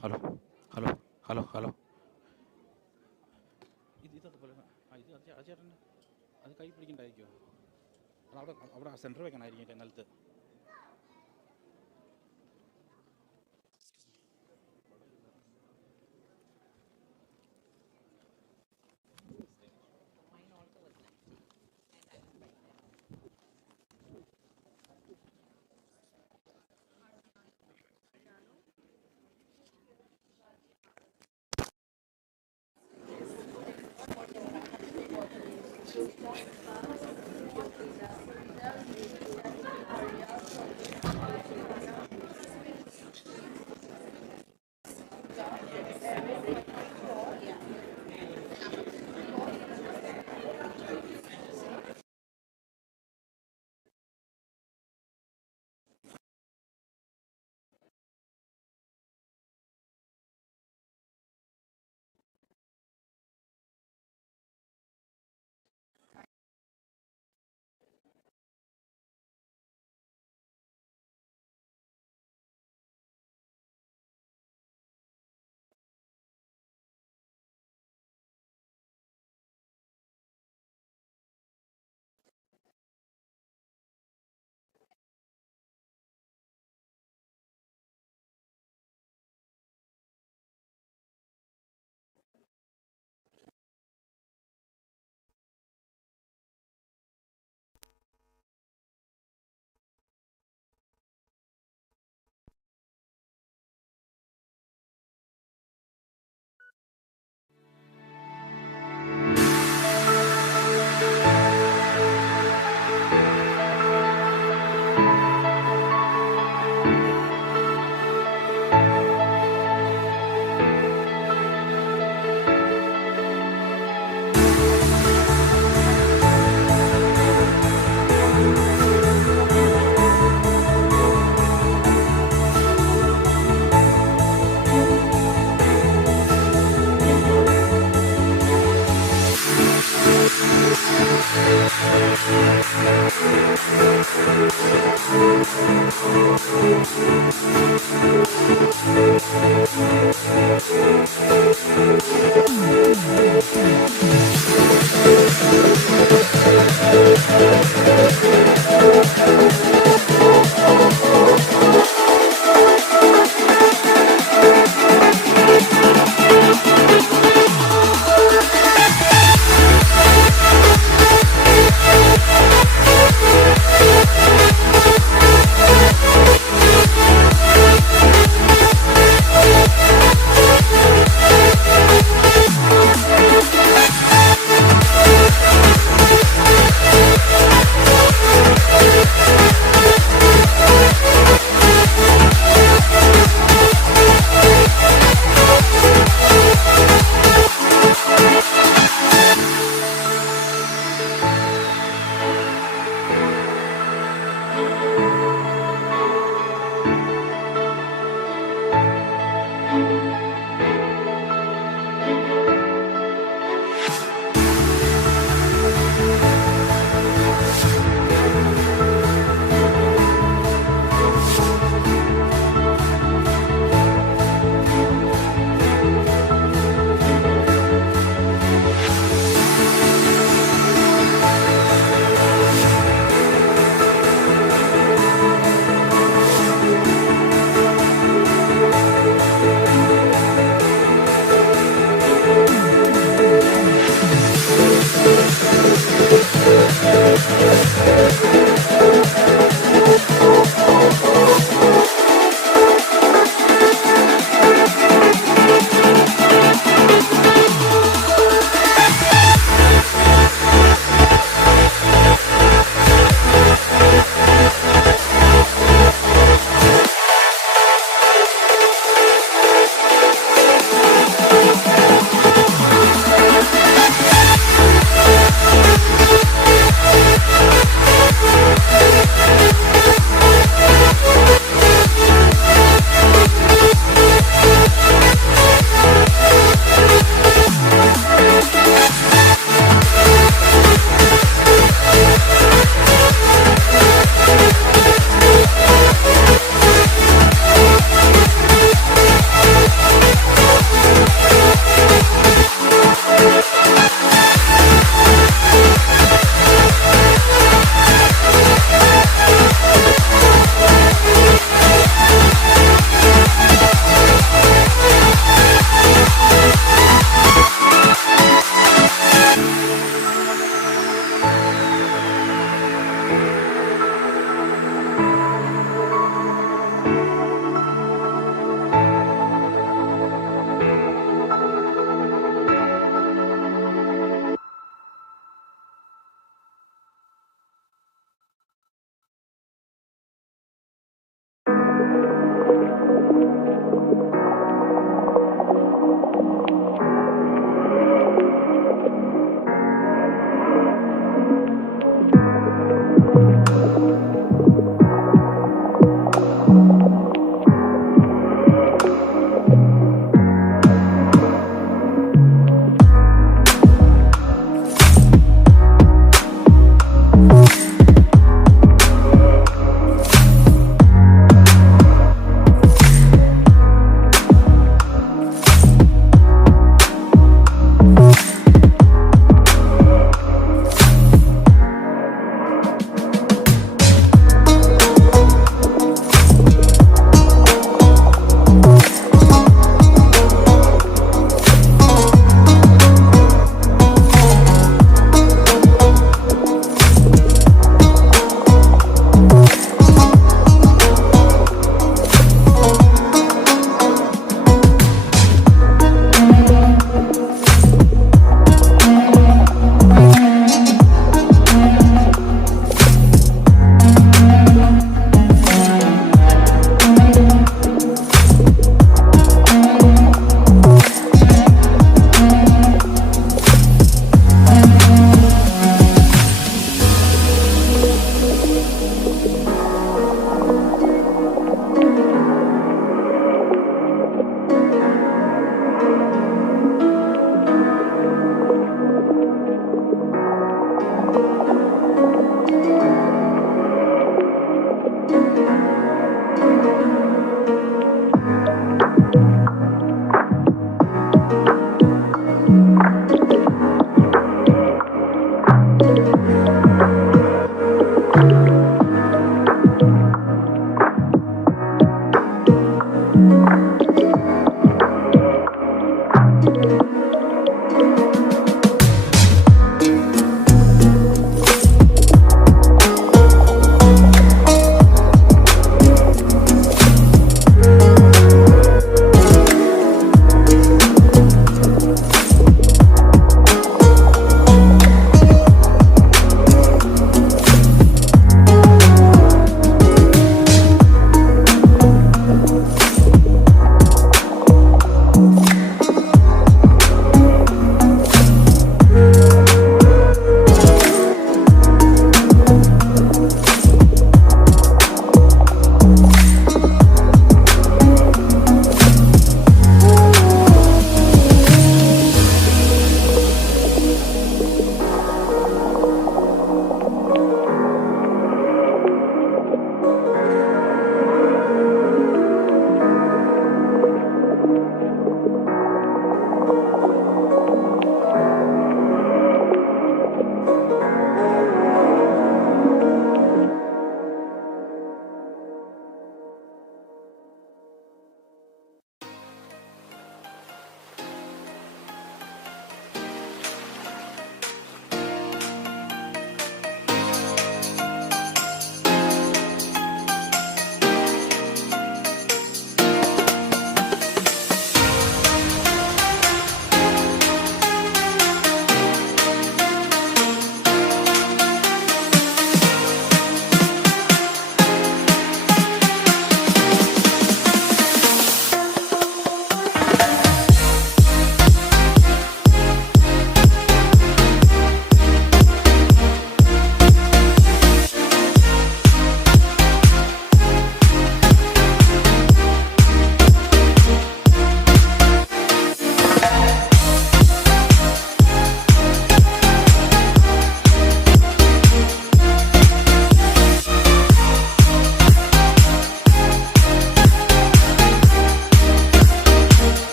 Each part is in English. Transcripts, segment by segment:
Hello hello hello hello ഇതതുപോലെ അത് ചേട്ടൻ്റെ അത് കൈ പിടിക്കണ്ടായിരിക്കുമോ? അത് അവിടെ സെൻറ്റർ വെക്കണമായിരിക്കും നിലത്ത്.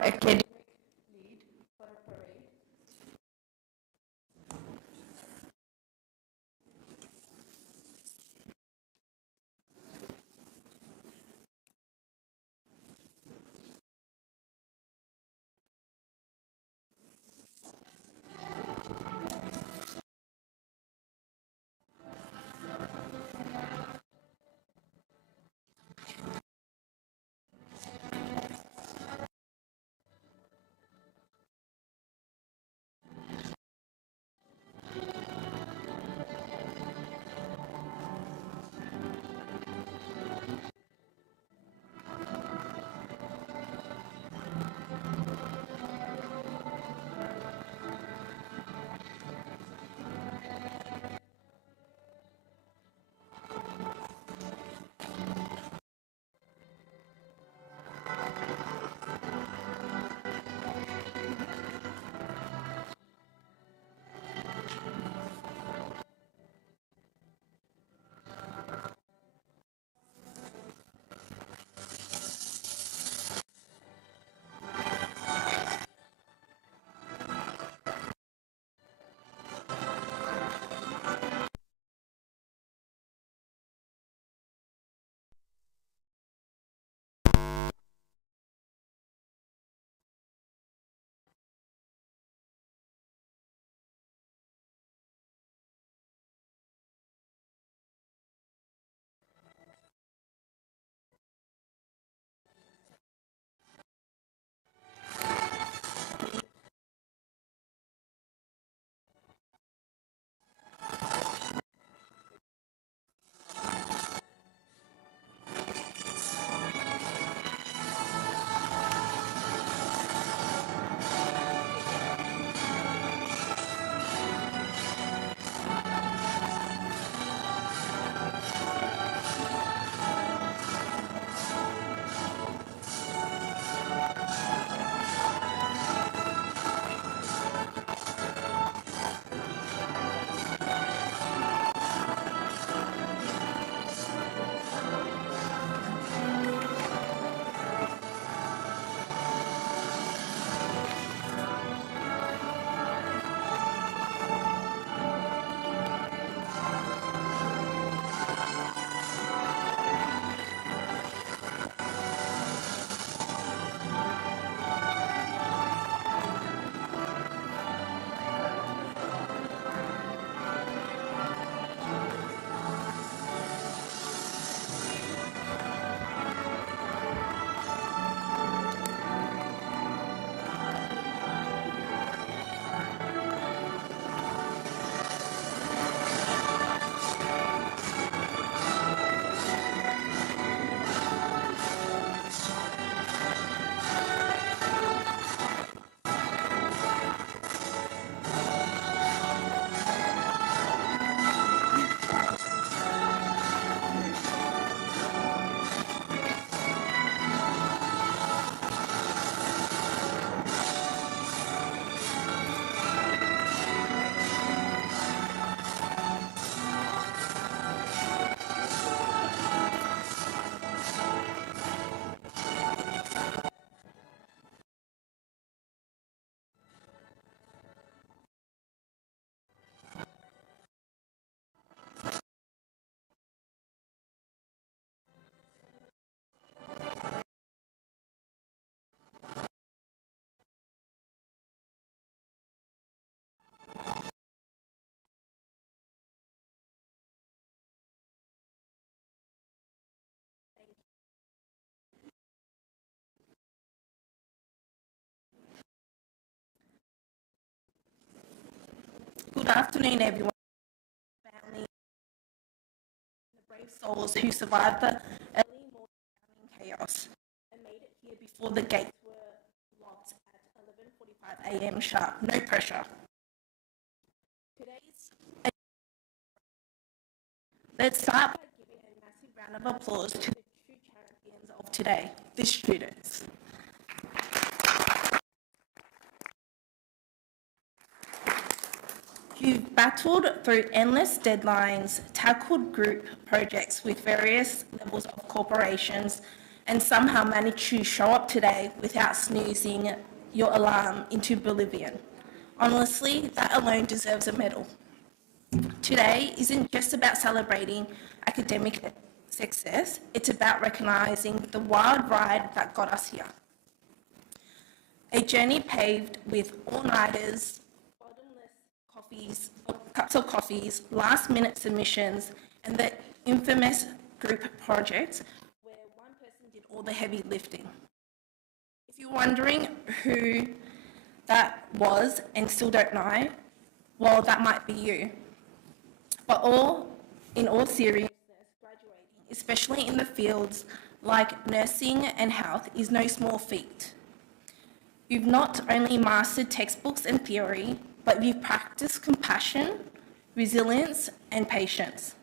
academic lead for a parade. Good afternoon, everyone. Family, the brave souls who survived the early morning chaos and made it here before the gates were locked at 11:45 a.m. sharp. No pressure. Today's. Let's start by giving a massive round of applause to the true champions of today, the students. You've battled through endless deadlines, tackled group projects with various levels of corporations, and somehow managed to show up today without snoozing your alarm into oblivion. Honestly, that alone deserves a medal. Today isn't just about celebrating academic success, it's about recognising the wild ride that got us here. A journey paved with all-nighters, bottomless cups of coffees, last-minute submissions, and the infamous group project where one person did all the heavy lifting. If you're wondering who that was and still don't know, well, that might be you. But in all seriousness, graduating, especially in the fields like nursing and health, is no small feat. You've not only mastered textbooks and theory, but you've practiced compassion, resilience, and patience.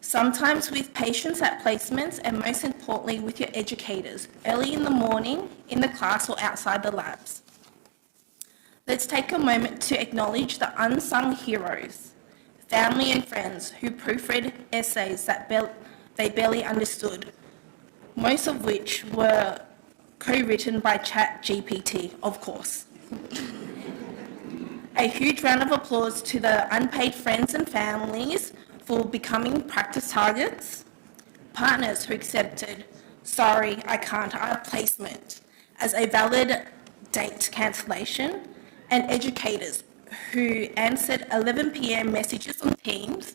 Sometimes with patience at placements, and most importantly with your educators, early in the morning, in the class or outside the labs. Let's take a moment to acknowledge the unsung heroes, family and friends who proofread essays that they barely understood, most of which were co-written by ChatGPT, of course. A huge round of applause to the unpaid friends and families for becoming practice targets, partners who accepted, sorry, I can't, I have placement, as a valid date cancellation, and educators who answered 11 p.m. messages on Teams,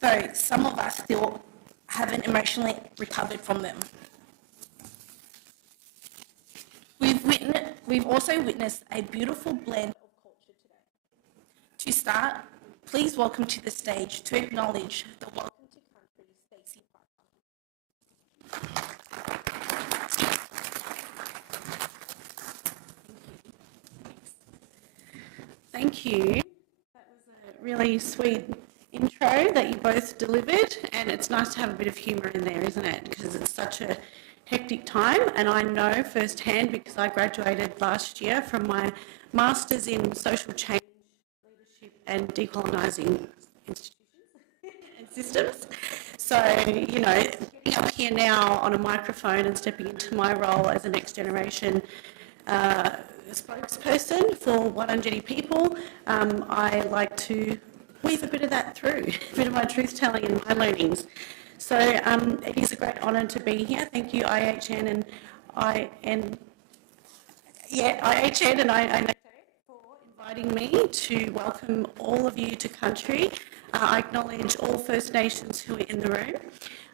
though some of us still haven't emotionally recovered from them. We've also witnessed a beautiful blend of culture today. To start, please welcome to the stage to acknowledge the Welcome to Country, Stacey Piper. Thank you. That was a really sweet intro that you both delivered, and it's nice to have a bit of humour in there, isn't it? Because it's such a hectic time, and I know firsthand because I graduated last year from my Masters in Social Change, Leadership and Decolonising Institutions and Systems. So, you know, getting up here now on a microphone and stepping into my role as a next generation spokesperson for Wurundjeri people, I like to weave a bit of that through, a bit of my truth-telling and my learnings. So it is a great honour to be here. Thank you, IHN and IHN and IHNA for inviting me to welcome all of you to country. I acknowledge all First Nations who are in the room.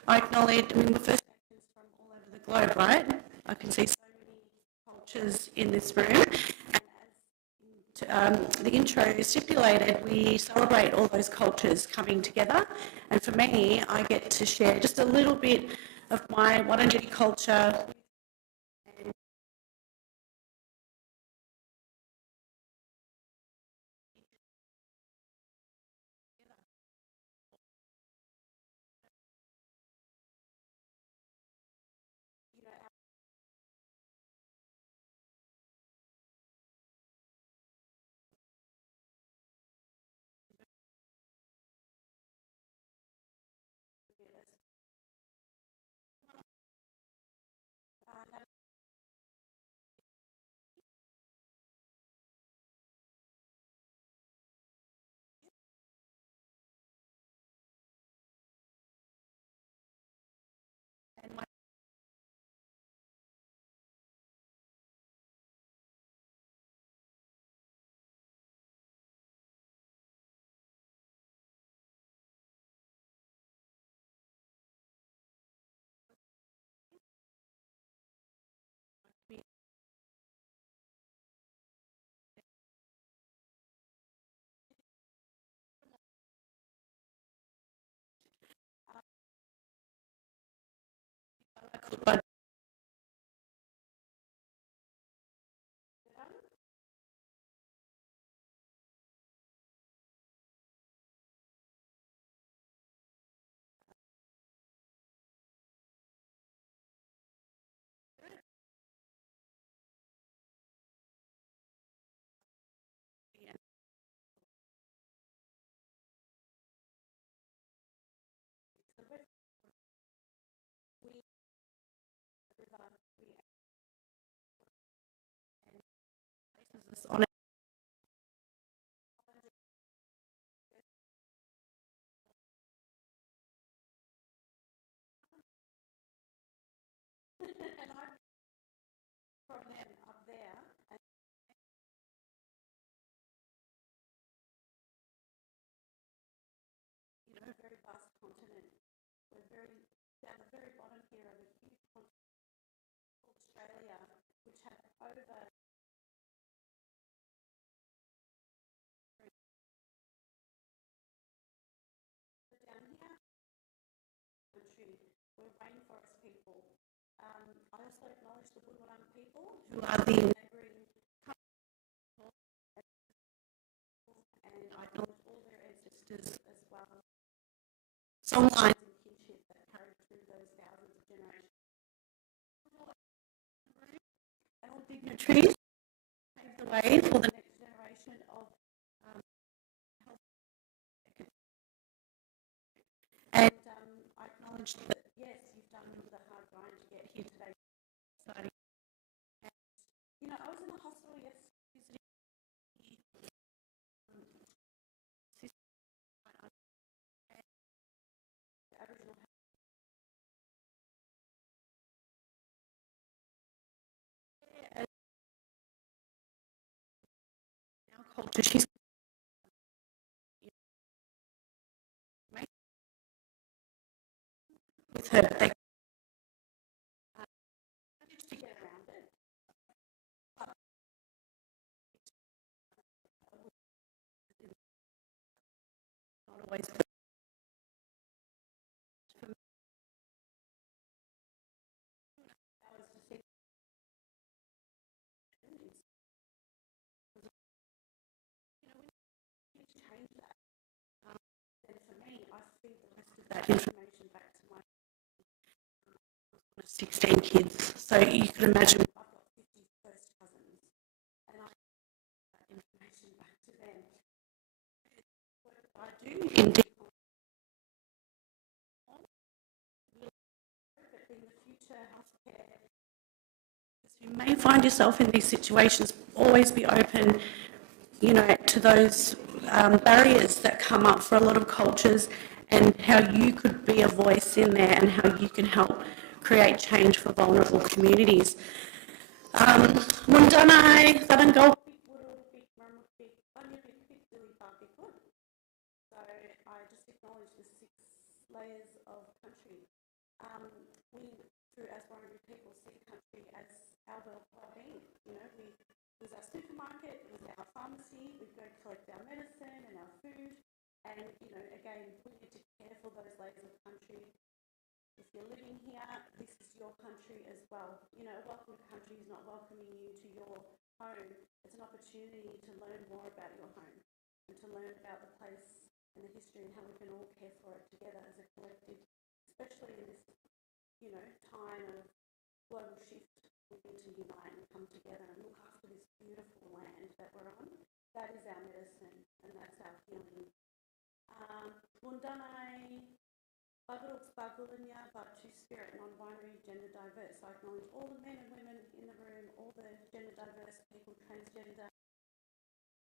I acknowledge, we're First Nations from all over the globe, right? I can see so many cultures in this room. The intro stipulated, we celebrate all those cultures coming together, and for me, I get to share just a little bit of my Wurundjeri culture. But here of a huge country called Australia, which had over down here country, we're rainforest people. I also acknowledge the Bunurong people who are the neighbouring countries, and I acknowledge all their ancestors as well. Songlines and kinship that carried through those thousands of generations. And all dignitaries paved the way for the next generation of health. And I acknowledge that, yes, you've done the hard grind to get here today. Exciting. And, you know, I was in the hospital yesterday visiting Aboriginal health. Our culture, she's with her, they managed to get around it. Not always for me. I was to see, you know, we need to change that. And for me, I feed the rest of that information back to my 16 kids. So you can imagine I've got 50 first cousins, and I feed that information back to them. What I do in in the future healthcare, you may find yourself in these situations, always be open, you know, to those barriers that come up for a lot of cultures, and how you could be a voice in there and how you can help create change for vulnerable communities. Mundanai, Sadango. So I just acknowledge the 6 layers of country. We, through as vulnerable people, see country as our well-being. You know, it was our supermarket, it was our pharmacy, we go collect our medicine and our food. And, you know, again, we need to care for those layers of country. If you're living here, this is your country as well. You know, a welcome country is not welcoming you to your home. It's an opportunity to learn more about your home and to learn about the place and the history and how we can all care for it together as a collective, especially in this, you know, time of global shift. We need to unite and come together and look after this beautiful land that we're on. That is our medicine and that's our healing. Bundanai, Bagaruk Bagulanya, but two-spirit, non-binary, gender diverse. I acknowledge all the men and women in the room, all the gender diverse people, transgender.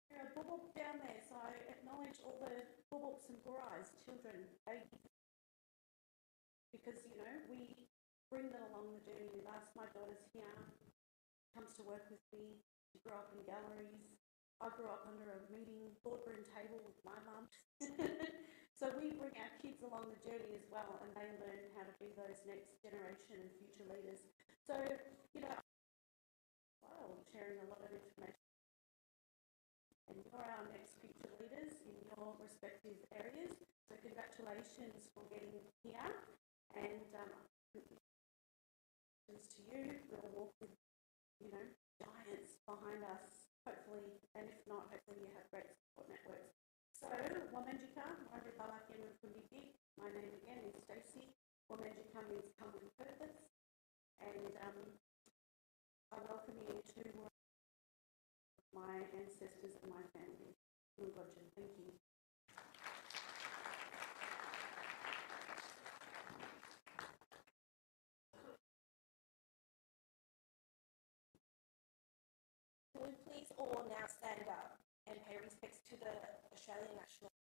There are bubuk down there, so I acknowledge all the bubuks and burais, children, babies. Because, you know, we bring them along the journey with us. My daughter's here, comes to work with me. She grew up in galleries. I grew up under a meeting boardroom table with my mum. So we bring our kids along the journey as well, and they learn how to be those next generation and future leaders. So, you know, well, sharing a lot of information. And you're our next future leaders in your respective areas. So congratulations for getting here. And to you, we'll walk with, you know, giants behind us, hopefully, and if not, hopefully you have great support networks. So, Womenjika, my name again is Stacey. Womenjika means come with purpose, and I welcome you to my ancestors and my family. Thank you. Can we please all now stand up and pay respects to the Australian National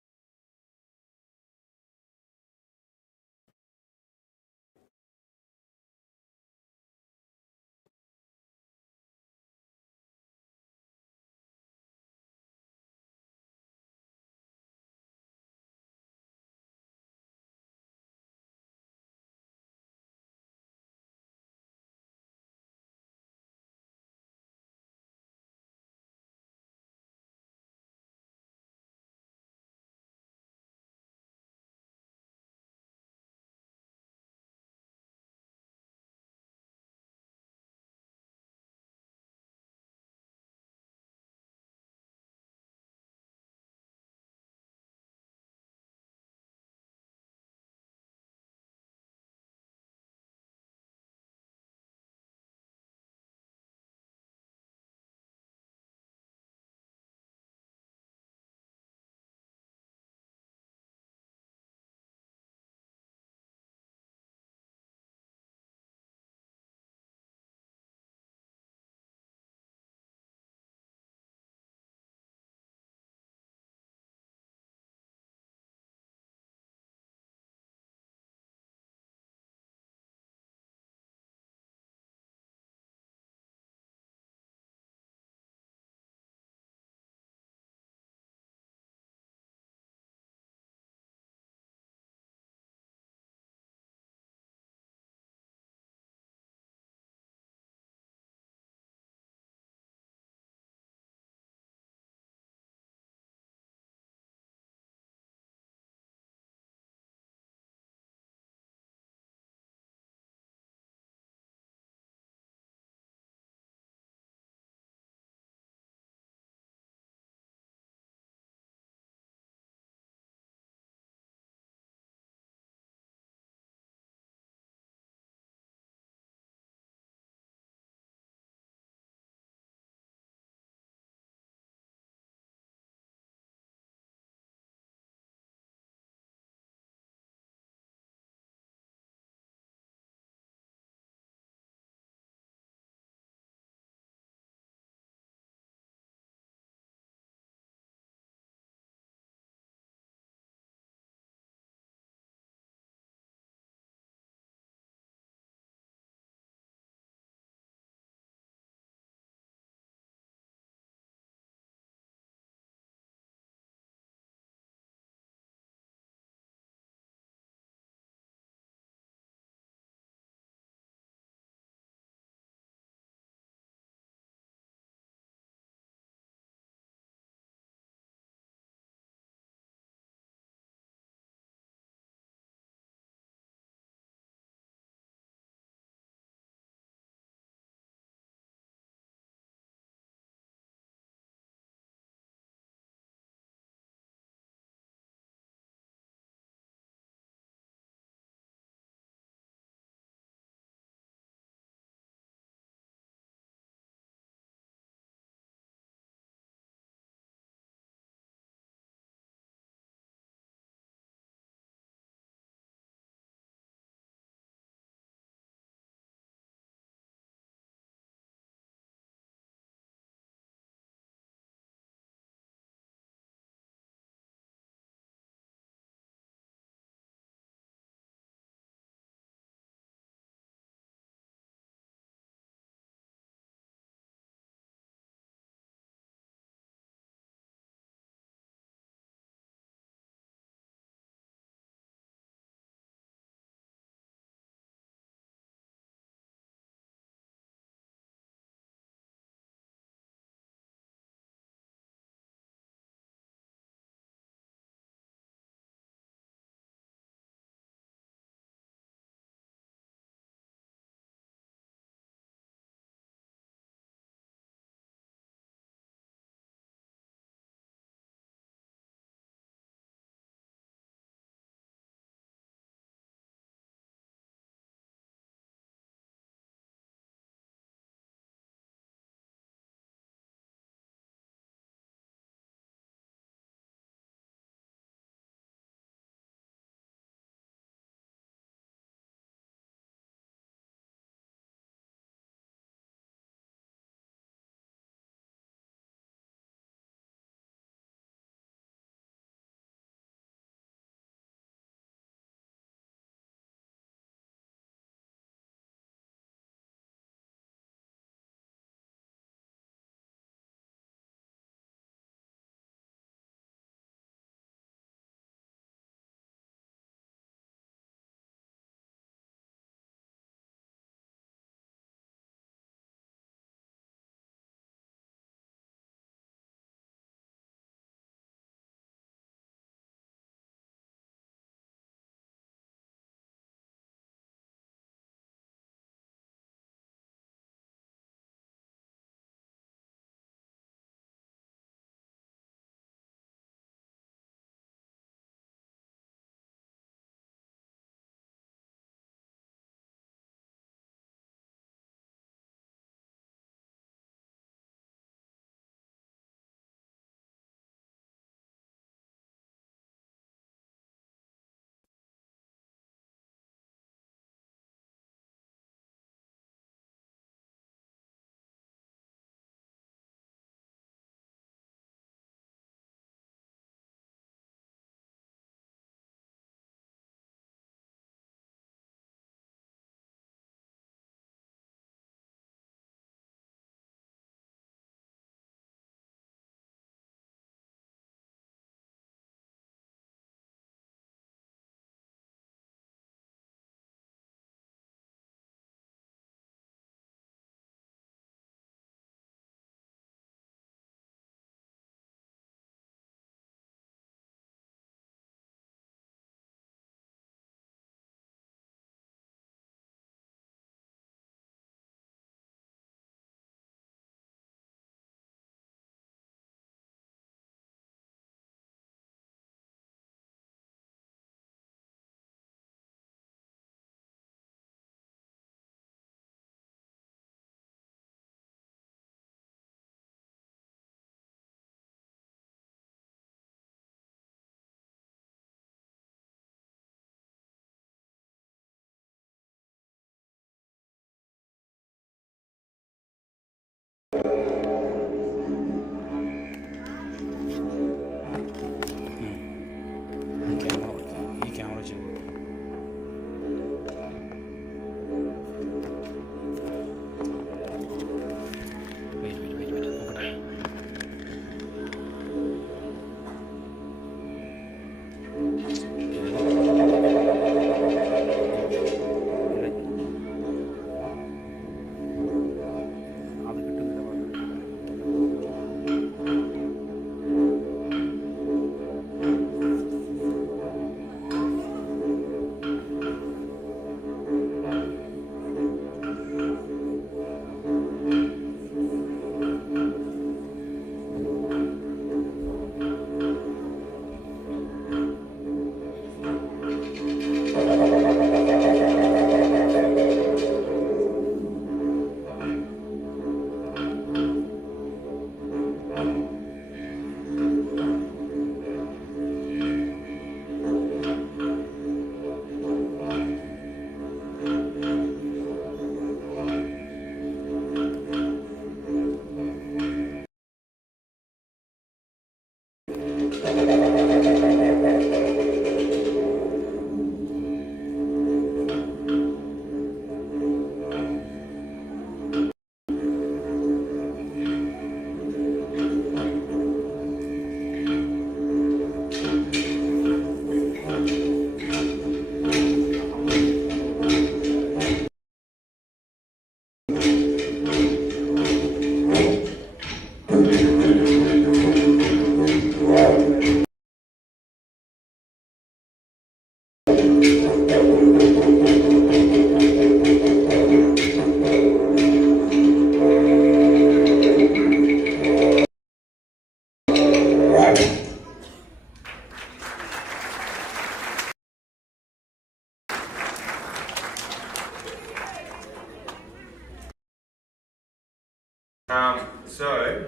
So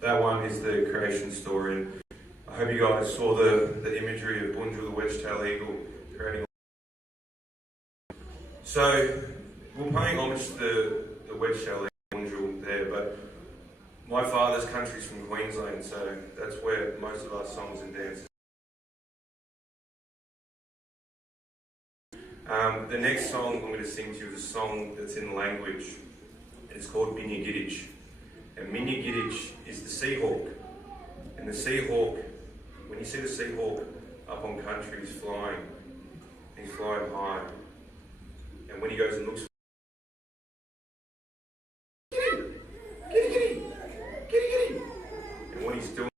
that one is the creation story. And I hope you guys saw the imagery of Bunjil, the wedge-tailed eagle, creating. So we're paying homage to the wedge-tailed eagle, Bunjil there, but my father's country's from Queensland, so that's where most of our songs and dances. The next song I'm going to sing to you is a song that's in language. It's called Minya Giddich. And Minya Giddich is the sea hawk. And the sea hawk, when you see the sea hawk up on country, he's flying high. And when he goes and looks, giddy, and what he's doing,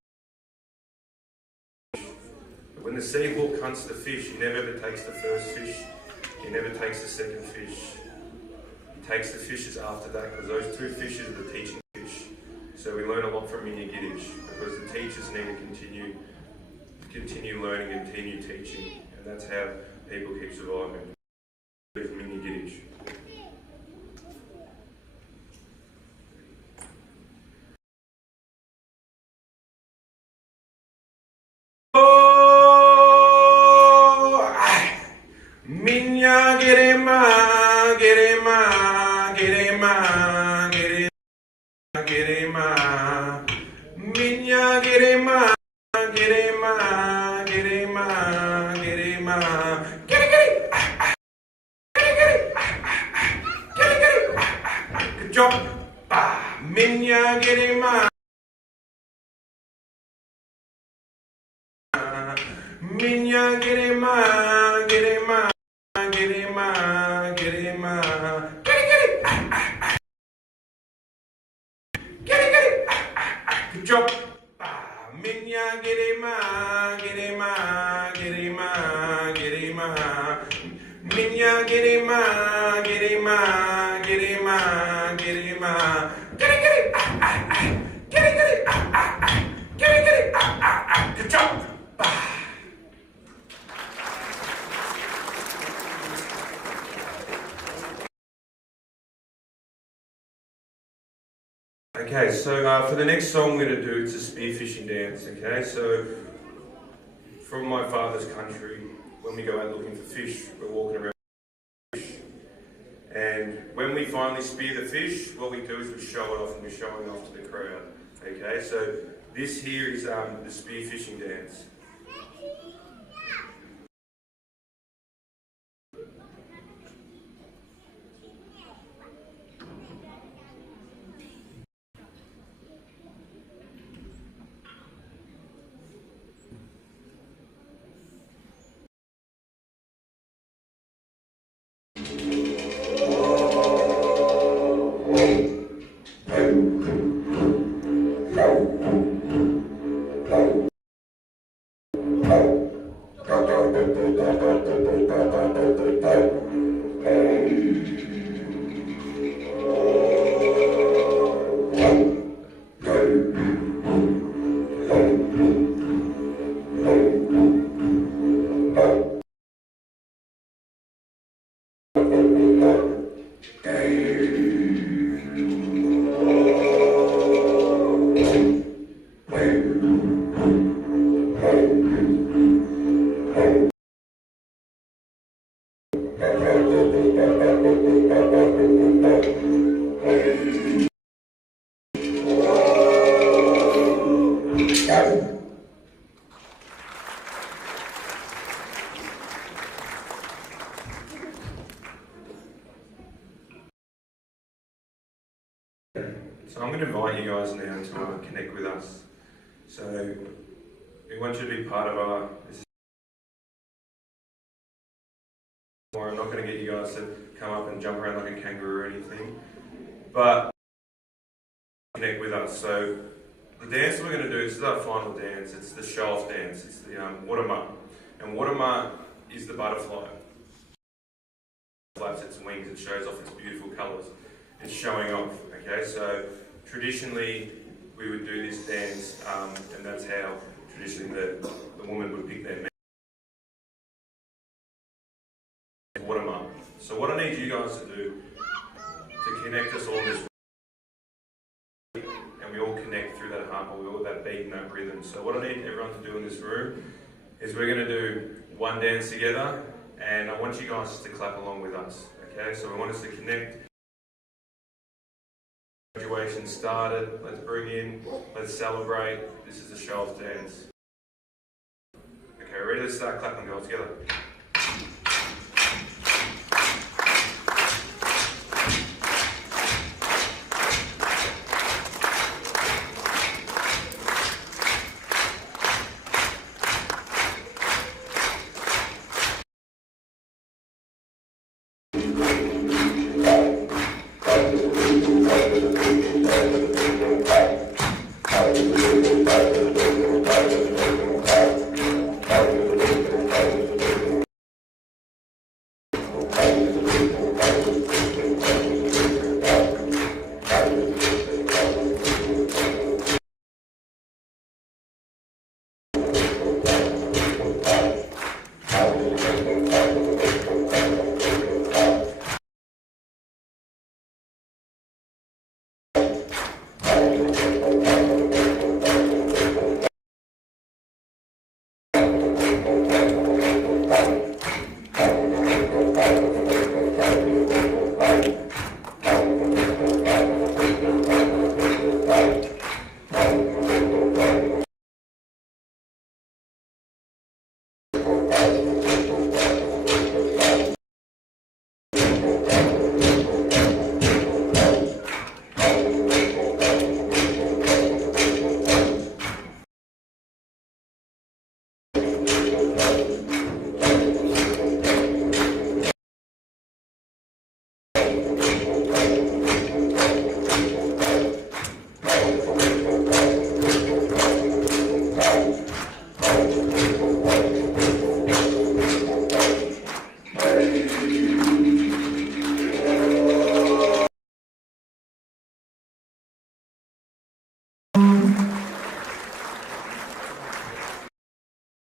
when the sea hawk hunts the fish, he never ever takes the first fish, he never takes the second fish. He takes the fishes after that, because those two fishes are the teaching fish. So we learn a lot from Minya Giddich, because the teachers need to continue learning and continue teaching, and that's how people keep surviving. With Minya Giddich. Minya girema, girema, girema, girema, girema. Minya girema, girema, girema, girema. Giddy, giddy. Good job. Minya girema. Minya girema, girema. Girema, girema, giddy, good job. Minya girema, girema, girema, girema. Minya girema, girema, girema, girema. Giddy, good job. Okay, so for the next song we're going to do, it's a spearfishing dance, okay? So, from my father's country, when we go out looking for fish, we're walking around fish. And when we finally spear the fish, what we do is we show it off, and we're showing off to the crowd, okay? So, this here is the spearfishing dance. So I'm going to invite you guys now to connect with us. So we want you to be part of our... I'm not going to get you guys to come up and jump around like a kangaroo or anything, but connect with us. So the dance we're going to do, this is our final dance, it's the show-off dance, it's the watermark. And watermark is the butterfly. It flaps its wings, it shows off its beautiful colours. It's showing off, okay? So traditionally we would do this dance, and that's how traditionally the woman would pick their man. Watermark. So what I need you guys to do to connect us all this way and we all connect through that heart, we all that beat and that rhythm. So what I need everyone to do in this room is we're going to do one dance together, and I want you guys just to clap along with us. Okay, so we want us to connect. Graduation started, let's bring in, let's celebrate. This is a show of dance. Okay, ready to start clapping, girls, together.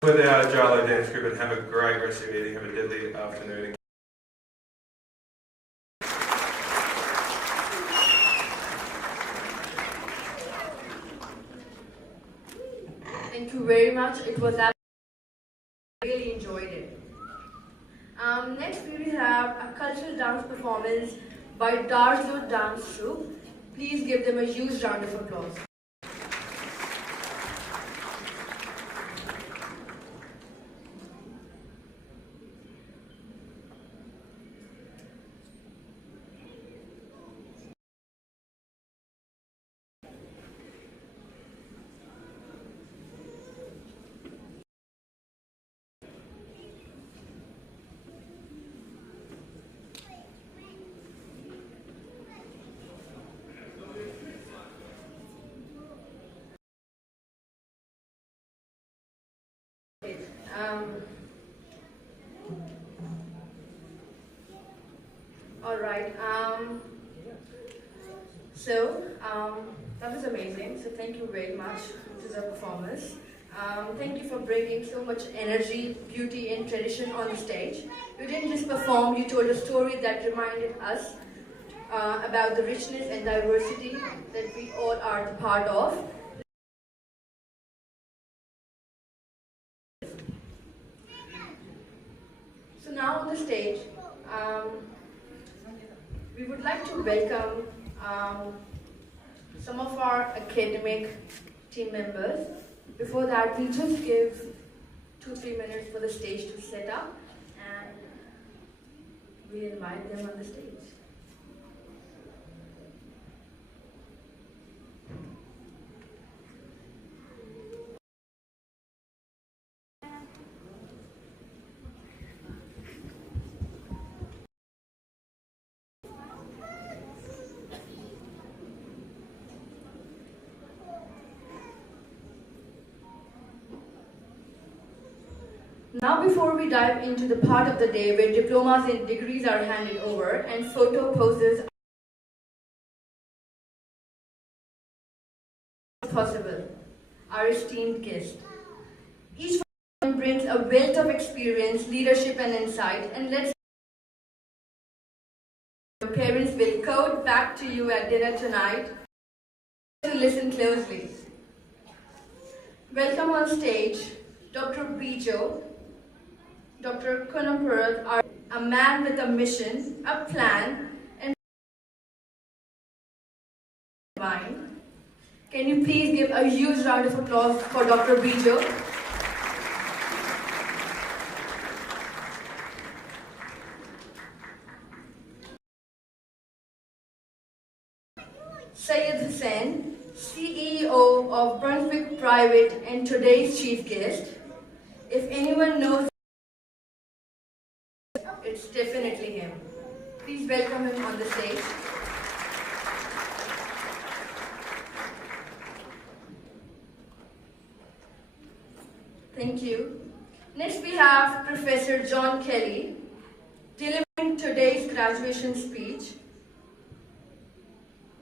With our Jarlo dance group, and have a great rest of your evening, have a deadly afternoon. Thank you very much. It was I really enjoyed it. Next we will have a cultural dance performance by Darzo Dance Troupe. Please give them a huge round of applause. All right. That was amazing. So thank you very much to the performers. Thank you for bringing so much energy, beauty, and tradition on the stage. You didn't just perform; you told a story that reminded us about the richness and diversity that we all are the part of. So now on the stage, we would like to welcome some of our academic team members. Before that, we'll just give 2-3 minutes for the stage to set up, and we invite them on the stage. Now before we dive into the part of the day where diplomas and degrees are handed over and photo poses are possible, our esteemed guest. Each one brings a wealth of experience, leadership and insight, and let's your parents will quote back to you at dinner tonight. To listen closely. Welcome on stage, Dr. Bijo, Dr. Kunapurat, are a man with a mission, a plan, and mind. Can you please give a huge round of applause for Dr. Bijo? Syed Hussain, CEO of Brunswick Private and today's chief guest. If anyone knows, it's definitely him. Please welcome him on the stage. Thank you. Next we have Professor John Kelly delivering today's graduation speech.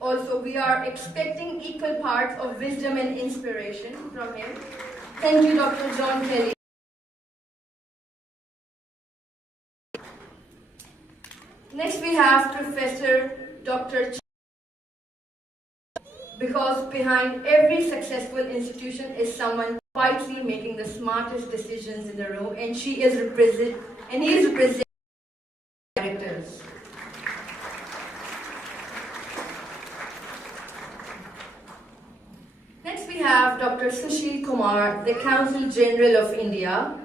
Also, we are expecting equal parts of wisdom and inspiration from him. Thank you, Dr. John Kelly. Next, we have Professor Dr. Because behind every successful institution is someone quietly making the smartest decisions in the room, and he is representing directors. Next we have Dr. Sushil Kumar, the Consul General of India,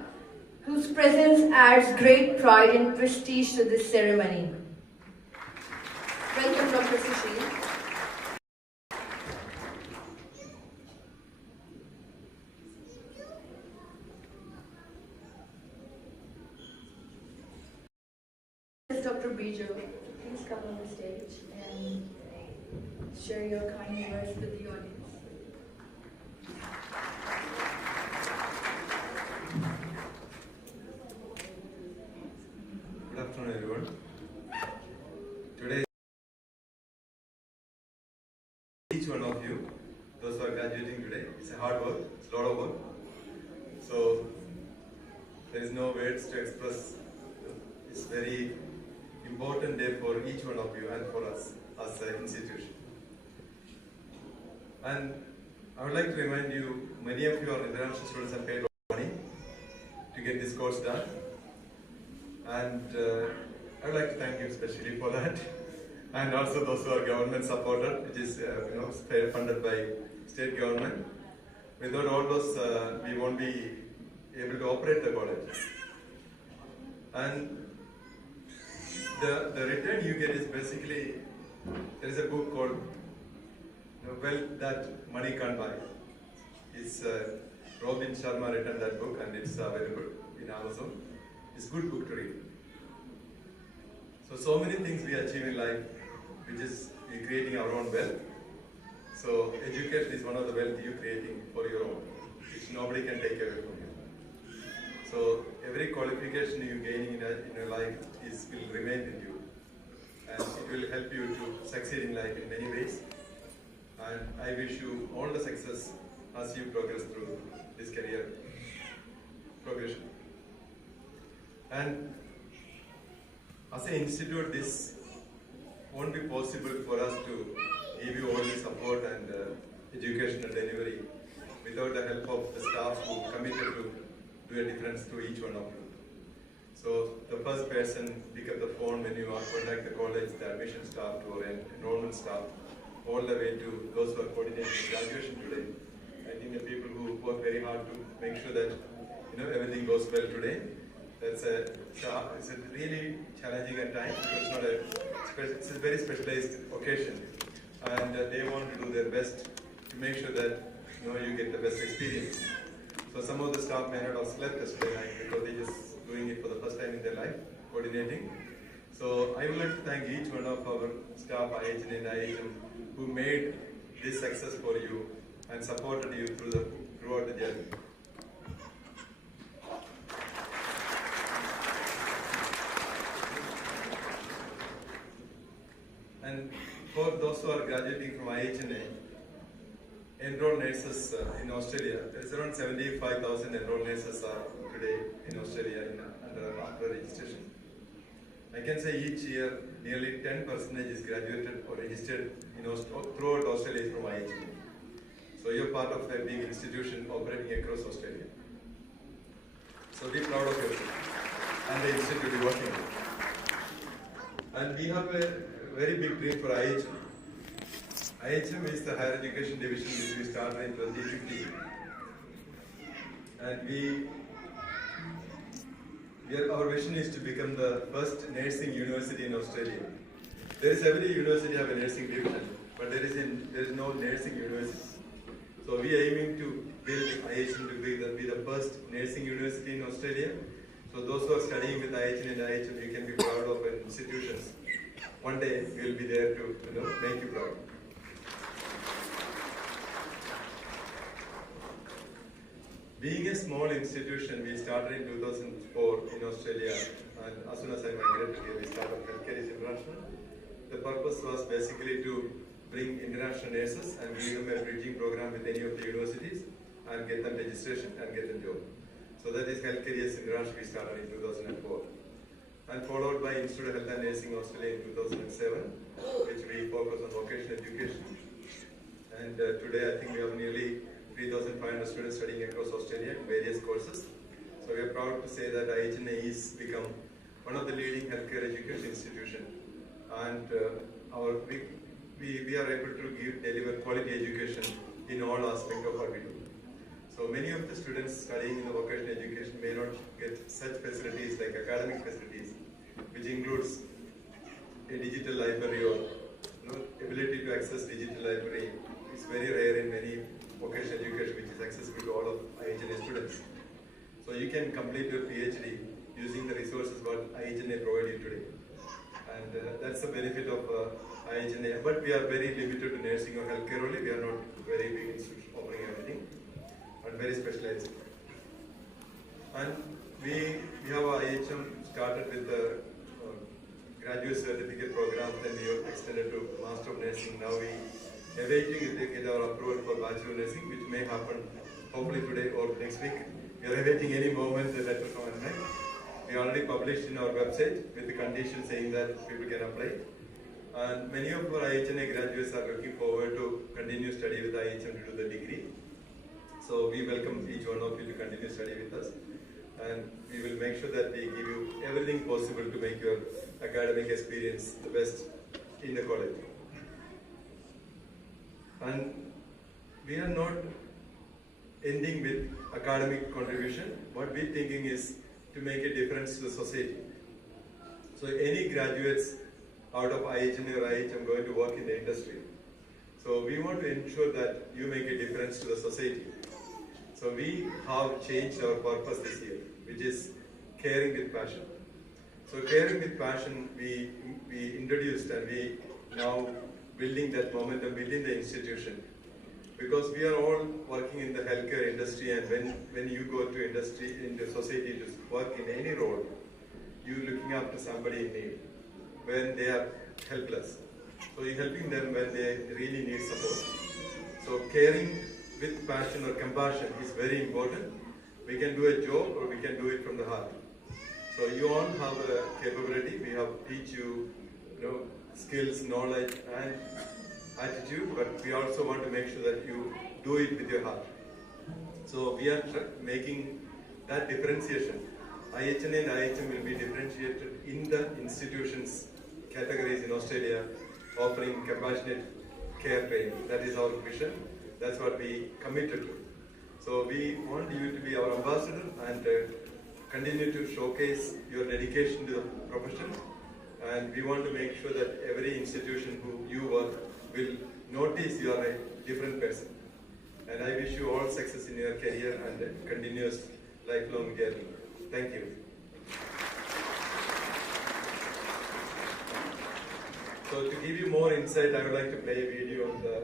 whose presence adds great pride and prestige to this ceremony. Welcome, Dr. Sushil. Dr. Bijo, please come on the stage and share your kind words with the audience. Good afternoon, everyone. Today, each one of you, those who are graduating today, it's a hard work, it's a lot of work. So, there is no words to express. It's very important day for each one of you and for us as an institution. And I would like to remind you, many of you are international students and paid money to get this course done. And I would like to thank you especially for that. And also those who are government supported, which is funded by state government. Without all those, we won't be able to operate the college. And the return you get is basically, there is a book called Wealth That Money Can't Buy. It's Robin Sharma written that book and it's available in Amazon. It's a good book to read. So many things we achieve in life, which is we creating our own wealth. So education is one of the wealth you're creating for your own, which nobody can take away from you. So every qualification you gain in your life will remain with you, and it will help you to succeed in life in many ways. And I wish you all the success as you progress through this career progression. And as an institute, this won't be possible for us to give you all the support and educational delivery without the help of the staff who committed to do a difference to each one of you. So the first person pick up the phone when you contact the college, the admission staff to our enrollment staff, all the way to those who are coordinating graduation today. I think the people who work very hard to make sure that everything goes well today. It's a really challenging at times because it's a very specialized occasion, and they want to do their best to make sure that you get the best experience. So some of the staff may not have slept yesterday night because they're just doing it for the first time in their life, coordinating. So I would like to thank each one of our staff, IHNA and IHM, who made this success for you and supported you throughout the journey. And for those who are graduating from IHNA, enrolled nurses in Australia, there is around 75,000 enrolled nurses today in Australia after registration. I can say each year nearly 10% is graduated or registered throughout Australia from IHM. So you're part of a big institution operating across Australia. So be proud of yourself and the institute you're working with. And we have a very big dream for IHM. IHM is the higher education division which we started in 2015. And our vision is to become the first nursing university in Australia. There is every university have a nursing division, but there is no nursing university. So we are aiming to build IHM to be the first nursing university in Australia. So those who are studying with IHN and IHM, you can be proud of institutions. One day we will be there to make you proud. Being a small institution, we started in 2004 in Australia, and as soon as I migrated here, we started Healthcare is International. The purpose was basically to bring international nurses and give them a bridging program with any of the universities and get them registration and get them job. So that is Healthcare is International we started in 2004. And followed by Institute of Health and Nursing Australia in 2007, which we focus on vocational education. And today I think we have nearly 3,500 students studying across Australia in various courses. So we are proud to say that IHNA has become one of the leading healthcare education institutions. And we are able to deliver quality education in all aspects of what we do. So many of the students studying in the vocational education may not get such facilities like academic facilities, which includes a digital library or ability to access digital library. It's very rare in many vocational education which is accessible to all of IHNA students. So you can complete your PhD using the resources what IHNA provide you today. And that's the benefit of IHNA. But we are very limited to nursing or healthcare only. We are not very big institution offering everything, and very specialized. And we have our IHM started with the graduate certificate program, then we have extended to Master of Nursing. Now we are awaiting to get our approval for Bachelor of Nursing, which may happen hopefully today or next week. We are awaiting any moment the letter from IHNA. We already published in our website with the condition saying that people can apply. And many of our IHNA graduates are looking forward to continue study with IHM to do the degree. So we welcome each one of you to continue study with us. And we will make sure that we give you everything possible to make your academic experience the best in the college. And we are not ending with academic contribution. What we're thinking is to make a difference to the society. So any graduates out of IHNA or IHM going to work in the industry. So we want to ensure that you make a difference to the society. So we have changed our purpose this year, which is caring with passion. So caring with passion, we introduced, and we now building that momentum within the institution. Because we are all working in the healthcare industry, and when you go to industry, in the society to work in any role, you're looking after somebody in need, when they are helpless. So you're helping them when they really need support. So caring with passion or compassion is very important. We can do a job or we can do it from the heart. So you all have a capability. We have teach you, skills, knowledge, and attitude, but we also want to make sure that you do it with your heart. So we are making that differentiation. IHNA and IHM will be differentiated in the institutions categories in Australia, offering compassionate care training. That is our vision. That's what we committed to. So we want you to be our ambassador and continue to showcase your dedication to the profession. And we want to make sure that every institution who you work will notice you are a different person. And I wish you all success in your career and a continuous lifelong journey. Thank you. So to give you more insight, I would like to play a video on the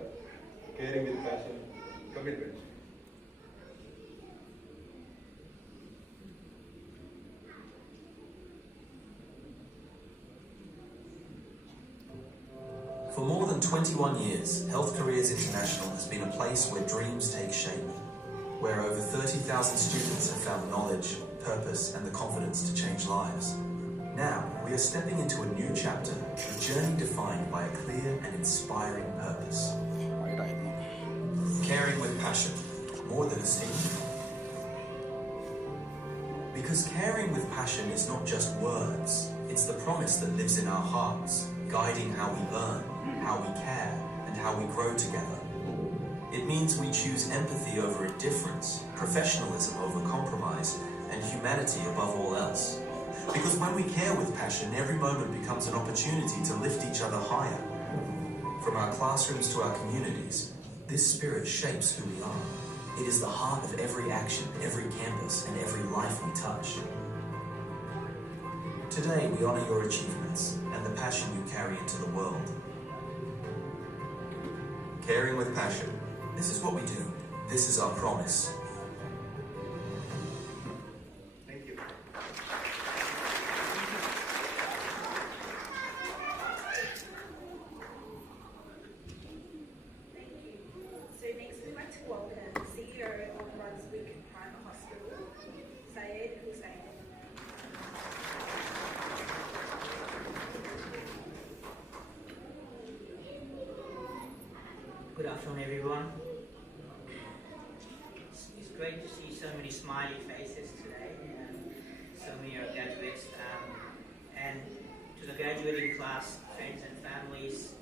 caring with passion commitment. For more than 21 years, Health Careers International has been a place where dreams take shape, where over 30,000 students have found knowledge, purpose, and the confidence to change lives. Now, we are stepping into a new chapter, a journey defined by a clear and inspiring purpose. Caring with passion more than esteem? Because caring with passion is not just words, it's the promise that lives in our hearts, guiding how we learn, how we care, and how we grow together. It means we choose empathy over indifference, professionalism over compromise, and humanity above all else. Because when we care with passion, every moment becomes an opportunity to lift each other higher. From our classrooms to our communities, this spirit shapes who we are. It is the heart of every action, every campus, and every life we touch. Today, we honour your achievements and the passion you carry into the world. Caring with passion. This is what we do. This is our promise. Thank you. So next we'd like to welcome CEO of Brunswick Private Hospital, Syed Hussain. Good afternoon, everyone. It's great to see so many smiley faces today, and so many are graduates. And to the graduating class, friends and families,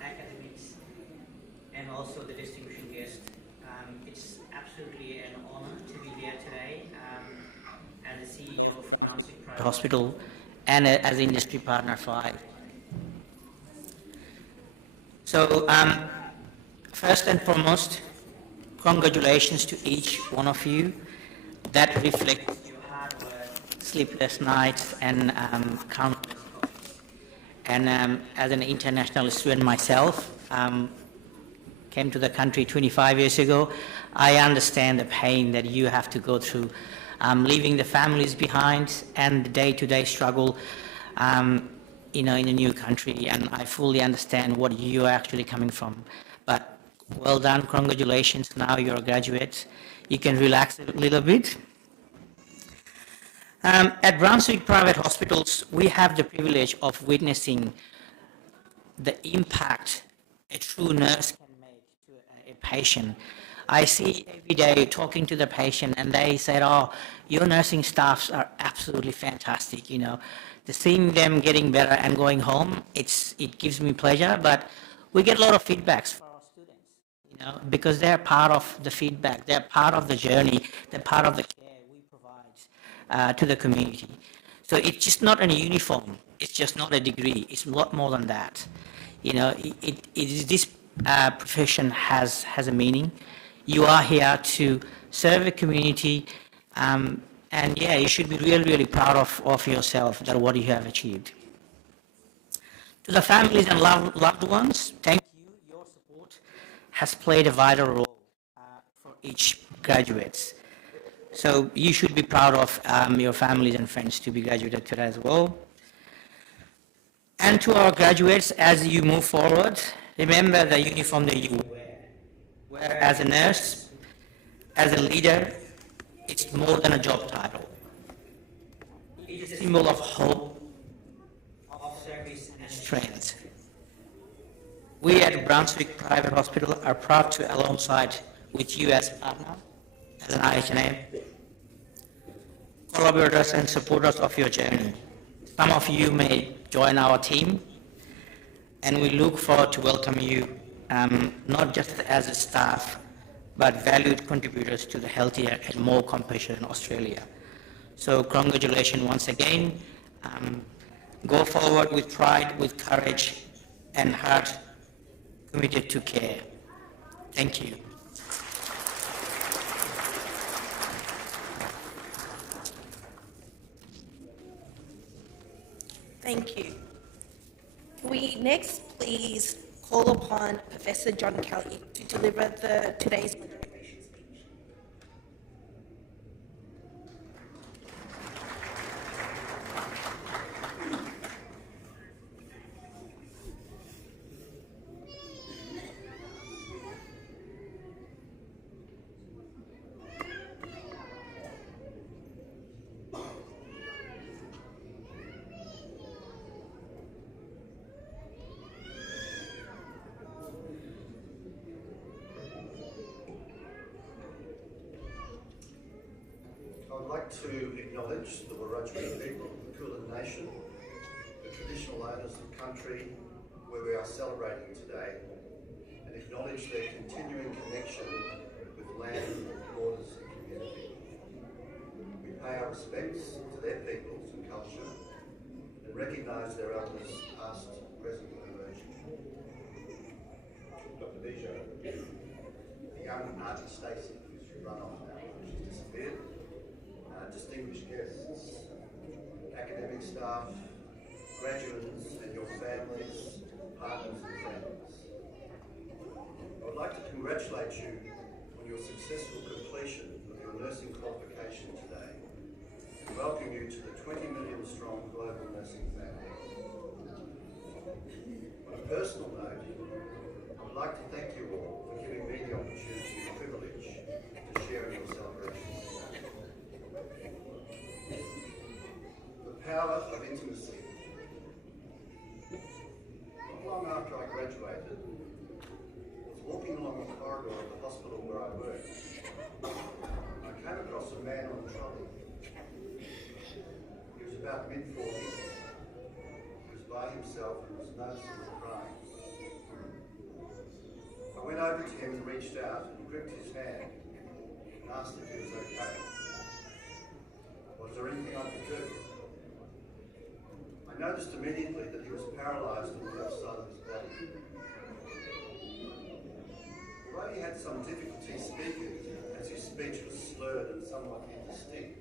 academics, and also the distinguished guests, it's absolutely an honor to be here today as the CEO of Brunswick Private Hospital and as industry partner for I. So, first and foremost, congratulations to each one of you. That reflects your hard work, sleepless nights, and countless coffees. And as an international student myself, came to the country 25 years ago, I understand the pain that you have to go through, leaving the families behind and the day-to-day struggle, in a new country, and I fully understand what you are actually coming from. But well done, congratulations, now you're a graduate. You can relax a little bit. At Brunswick Private Hospitals, we have the privilege of witnessing the impact a true nurse can make to a patient. I see every day talking to the patient and they said, oh, your nursing staffs are absolutely fantastic, The seeing them getting better and going home, it gives me pleasure, but we get a lot of feedbacks from our students, because they're part of the feedback, they're part of the journey, they're part of the care we provide to the community. So it's just not a uniform, it's just not a degree, it's a lot more than that. This profession has a meaning. You are here to serve the community, and yeah, you should be really, really proud of yourself, that what you have achieved. To the families and loved ones, thank you. Your support has played a vital role for each graduates. So you should be proud of your families and friends to be graduated today as well. And to our graduates, as you move forward, remember the uniform that you wear as a nurse, as a leader. It's more than a job title. It's a symbol of hope, of service and strength. We at Brunswick Private Hospital are proud to, alongside with you as a partner, as an IHNA, collaborators and supporters of your journey. Some of you may join our team, and we look forward to welcome you, not just as a staff, but valued contributors to the healthier and more compassionate Australia. So congratulations once again. Go forward with pride, with courage, and heart committed to care. Thank you. Thank you. Can we next please call upon Professor John Kelly to deliver today's graduation speech. I'd like to acknowledge the Wiradjuri people of the Kulin Nation, the traditional owners of country where we are celebrating today, and acknowledge their continuing connection with land, waters and community. We pay our respects to their peoples and culture and recognise their elders past, present and emerging. Dr. Bijou, the young Auntie Stacey, who's run off now, she's disappeared, distinguished guests, academic staff, graduates and your families, partners and friends. I would like to congratulate you on your successful completion of your nursing qualification today and welcome you to the 20 million strong global nursing family. On a personal note, I would like to thank you all for giving me the opportunity and privilege to share in your celebrations today. The power of intimacy. Not long after I graduated, I was walking along the corridor of the hospital where I worked. I came across a man on a trolley. He was about mid-40s. He was by himself and was noticeably crying. I went over to him and reached out and gripped his hand and asked if he was okay. Was there anything I could do? I noticed immediately that he was paralysed on the left side of his body. Although he had some difficulty speaking, as his speech was slurred and somewhat indistinct,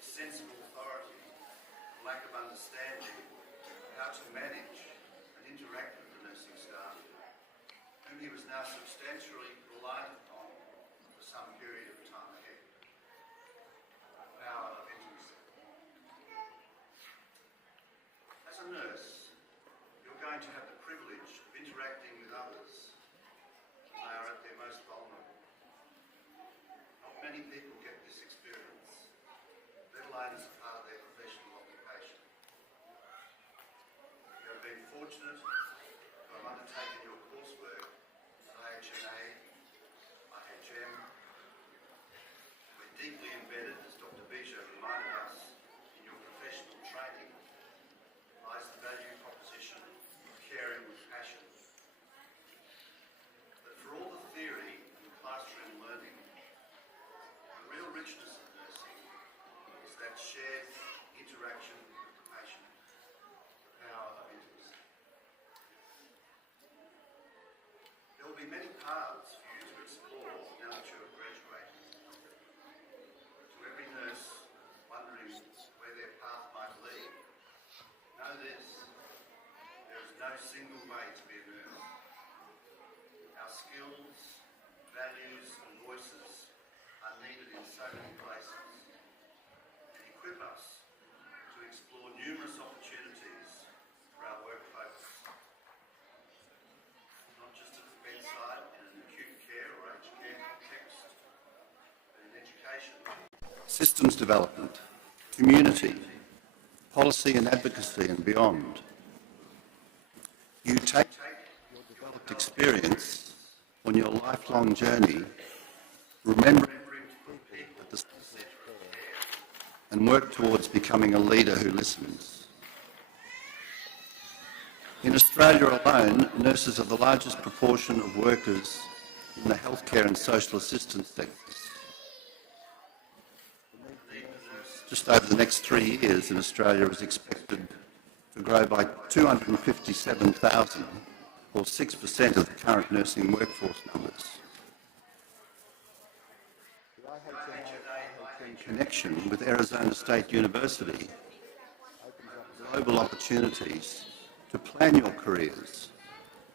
sense of authority, lack of understanding of how to manage and interact with the nursing staff, whom he was now substantially reliant upon for some period of time ahead. The power of intimacy. As a nurse, you're going to have the privilege of interacting with others when they are at their most vulnerable. Not many people get this experience, let alone as a part of their professional occupation. You have been fortunate to have undertaken your coursework at IHNA, IHM. We're deeply embedded, as Dr. Bijou reminded us, in your professional training lies the value proposition of caring with passion. But for all the theory and classroom learning, be many paths for you to explore now that you have graduated. To every nurse wondering where their path might lead, know this, there is no single way to be a nurse. Our skills, values and voices are needed in so many places and equip us to explore numerous opportunities for our work focus. Not just at the bedside in an acute care or aged care context, but in education. Systems development, community, policy and advocacy and beyond. You take your developed experience on your lifelong journey, remembering people at the center and work towards becoming a leader who listens. In Australia alone, nurses are the largest proportion of workers in the healthcare and social assistance sectors. Just over the next 3 years in Australia is expected to grow by 257,000, or 6% of the current nursing workforce numbers. The IHM connection with Arizona State University opens up global opportunities to plan your careers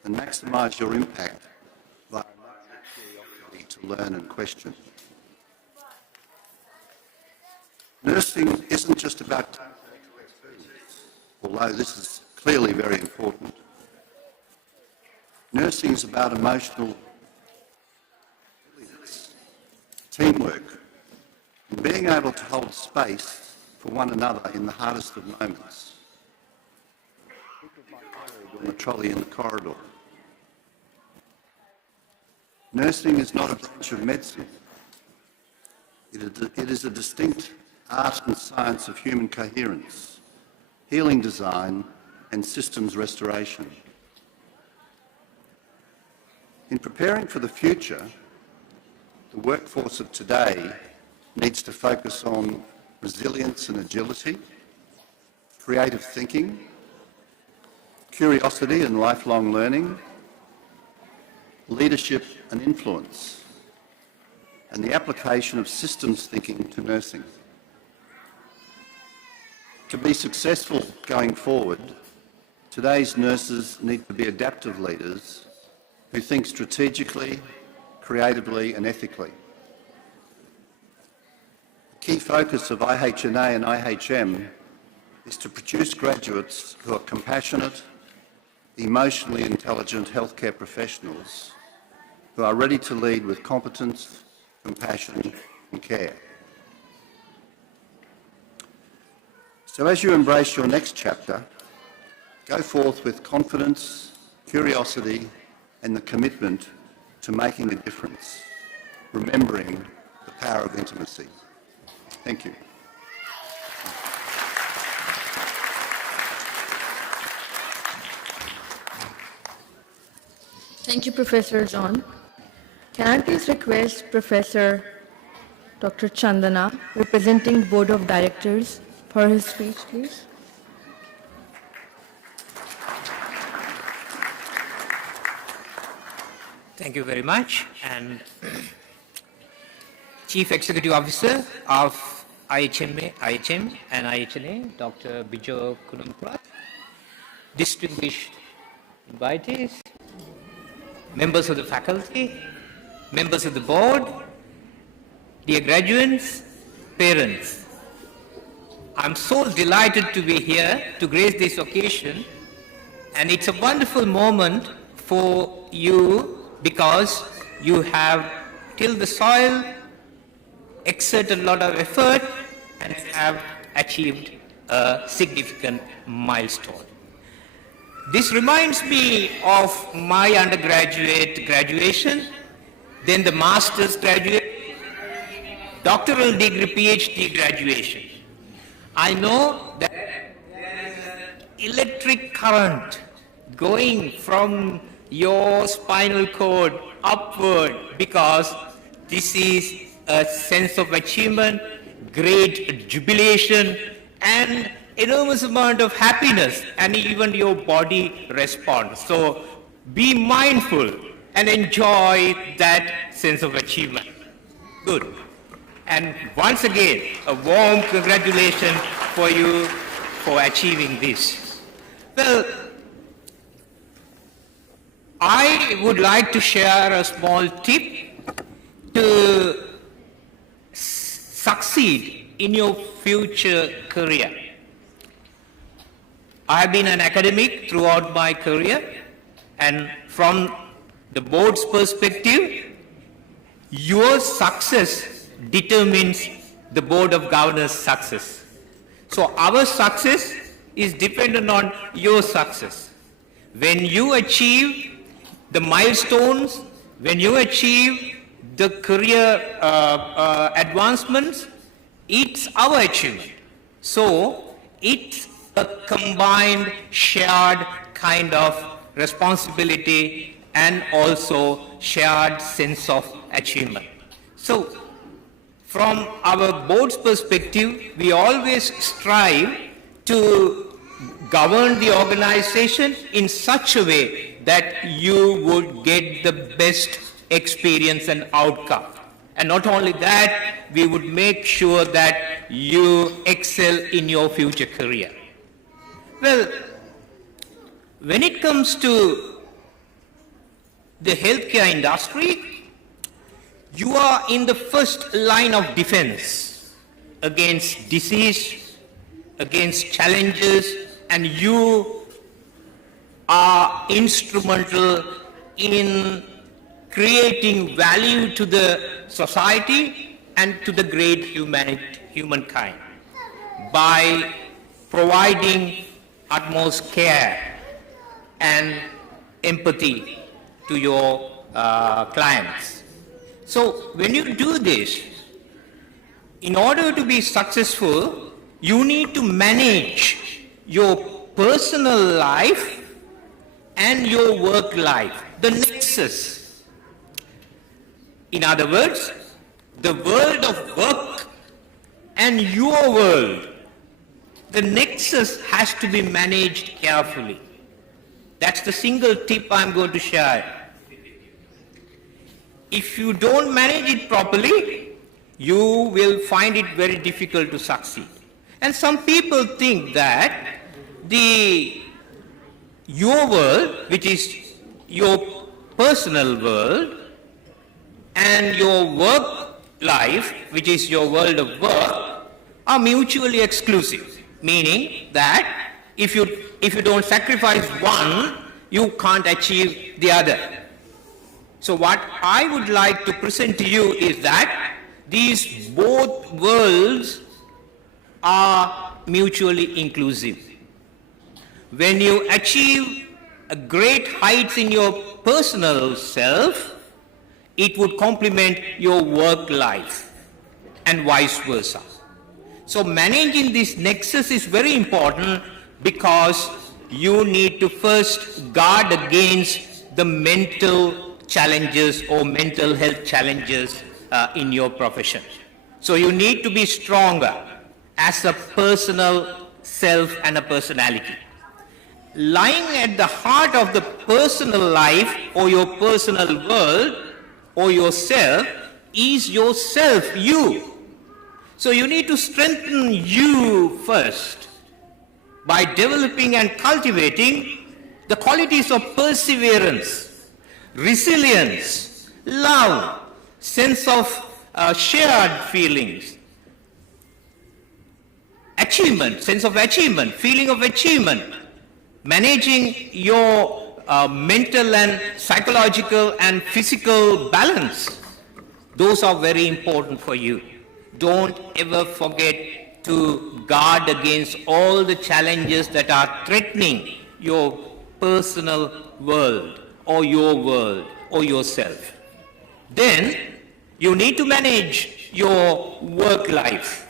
and maximise your impact via curiosity to learn and question. Nursing isn't just about technical expertise, although this is clearly very important. Nursing is about emotional resilience, teamwork, and being able to hold space for one another in the hardest of moments. Think of my colleague on the trolley in the corridor. Nursing is not a branch of medicine. It is a distinct art and science of human coherence, healing design, and systems restoration. In preparing for the future, the workforce of today needs to focus on resilience and agility, creative thinking, curiosity and lifelong learning, leadership and influence, and the application of systems thinking to nursing. To be successful going forward, today's nurses need to be adaptive leaders who think strategically, creatively and ethically. The key focus of IHNA and IHM is to produce graduates who are compassionate, emotionally intelligent healthcare professionals who are ready to lead with competence, compassion and care. So as you embrace your next chapter, go forth with confidence, curiosity and the commitment to making a difference, remembering the power of intimacy. Thank you. Thank you, Professor John. Can I please request Professor Dr. Chandana, representing the Board of Directors, for his speech, please? Thank you very much. And Chief Executive Officer of IHM and IHNA, Dr. Bijo Kunumprat, distinguished invitees, members of the faculty, members of the board, dear graduates, parents. I'm so delighted to be here to grace this occasion, and it's a wonderful moment for you because you have tilled the soil, exerted a lot of effort, and have achieved a significant milestone. This reminds me of my undergraduate graduation, then the master's graduation, doctoral degree PhD graduation. I know that there is an electric current going from your spinal cord upward because this is a sense of achievement, great jubilation, and enormous amount of happiness, and even your body responds. So be mindful and enjoy that sense of achievement. Good. And once again, a warm congratulations for you for achieving this. Well, I would like to share a small tip to succeed in your future career. I have been an academic throughout my career, and from the board's perspective, your success determines the board of governors' success. So our success is dependent on your success. When you achieve the milestones, when you achieve the career advancements, it's our achievement. So it's a combined, shared kind of responsibility and also shared sense of achievement. So from our board's perspective, we always strive to govern the organization in such a way that you would get the best experience and outcome. And not only that, we would make sure that you excel in your future career. Well, when it comes to the healthcare industry, you are in the first line of defense against disease, against challenges, and you are instrumental in creating value to the society and to the great humankind by providing utmost care and empathy to your clients. So when you do this, in order to be successful, you need to manage your personal life and your work life, the nexus. In other words, the world of work and your world, the nexus has to be managed carefully. That's the single tip I'm going to share. If you don't manage it properly, you will find it very difficult to succeed. And some people think that your world, which is your personal world, and your work life, which is your world of work, are mutually exclusive. Meaning that if you don't sacrifice one, you can't achieve the other. So what I would like to present to you is that these both worlds are mutually inclusive. When you achieve a great heights in your personal self, it would complement your work life and vice versa. So managing this nexus is very important because you need to first guard against the mental challenges or mental health challenges in your profession. So you need to be stronger as a personal self and a personality. Lying at the heart of the personal life or your personal world or yourself is yourself, you. So you need to strengthen you first by developing and cultivating the qualities of perseverance, resilience, love, sense of shared feelings, achievement, sense of achievement, feeling of achievement, managing your mental and psychological and physical balance. Those are very important for you. Don't ever forget to guard against all the challenges that are threatening your personal world or yourself. Then you need to manage your work life.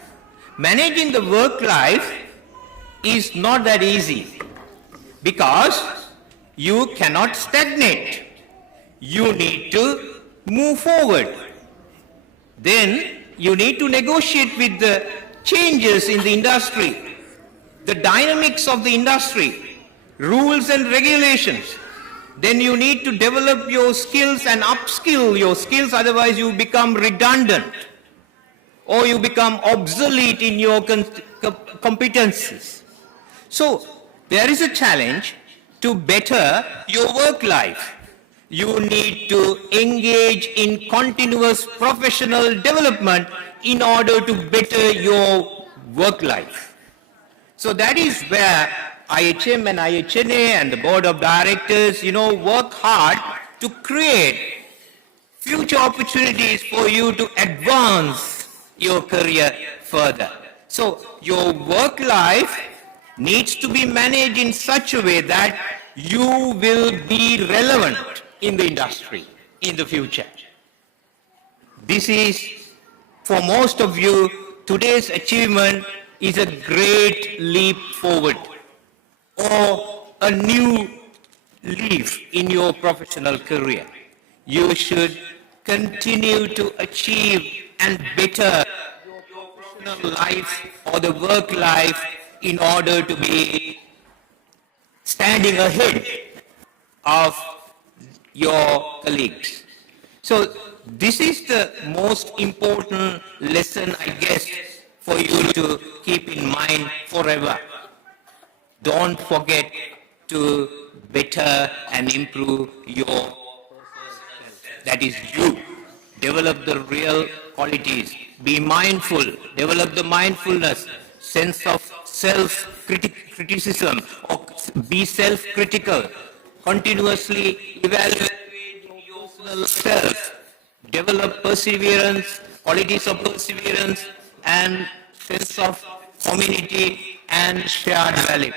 Managing the work life is not that easy because you cannot stagnate. You need to move forward. Then you need to negotiate with the changes in the industry, the dynamics of the industry, rules and regulations, then you need to develop your skills and upskill your skills, otherwise you become redundant or you become obsolete in your competencies. So there is a challenge to better your work life. You need to engage in continuous professional development in order to better your work life. So that is where IHM and IHNA and the board of directors, work hard to create future opportunities for you to advance your career further. So your work life needs to be managed in such a way that you will be relevant in the industry in the future. This is, for most of you, today's achievement is a great leap forward or a new leaf in your professional career. You should continue to achieve and better your professional life or the work life in order to be standing ahead of your colleagues. So this is the most important lesson, I guess, for you to keep in mind forever. Don't forget to better and improve your, that is you. Develop the real qualities. Be mindful. Develop the mindfulness, sense of self-criticism, or be self-critical. Continuously evaluate your personal self. Develop perseverance, qualities of perseverance, and sense of community and shared value.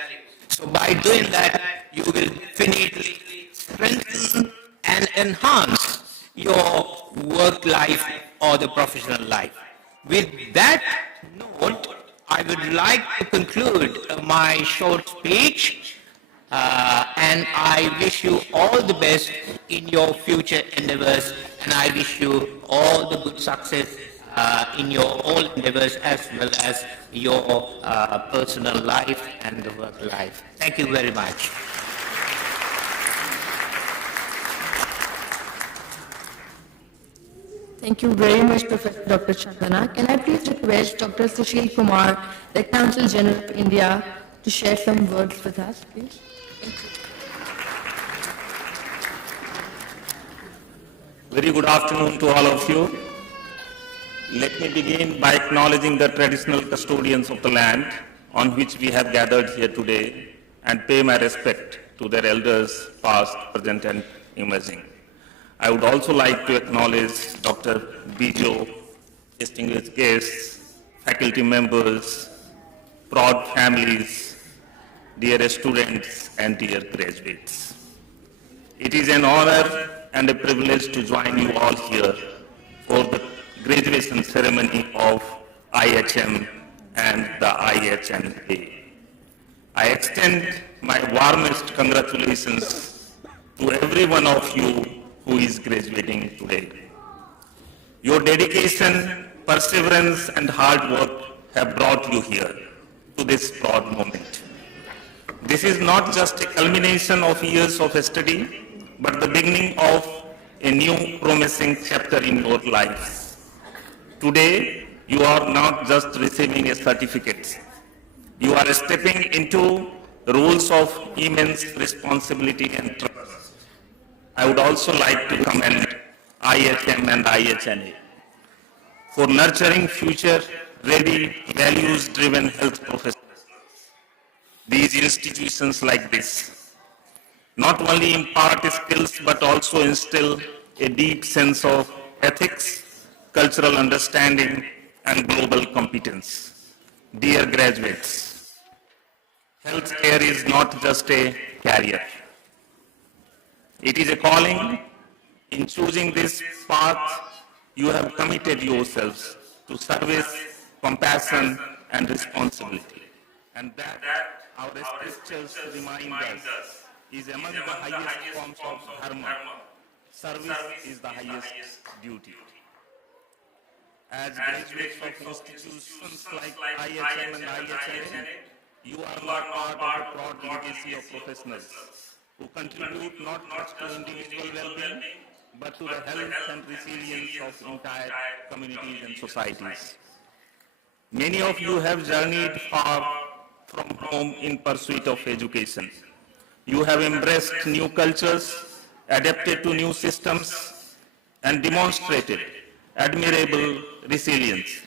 So by doing that, you will definitely strengthen and enhance your work life or the professional life. With that note, I would like to conclude my short speech, and I wish you all the best in your future endeavors, and I wish you all the good success in your all endeavors as well as your personal life and the work life. Thank you very much. Thank you very much, Professor Dr. Chandana. Can I please request Dr. Sushil Kumar, the Counsel General of India, to share some words with us, please? Thank you. Very good afternoon to all of you. Let me begin by acknowledging the traditional custodians of the land on which we have gathered here today and pay my respect to their elders past, present and emerging. I would also like to acknowledge Dr. Bijo, distinguished guests, faculty members, proud families, dear students and dear graduates. It is an honor and a privilege to join you all here for the graduation ceremony of IHM and the IHNA. I extend my warmest congratulations to every one of you who is graduating today. Your dedication, perseverance, and hard work have brought you here to this proud moment. This is not just a culmination of years of study, but the beginning of a new promising chapter in your lives. Today, you are not just receiving a certificate. You are stepping into roles of immense responsibility and trust. I would also like to commend IHM and IHNA for nurturing future-ready, values-driven health professionals. These institutions like this not only impart skills but also instill a deep sense of ethics, cultural understanding, and global competence. Dear graduates, healthcare is not just a career. It is a calling. In choosing this path, you have committed yourselves to service, compassion, and responsibility. And that, our scriptures remind us, is among the highest forms of dharma. Service is the highest duty. As graduates of institutions like IHM and IHNA, you are not part of a broad legacy of professionals. who contribute not just to individual well-being, but to the health and resilience of entire communities and societies. Many of you have journeyed far from home in pursuit of education. You have embraced new cultures, adapted to new systems, and demonstrated admirable resilience.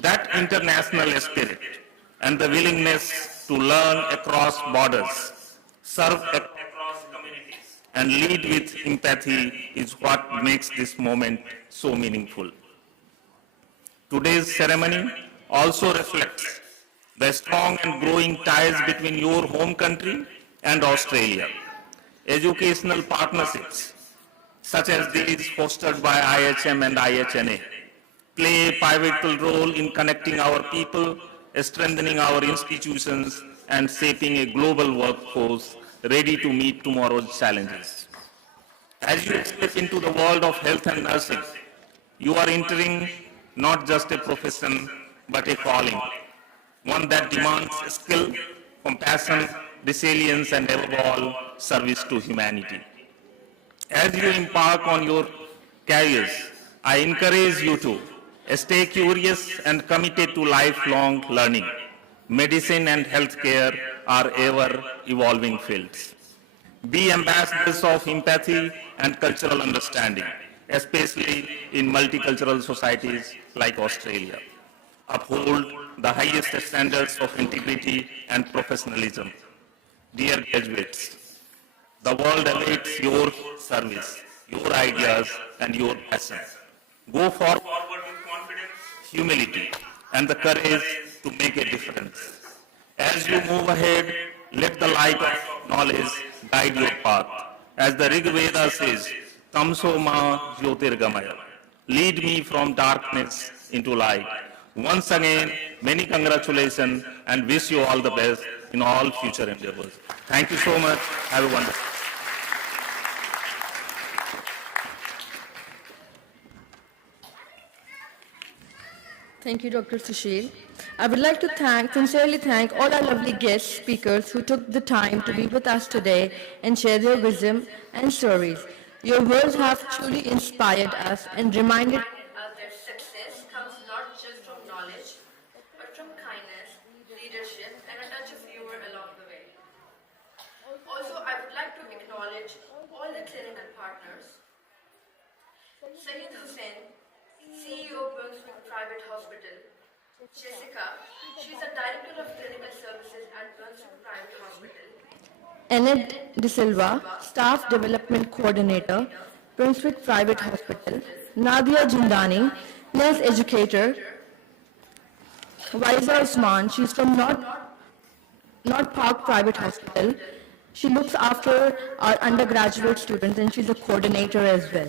That international spirit and the willingness to learn across borders, serve across communities, and lead with empathy is what makes this moment so meaningful. Today's ceremony also reflects the strong and growing ties between your home country and Australia. Educational partnerships, such as these fostered by IHM and IHNA, play a pivotal role in connecting our people, strengthening our institutions, and shaping a global workforce ready to meet tomorrow's challenges. As you step into the world of health and nursing, you are entering not just a profession, but a calling, one that demands skill, compassion, resilience, and above all, service to humanity. As you embark on your careers, I encourage you to stay curious and committed to lifelong learning. Medicine and healthcare are ever-evolving fields. Be ambassadors of empathy and cultural understanding, especially in multicultural societies like Australia. Uphold the highest standards of integrity and professionalism. Dear graduates, the world awaits your service, your ideas, and your passion. Go forward with confidence, humility, and the courage to make a difference. As you move ahead, let the light of knowledge guide your path. As the Rig Veda says, Tamso ma jyotirgamaya. Lead me from darkness into light. Once again, many congratulations and wish you all the best in all future endeavors. Thank you so much. Have a wonderful day. Thank you, Dr. Sushil. I would like to sincerely thank all our lovely guest speakers who took the time to be with us today and share their wisdom and stories. Your words have truly inspired us and reminded us that success comes not just from knowledge, but from kindness, leadership, and a touch of humor along the way. Also, I would like to acknowledge all the clinical partners. Sayed Hussain, CEO of Brunswick Private Hospital. Jessica, she's the Director of Clinical Services at Brunswick Private Hospital. Enid De Silva, Staff Development Coordinator, Brunswick Private Hospital. Nadia Jindani, Nurse Educator. Waiza Usman, she's from North Park Private Hospital. She looks after our undergraduate students and she's a coordinator as well.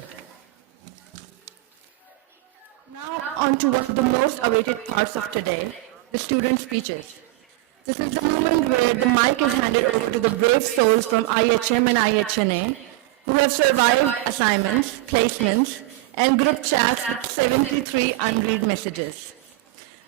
Now on to one of the most awaited parts of today, the student speeches. This is the moment where the mic is handed over to the brave souls from IHM and IHNA who have survived assignments, placements, and group chats with 73 unread messages.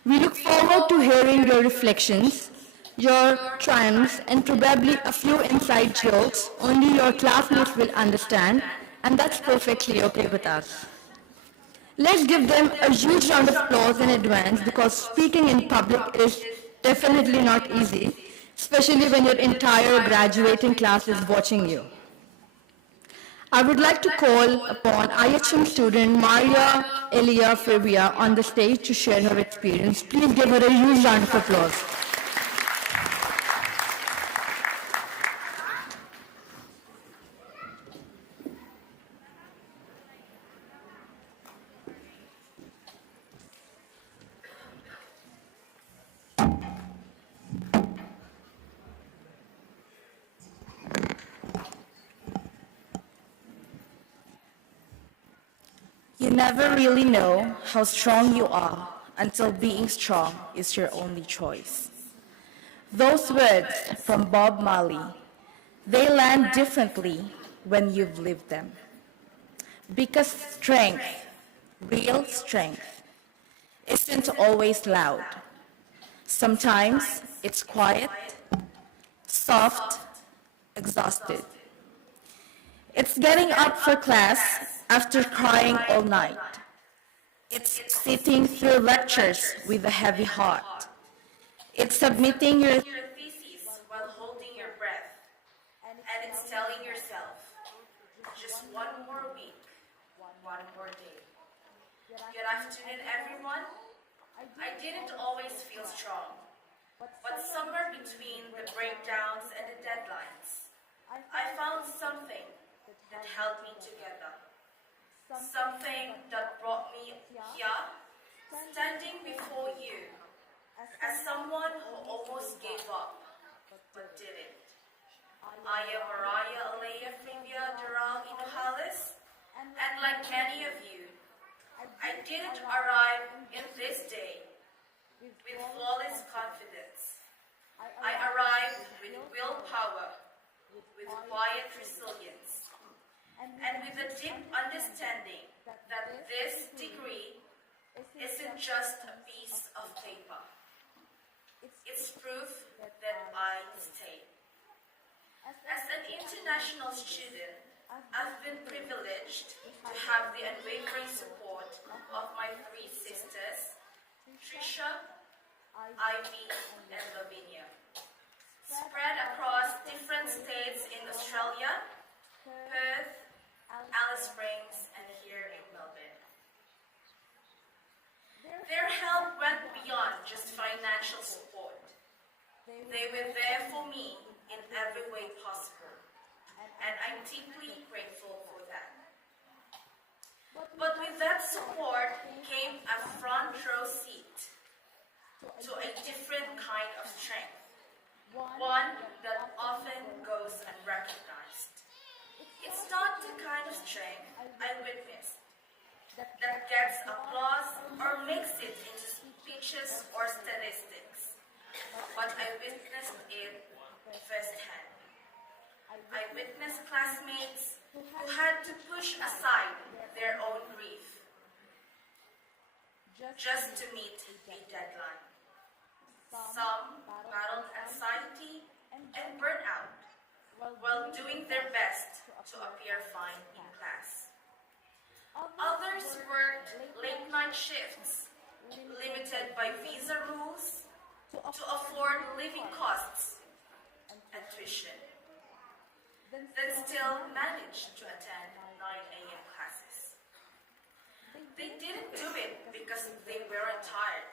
We look forward to hearing your reflections, your triumphs, and probably a few inside jokes only your classmates will understand, and that's perfectly okay with us. Let's give them a huge round of applause in advance because speaking in public is definitely not easy, especially when your entire graduating class is watching you. I would like to call upon IHM student Maria Elia Fabia on the stage to share her experience. Please give her a huge round of applause. You never really know how strong you are until being strong is your only choice. Those words from Bob Marley, they land differently when you've lived them. Because strength, real strength, isn't always loud. Sometimes it's quiet, soft, exhausted, It's getting up for class after crying all night. It's sitting through lectures with a heavy heart. It's submitting your thesis while holding your breath. And it's telling yourself, just one more week, one more day. Good afternoon, everyone. I didn't always feel strong, but somewhere between the breakdowns and the deadlines, I found something that held me together. Something that brought me here, standing before you, as someone who almost gave up, but didn't. I am Mariah Alea Fribia Dural Inuhalis, and like many of you, I didn't arrive in this day with flawless confidence. I arrived with willpower, with quiet resilience, and with a deep understanding that this degree isn't just a piece of paper. It's proof that I stayed. As an international student, I've been privileged to have the unwavering support of my three sisters, Trisha, Ivy, and Lavinia, spread across different states in Australia, Perth, Alice Springs, and here in Melbourne. Their help went beyond just financial support. They were there for me in every way possible, and I'm deeply grateful for that. But with that support came a front row seat to a different kind of strength, one that often goes unrecognized. It's not the kind of strength I witnessed that gets applause or makes it into speeches or statistics, but I witnessed it firsthand. I witnessed classmates who had to push aside their own grief just to meet a deadline. Some battled anxiety and burnout while doing their best to appear fine in class. Others worked late-night shifts, limited by visa rules, to afford living costs and tuition, then still managed to attend 9 a.m. classes. They didn't do it because they weren't tired,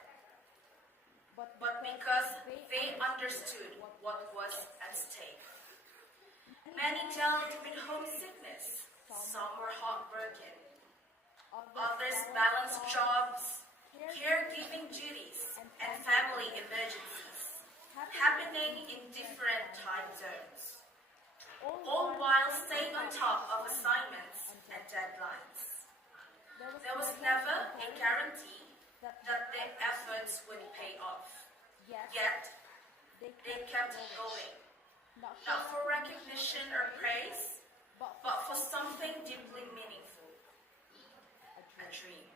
but because they understood what was at stake. Many dealt with homesickness, some were heartbroken. Others balanced jobs, caregiving duties, and family emergencies, happening in different time zones, all while staying on top of assignments and deadlines. There was never a guarantee that their efforts would pay off, yet they kept going, not for recognition or praise, but for something deeply meaningful, a dream.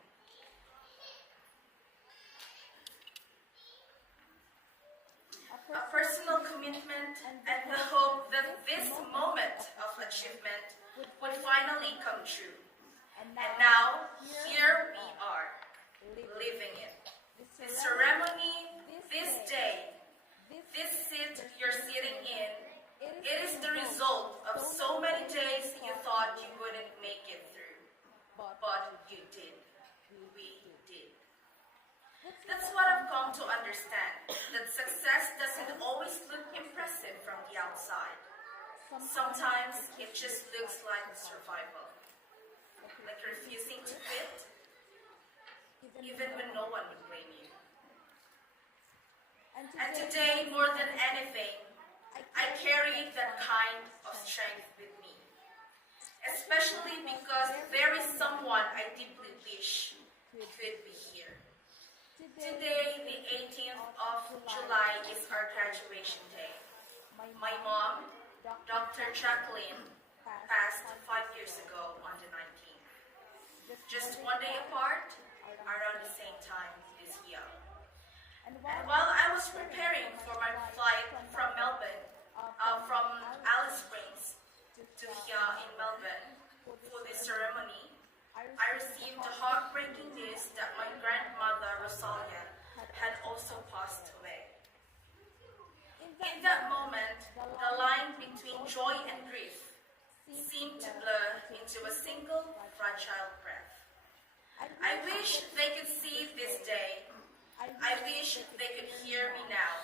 A personal commitment and the hope that this moment of achievement would finally come true. And now, here we are, living it. This ceremony, this day, this seat you're sitting in, it is the result of so many days you thought you wouldn't make it through. But you did. We did. That's what I've come to understand, that success doesn't always look impressive from the outside. Sometimes it just looks like survival, like refusing to quit, even when no one would blame you. And today, more than anything, I carry that kind of strength with me, especially because there is someone I deeply wish could be here. Today, the 18th of July, is our graduation day. My mom, Dr. Jacqueline, passed 5 years ago on the 19th. Just one day apart, around the same time this year. And while I was preparing for my flight from Melbourne, from Alice Springs to here in Melbourne for this ceremony, I received the heartbreaking news that my grandmother, Rosalia, had also passed away. In that moment, the line between joy and grief seemed to blur into a single fragile breath. I wish they could see this day. I wish they could hear me now.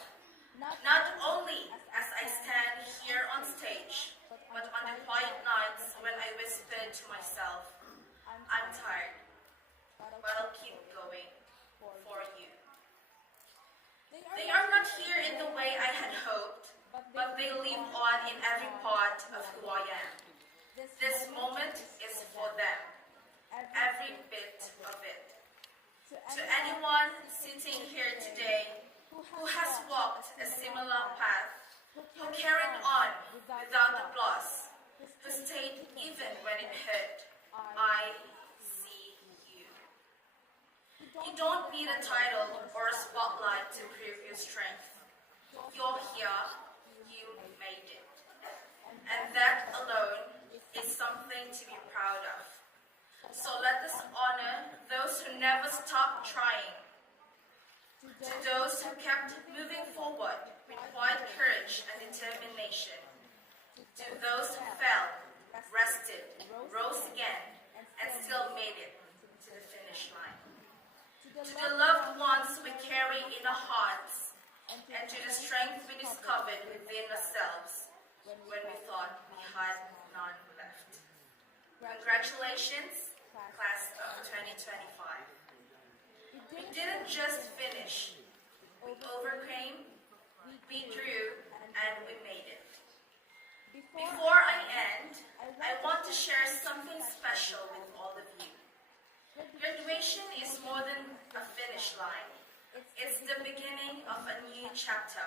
Not only as I stand here on stage, but on the quiet nights when I whispered to myself, I'm tired, but I'll keep going for you. They are not here in the way I had hoped, but they live on in every part of who I am. This moment is for them, every bit of it. To anyone sitting here today who has walked a similar path, who carried on without applause, who stayed even when it hurt, I see you. You don't need a title or a spotlight to prove your strength. You're here, you made it. And that alone is something to be proud of. So let us honor those who never stopped trying, to those who kept moving forward with quiet courage and determination, to those who fell, rested, rose again, and still made it to the finish line. To the loved ones we carry in our hearts, and to the strength we discovered within ourselves when we thought we had none left. Congratulations, class of 2025. We didn't just finish, we overcame, we grew, and we made it. Before I end, I want to share something special with all of you. Graduation is more than a finish line. It's the beginning of a new chapter,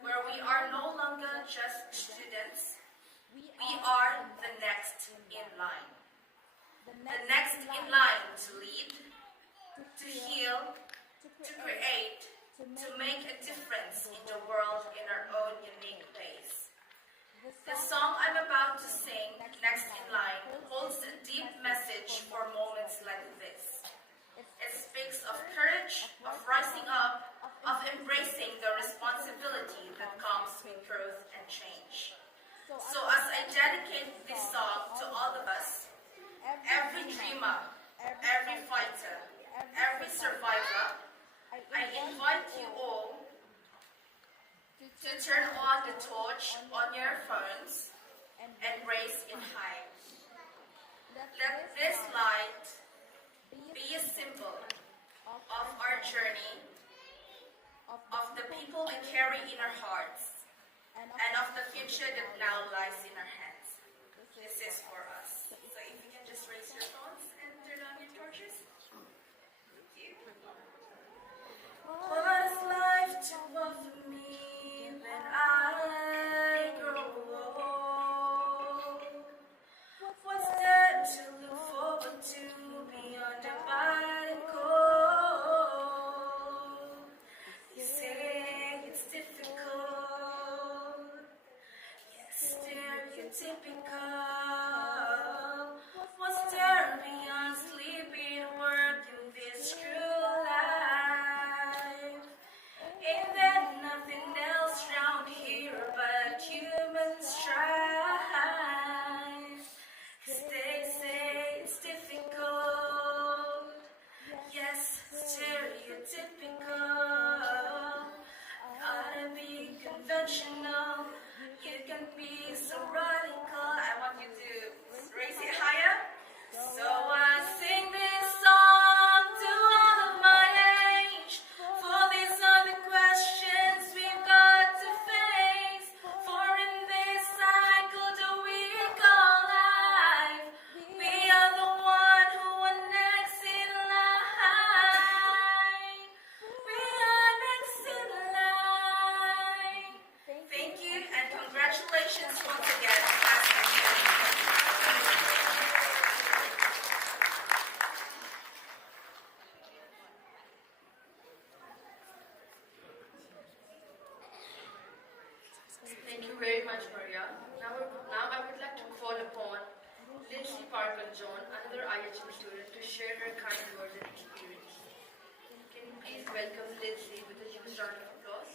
where we are no longer just students, we are the next in line. The next in line to lead, to heal, to create, to make a difference in the world in our own unique ways. The song I'm about to sing, Next in Line, holds a deep message for moments like this. It speaks of courage, of rising up, of embracing the responsibility that comes with growth and change. So as I dedicate this song to all of us, every dreamer, every fighter, every survivor, I invite you all to turn on the torch on your phones and raise it high. Let this light be a symbol of our journey, of the people we carry in our hearts, and of the future that now lies in our hands. This is for us. So if you can just raise your phones and turn on your torches. Thank you. What is life to offer me when I grow old? What's there to look forward to beyond the biting cold? You say it's difficult, yes, stereotypical. another IHM student to share her kind words and experience. Can you please welcome Lindsay with a huge round of applause?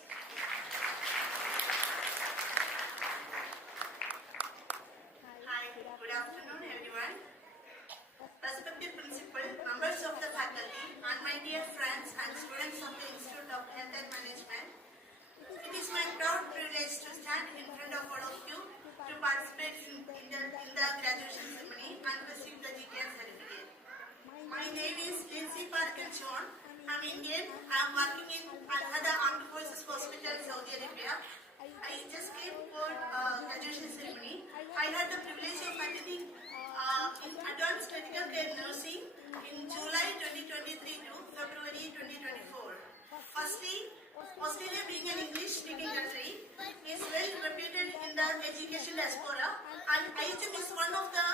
Hi, good afternoon everyone. Respected principal, members of the faculty, and my dear friends and students of the Institute of Health and Management, it is my proud privilege to stand in front of all of you to participate in the graduation ceremony and receive the GTS certificate. My name is Lindsay Parker John. I'm Indian. I'm working in Al-Hada Armed Forces Hospital, Saudi Arabia. I just came for graduation ceremony. I had the privilege of attending in advanced medical care nursing in July 2023 to February 2024. Firstly, Australia being an English-speaking country is well reputed in the education diaspora, and IHM is one of the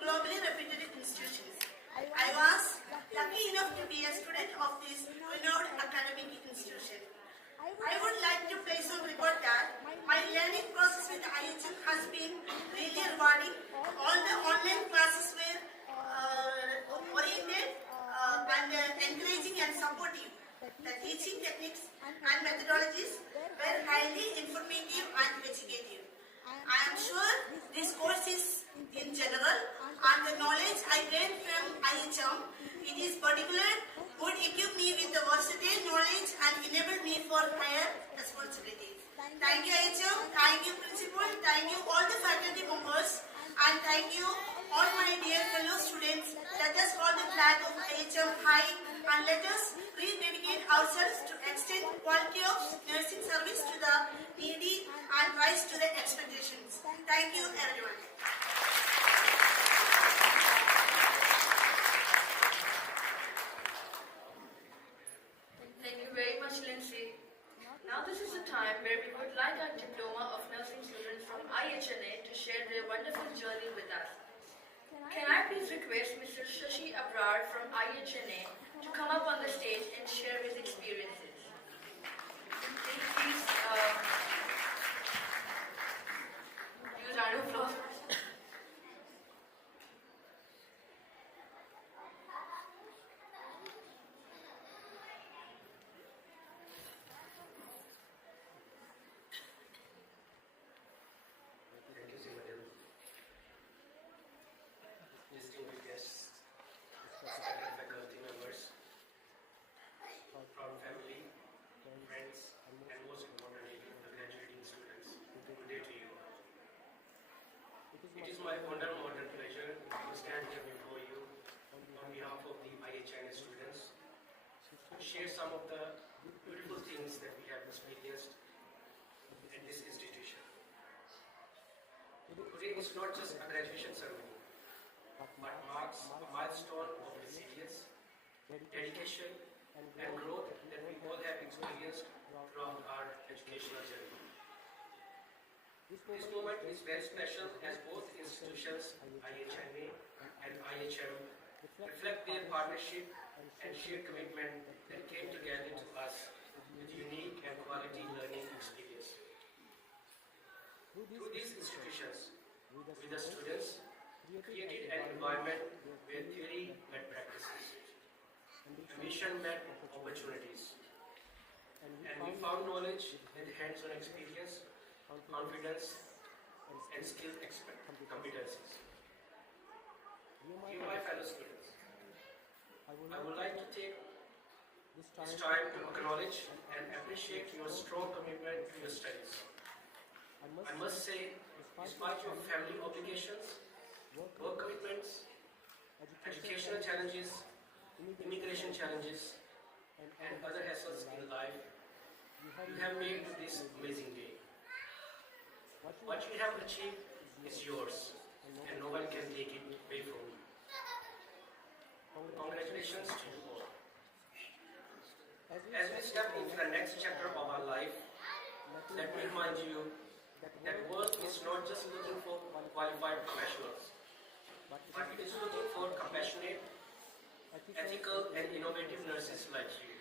globally reputed institutions. I was lucky enough to be a student of this renowned academic institution. I would like to place on record that my learning process with IHM has been really rewarding. All the online classes were oriented and encouraging and supportive. The teaching techniques and methodologies were highly informative and educative. I am sure this course is in general, and the knowledge I gained from IHM, it is particular, would equip me with the versatile knowledge and enable me for higher responsibilities. Thank you IHM, thank you principal, thank you all the faculty members, and thank you all my dear fellow students. Let us hold the flag of IHM high and let us rededicate ourselves to extend quality of nursing service to the needy and rise to the expectations. Thank you everyone. Thank you very much, Lindsay. Now this is the time where we would like our Diploma of Nursing students from IHNA to share their wonderful journey with us. Can I please request Mr. Shashi Abrar from IHNA to come up on the stage and share his experiences? Can you please use round of applause? Distinguished guests, faculty members, proud family, friends, and most importantly, the graduating students. Good day to you. It is my honor and pleasure to stand here before you on behalf of the IHNA students to share some of the beautiful things that we have experienced at this institution. Today is not just a graduation ceremony, but marks a milestone of resilience, dedication, and growth that we all have experienced throughout our educational journey. This moment is very special as both institutions, IHNA and IHM, reflect their partnership and shared commitment that came together to us with unique and quality learning experience. Through these institutions, with the students, created an environment where theory met practices, ambition met opportunities, and we found knowledge with hands-on experience, confidence, and skilled competencies. You, my fellow students, I would like to take this time to acknowledge and appreciate your strong commitment to your studies. I must say, despite your family obligations, work commitments, educational challenges, immigration challenges, and other hassles in life, you have made this amazing day. What you have achieved is yours, and no one can take it away from you. Congratulations to you all. As we step into the next chapter of our life, let me remind you that work is not just looking for qualified professionals, but it is looking for compassionate, ethical, and innovative nurses like you.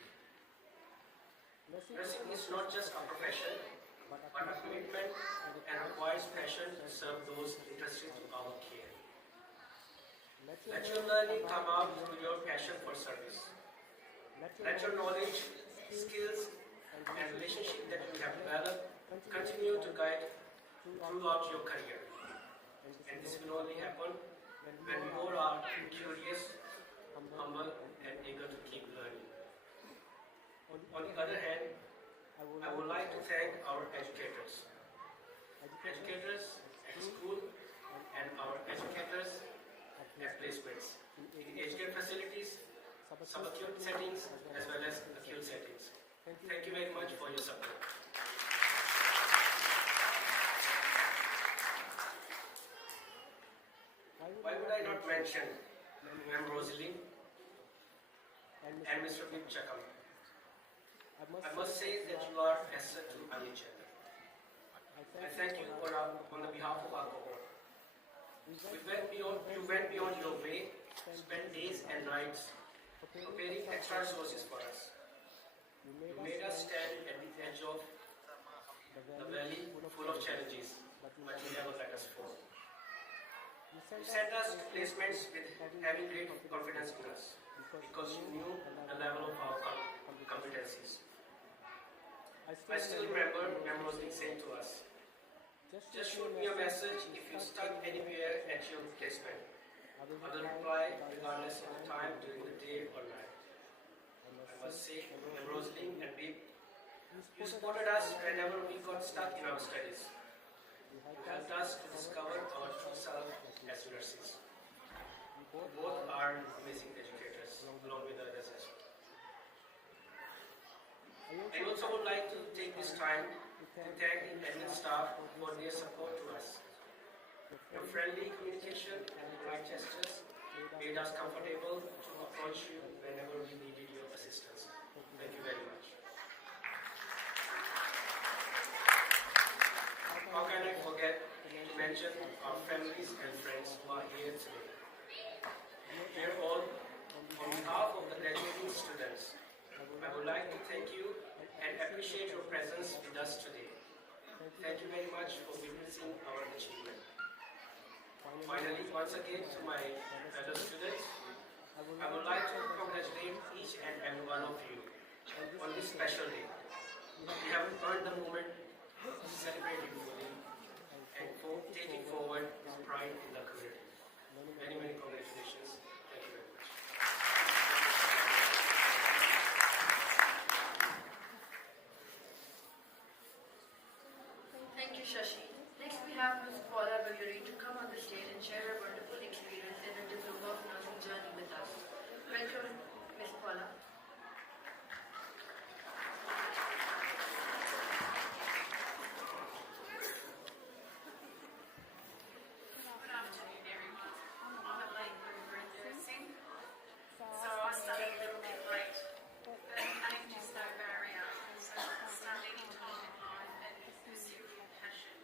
Nursing is not just a profession, but a commitment and requires passion to serve those interested in our care. Let your learning come out through your passion for service. Let your knowledge, skills, and relationship that you have developed continue to guide throughout your career. And this will only happen when you all are curious, humble, and eager to keep learning. On the other hand, I would like to thank our educators. Educators at school and our educators at placements, in educational facilities, subacute settings, as well as acute settings. Thank you very much for your support. Why would I not mention Ma'am Rosalind and Mr. Bib Chakam? I must say that you are asset to IHM. I thank you on the behalf of our cohort. You went beyond your way, spent days and nights preparing extra resources for us. You made us stand at the edge of the valley full of challenges, but you never let us fall. You sent us to placements with having great confidence in us because you knew the level of our competencies. I still remember Ma'am Rosalind saying to us, just shoot me a message if you're stuck anywhere at your placement. I will reply regardless of the time during the day or night. I must say, Ma'am Rosalind and Bib, you supported us whenever we got stuck in our studies. You helped us to discover our true self as nurses. Both are amazing educators, along with others as well. I also would like to take this time to thank the admin staff for their support to us. Your friendly communication and polite gestures made us comfortable to approach you whenever we needed your assistance. Thank you very much. How can I forget to mention our families and friends who are here today? Dear all, on behalf of the graduating students, I would like to thank you and appreciate your presence with us today. Thank you very much for witnessing our achievement. Finally, once again to my fellow students, I would like to congratulate each and every one of you on this special day. We have earned the moment to celebrate it fully and take it forward with pride in the career. Many, many congratulations. Thank you very much. Thank you, Shashi. Next, we have Ms. Paula Baguri to come on the stage and share her wonderful experience in her diploma of nursing journey with us. Welcome, Ms. Paula. Good afternoon, everyone. I'm a late mover in nursing, so I studied a little bit late, but age is no barrier, so I can start any time in life and pursue your passion.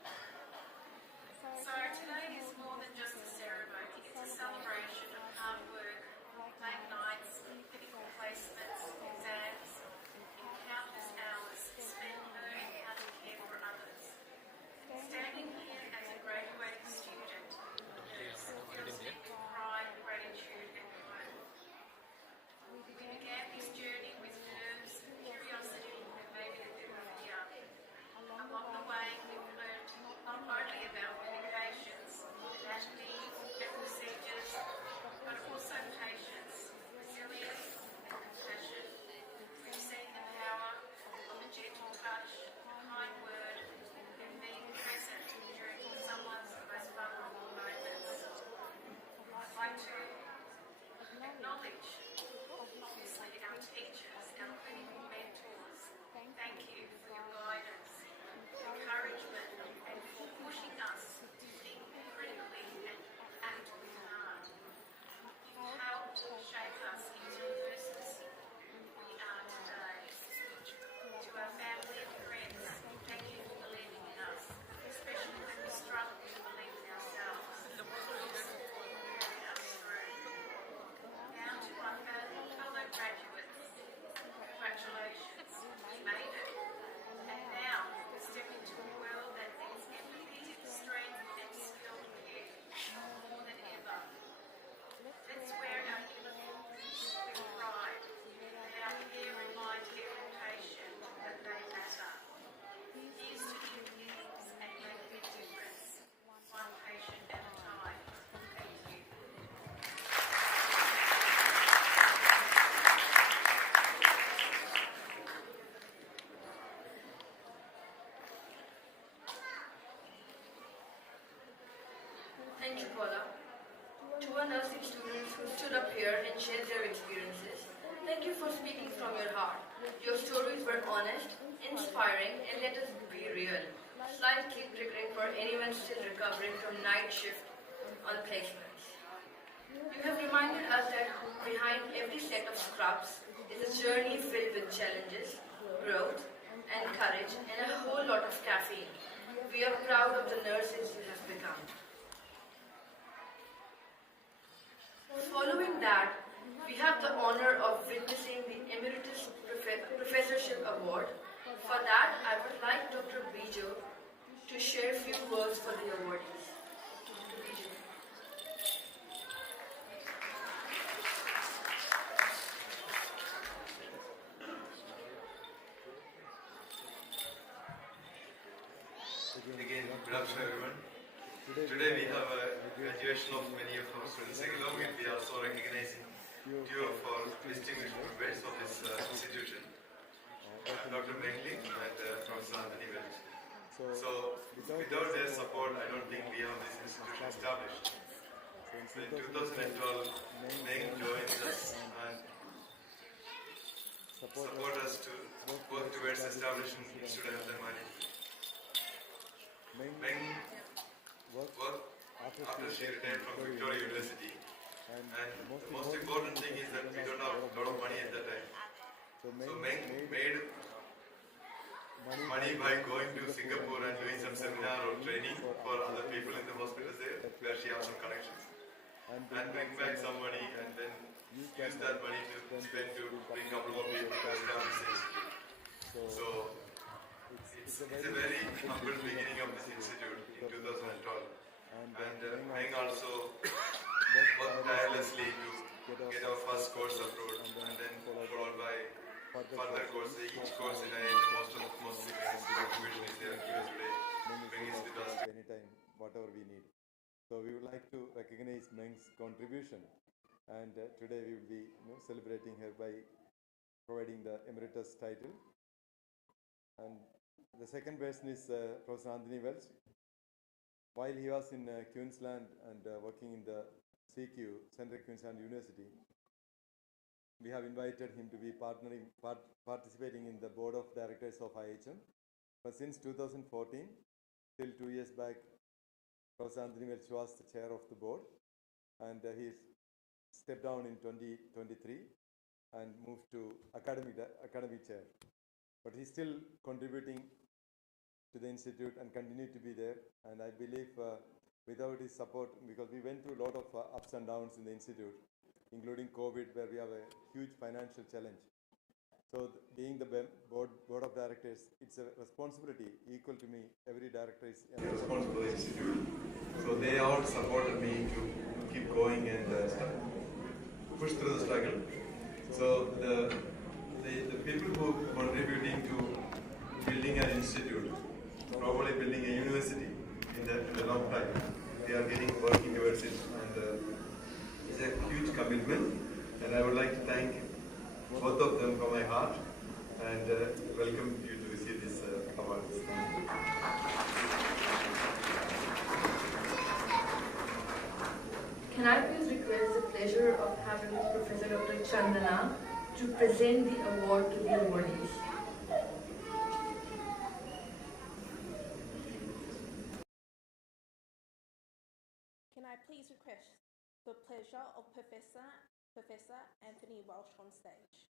So today is more than just a ceremony, it's a celebration of hard work, late nights, clinical placements, exams, and countless hours spent learning how to care for others. Standing here as a graduating student fills me with pride, gratitude, and hope. We began this journey with nerves, curiosity, and maybe a bit of fear. Along the way, we've learned not only about medications, anatomy, and procedures, but also patience, resilience, and compassion. We've seen the power of a gentle touch, a kind word, and being present during someone's most vulnerable moments. I'd like to acknowledge, obviously, our teachers, our clinical mentors. Thank you for your guidance, encouragement, and for pushing us to think critically and act with heart. You've helped shape us into the persons we are today. To our family and friends, thank you for believing in us, especially when we struggle to believe in ourselves. Carried us through. Now to our fellow graduates, shared their experiences. Thank you for speaking from your heart. Your stories were honest, inspiring, and let us be real. Slightly triggering for anyone still recovering from night shift on placements. You have reminded us that behind every set of scrubs is a journey filled with challenges, growth, and courage, and a whole lot of caffeine. We are proud of the nurses you have become. Following that, we have the honor of witnessing the Emeritus Professorship Award. For that, I would like Dr. Bijo to share a few words for the awardees. Dr. Bijo. Again, good afternoon everyone. Today we have a graduation of many of our students. Along with we are also recognizing two of our distinguished members of this institution, Dr. Mengling and Professor Anthony Welch. So without their support, I don't think we have this institution established. So in 2012, Meng joined us and support us to work towards establishing Institute of Health and Management. Meng worked after she retired from Victoria University, and the most important thing is that we don't have a lot of money at that time. So Meng made money by going to Singapore and doing some seminar or training for other people in the hospitals there, where she has some connections, and bring back some money and then use that money to spend to bring a couple more people to establish the institute. So it's a very humble beginning of this institute in 2012, and Meng also worked tirelessly to get our first course approved, and then followed by further courses. Each course in IHM, most seniors contribution is there. Today, Meng is with us anytime, whatever we need. So we would like to recognize Meng's contribution, and today we will be celebrating her by providing the emeritus title. And the second person is Professor Anthony Welch. While he was in Queensland and working in the CQ, Central Queensland University, we have invited him to be participating in the board of directors of IHM. But since 2014, till 2 years back, Professor Anthony Welch was the chair of the board, and he stepped down in 2023 and moved to academic chair. But he's still contributing to the institute and continue to be there. And I believe without his support, because we went through a lot of ups and downs in the institute, including COVID, where we have a huge financial challenge. So being the board of directors, it's a responsibility equal to me. Every director is responsible for the institute. So they all supported me to keep going and push through the struggle. So the people who are contributing to building an institute, probably building a university in the long time, they are working towards it, and it's a huge commitment. And I would like to thank both of them from my heart, and welcome you to receive this award. Can I please request the pleasure of having Professor Dr. Chandana to present the award to the awardees? Can I please request the pleasure of Professor Anthony Welch on stage?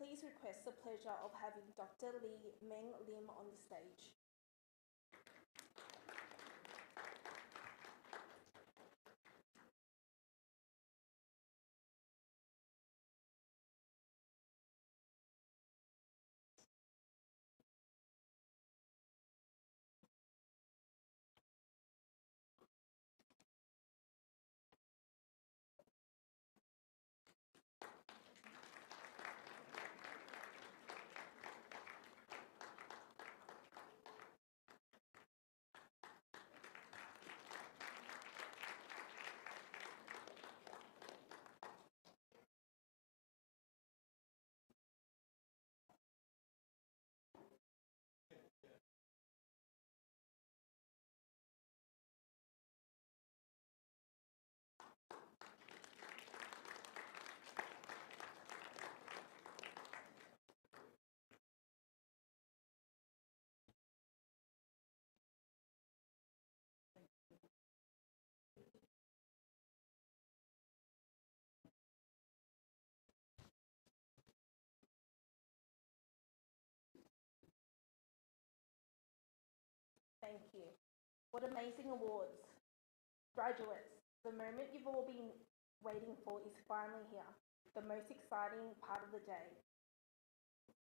please request the pleasure of having Dr. Lee Meng Lim on the stage. Thank you. What amazing awards. Graduates, the moment you've all been waiting for is finally here, the most exciting part of the day.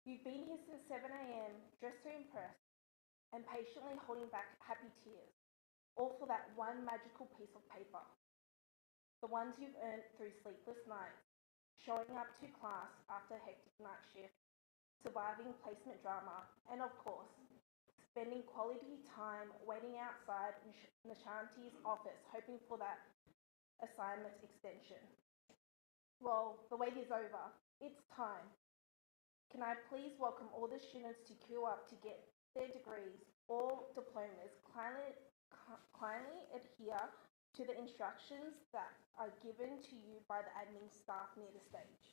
You've been here since 7 a.m, dressed to impress, and patiently holding back happy tears, all for that one magical piece of paper. The ones you've earned through sleepless nights, showing up to class after a hectic night shift, surviving placement drama, and of course, spending quality time waiting outside Nishanti's office, hoping for that assignment extension. Well, the wait is over. It's time. Can I please welcome all the students to queue up to get their degrees or diplomas? Kindly adhere to the instructions that are given to you by the admin staff near the stage.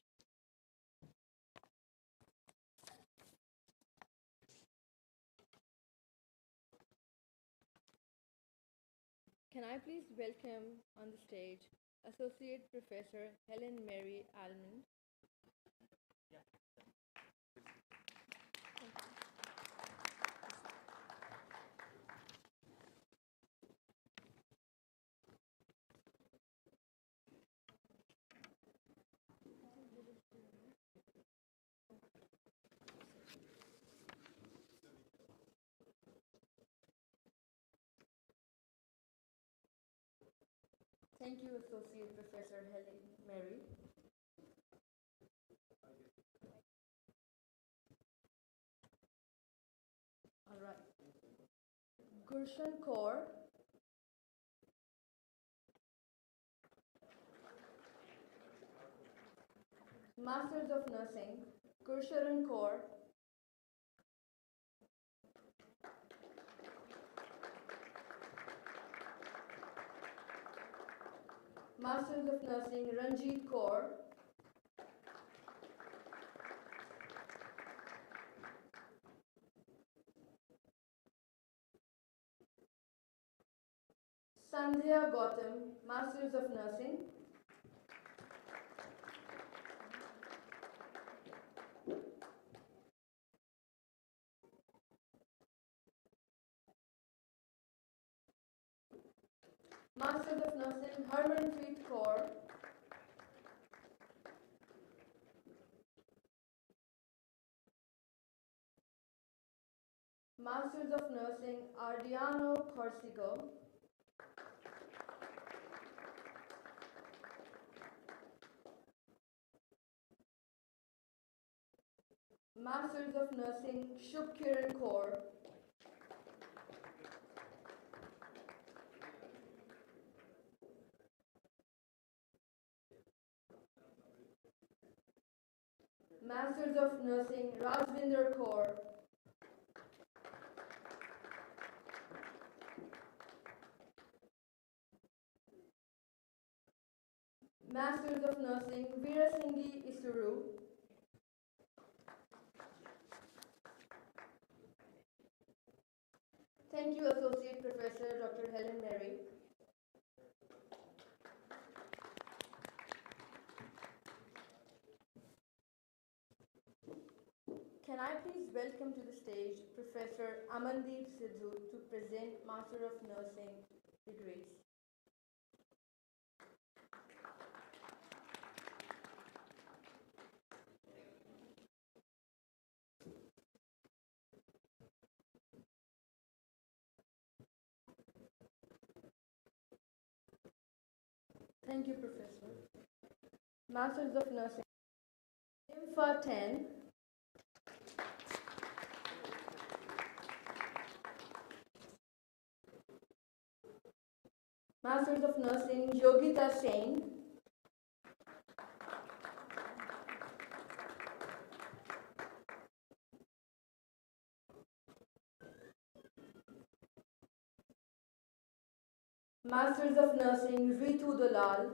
Can I please welcome on the stage Associate Professor Helen Mary Almond. Thank you, Associate Professor Helen Mary. All right. Gurshan Kaur. Masters of Nursing, Gurshan Kaur. Masters of Nursing, Ranjit Kaur. Sandhya Gautam, Masters of Nursing. Masters of Nursing, Harmanpreet Kaur. Masters of Nursing, Ardiano Corsigo. Masters of Nursing, Shubkiran Kaur. Masters of Nursing, Rajvinder Kaur. Masters of Nursing, Veerasinghe Isuru. Thank you, Associate Professor Dr. Helen Mary. Can I please welcome to the stage Professor Amandeep Sidhu to present Master of Nursing degrees. Thank you, Professor. Masters of Nursing. IMFA 10. Masters of Nursing, Yogita Singh. Masters of Nursing, Ritu Dalal.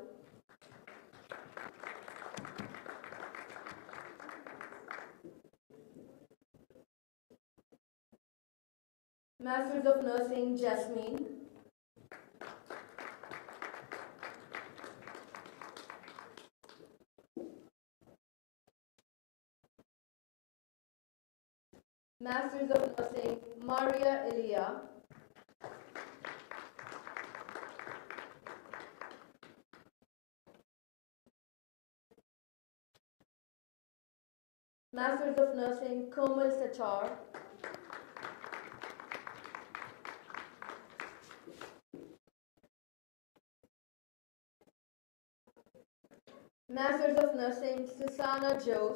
Masters of Nursing, Jasmine. Masters of Nursing, Maria Elia. Masters of Nursing, Komal Sachar. Masters of Nursing, Susanna Jose.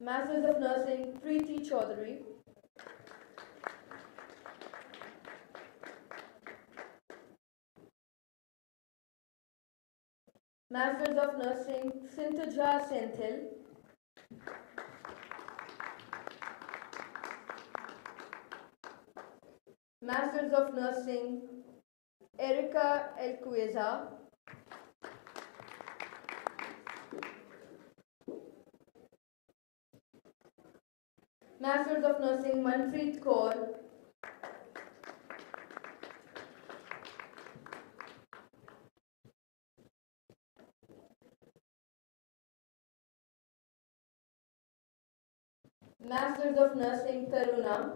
Masters of Nursing, Preeti Chaudhary. Masters of Nursing, Sintuja Senthil. Masters of Nursing, Erica Elcueza. Masters of Nursing, Manpreet Kaur. Masters of Nursing, Taruna.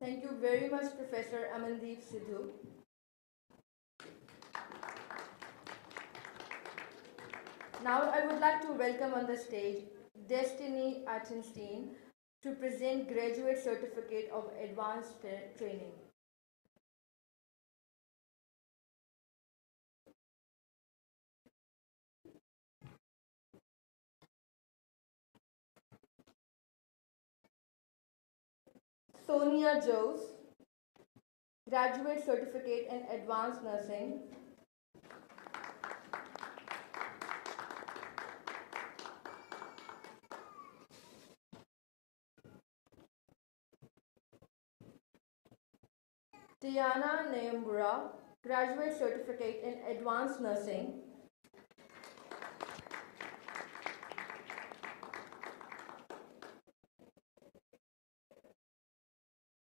Thank you very much, Professor Amandeep Sidhu. Now I would like to welcome on the stage Destiny Attenstein to present Graduate Certificate of Advanced Training. Sonia Jose, Graduate Certificate in Advanced Nursing. Tiana Nayambura, Graduate Certificate in Advanced Nursing.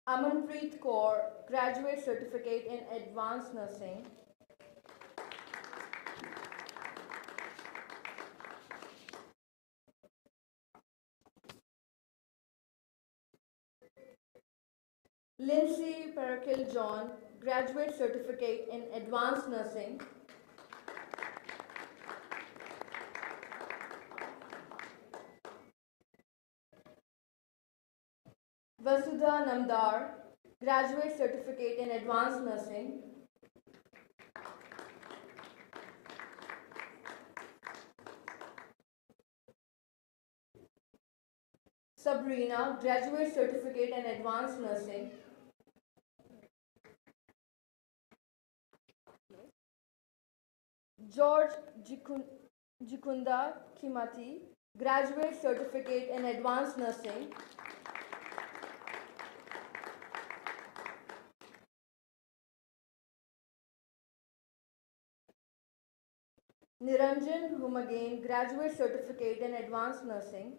Amanpreet Kaur, Graduate Certificate in Advanced Nursing. Lindsay Parakil John, Graduate Certificate in Advanced Nursing. Vasudha Namdar, Graduate Certificate in Advanced Nursing. Sabrina, Graduate Certificate in Advanced Nursing. George Jikunda Kimati, Graduate Certificate in Advanced Nursing. Niranjan Humagain, Graduate Certificate in Advanced Nursing.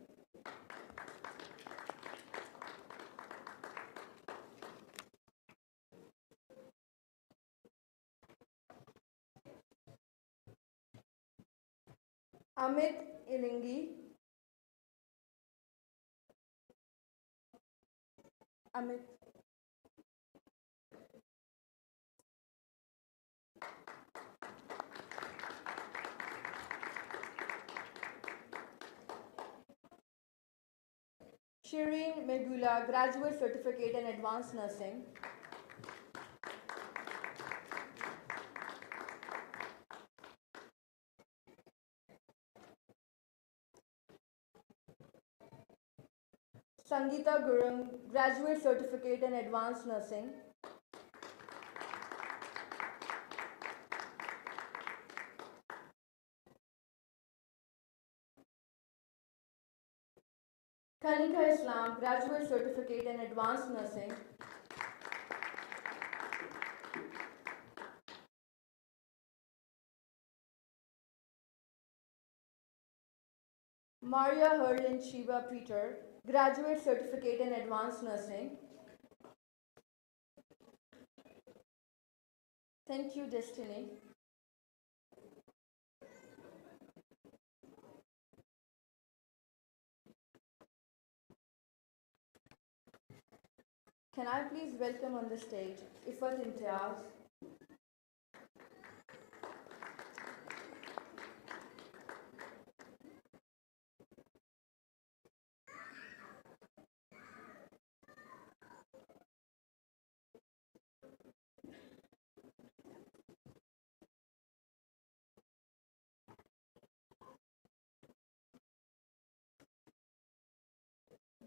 Amit Ilingi. Amit. Shireen Megula, Graduate Certificate in Advanced Nursing. Sangeeta Gurung, Graduate Certificate in Advanced Nursing. Kanika Islam, Graduate Certificate in Advanced Nursing. Maria Herlin Shiva Peter, Graduate Certificate in Advanced Nursing. Thank you, Destiny. Can I please welcome on the stage Ifat Imtiaz,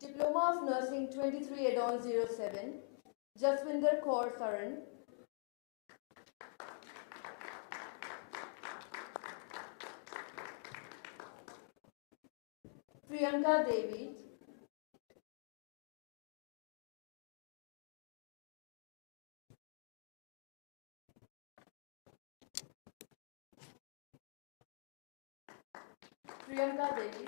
Diploma of Nursing 23 Add-on 07, Jaswinder Kaur Saran, Priyanka Devi, Priyanka Devi,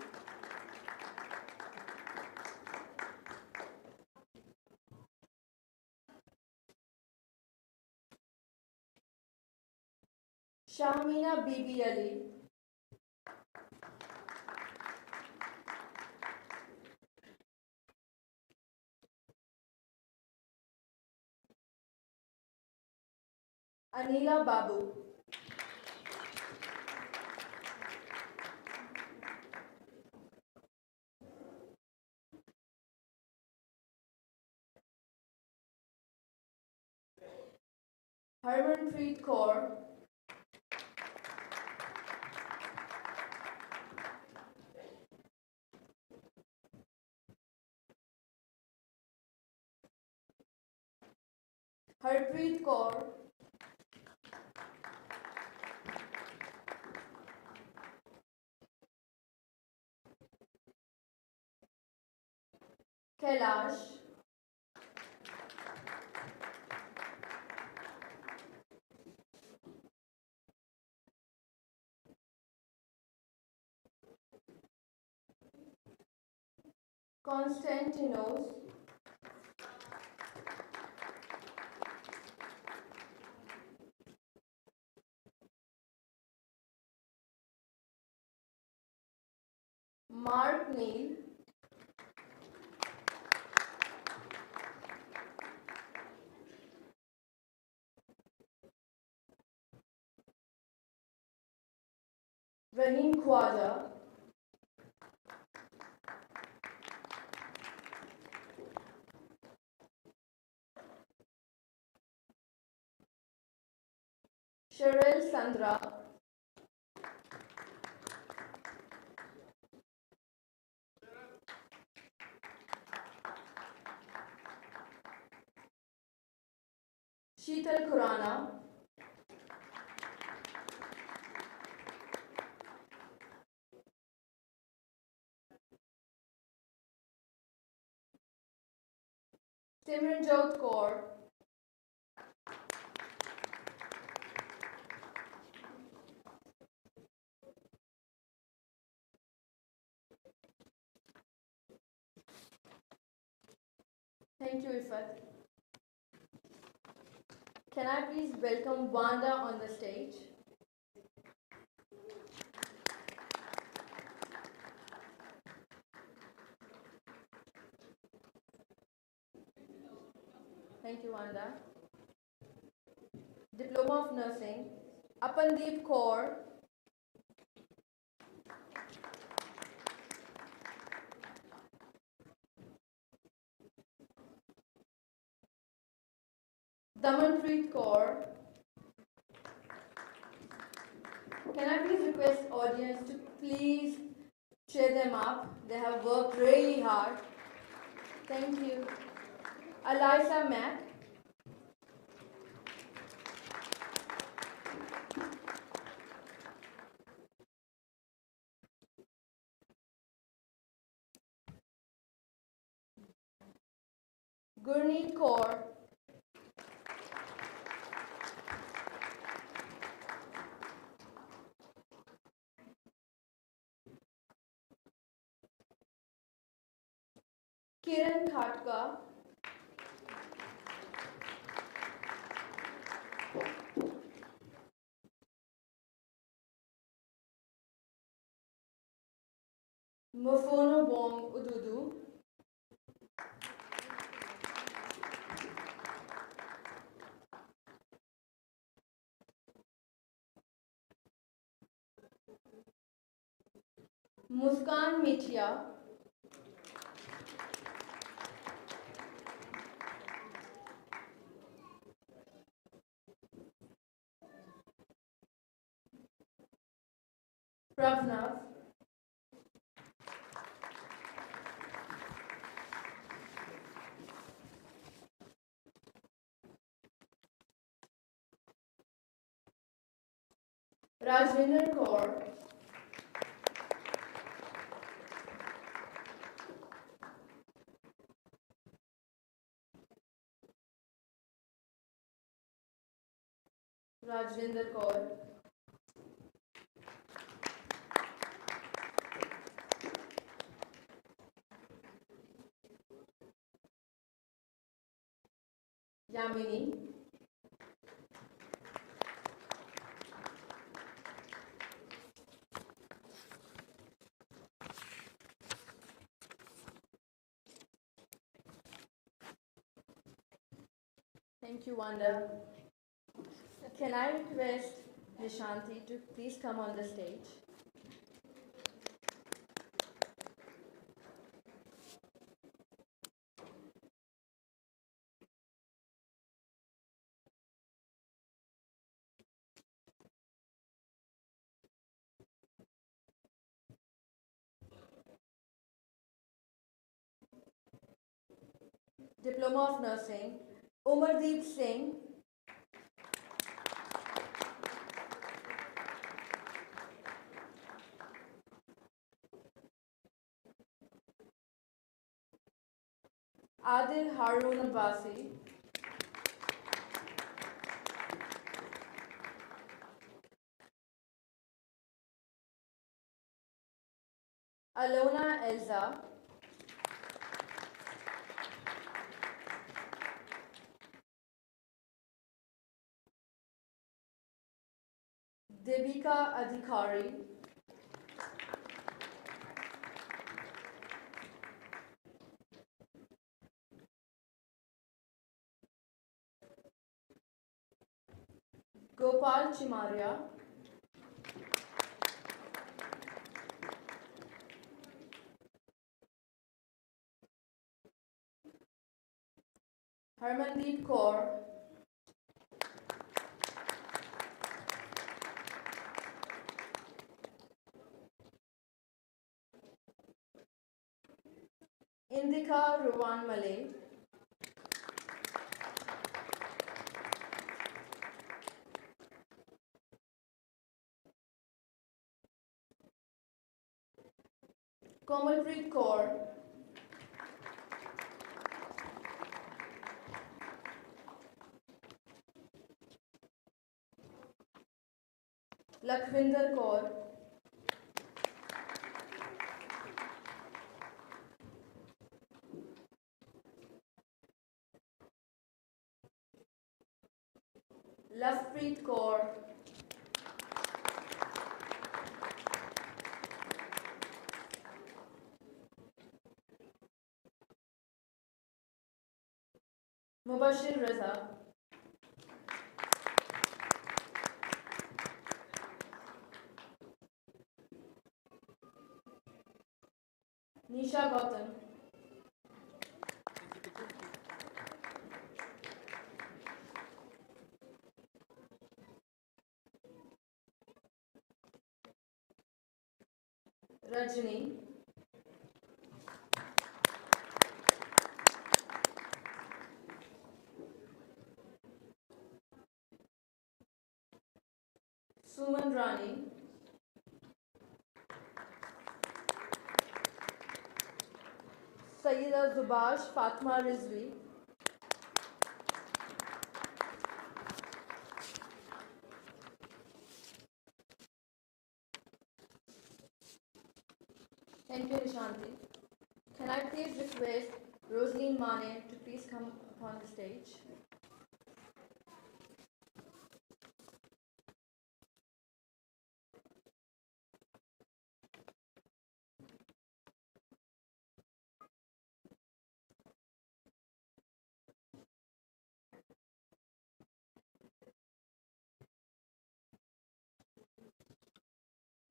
Shahmina Bibi Ali, Anila Babu, Harmanpreet Kaur, Harpreet Kaur, Kailash, Konstantinos, Mark Neal, Rahim Khwaja, Cheryl Sandra, Sheetal Khurana, Simranjot Kaur, Thank you, Ifat. Can I please welcome Wanda on the stage? Thank you, Wanda. Diploma of Nursing, Apandeep Kaur. Damanpreet Kaur. Can I please request audience to please cheer them up? They have worked really hard. Thank you. Eliza Mack. Gurneet Kaur. Kiran Khatka. Mofono Bong Ududu. Muskan Mithia. Prabhnav. Rajvinder Kaur. Rajvinder Kaur. Yamini. Thank you, Wanda. Can I request Nishanti to please come on the stage? Diploma of Nursing, Umardeep Singh. Adil Harun Abbasi. Alona Elza. Devika Adhikari. Gopal Chimaria. Harmandeep Kaur. Indika Ruwan Malay. Komalpreet Kaur. Lakhvinder Kaur. Manpreet Kaur, Mubashir Raza, Nisha Gautam, Rajni, Suman Rani, Sayyida Zubash Fatma Rizvi, thank you Nishanti. Can I please request Rosaline Mane to please come upon the stage?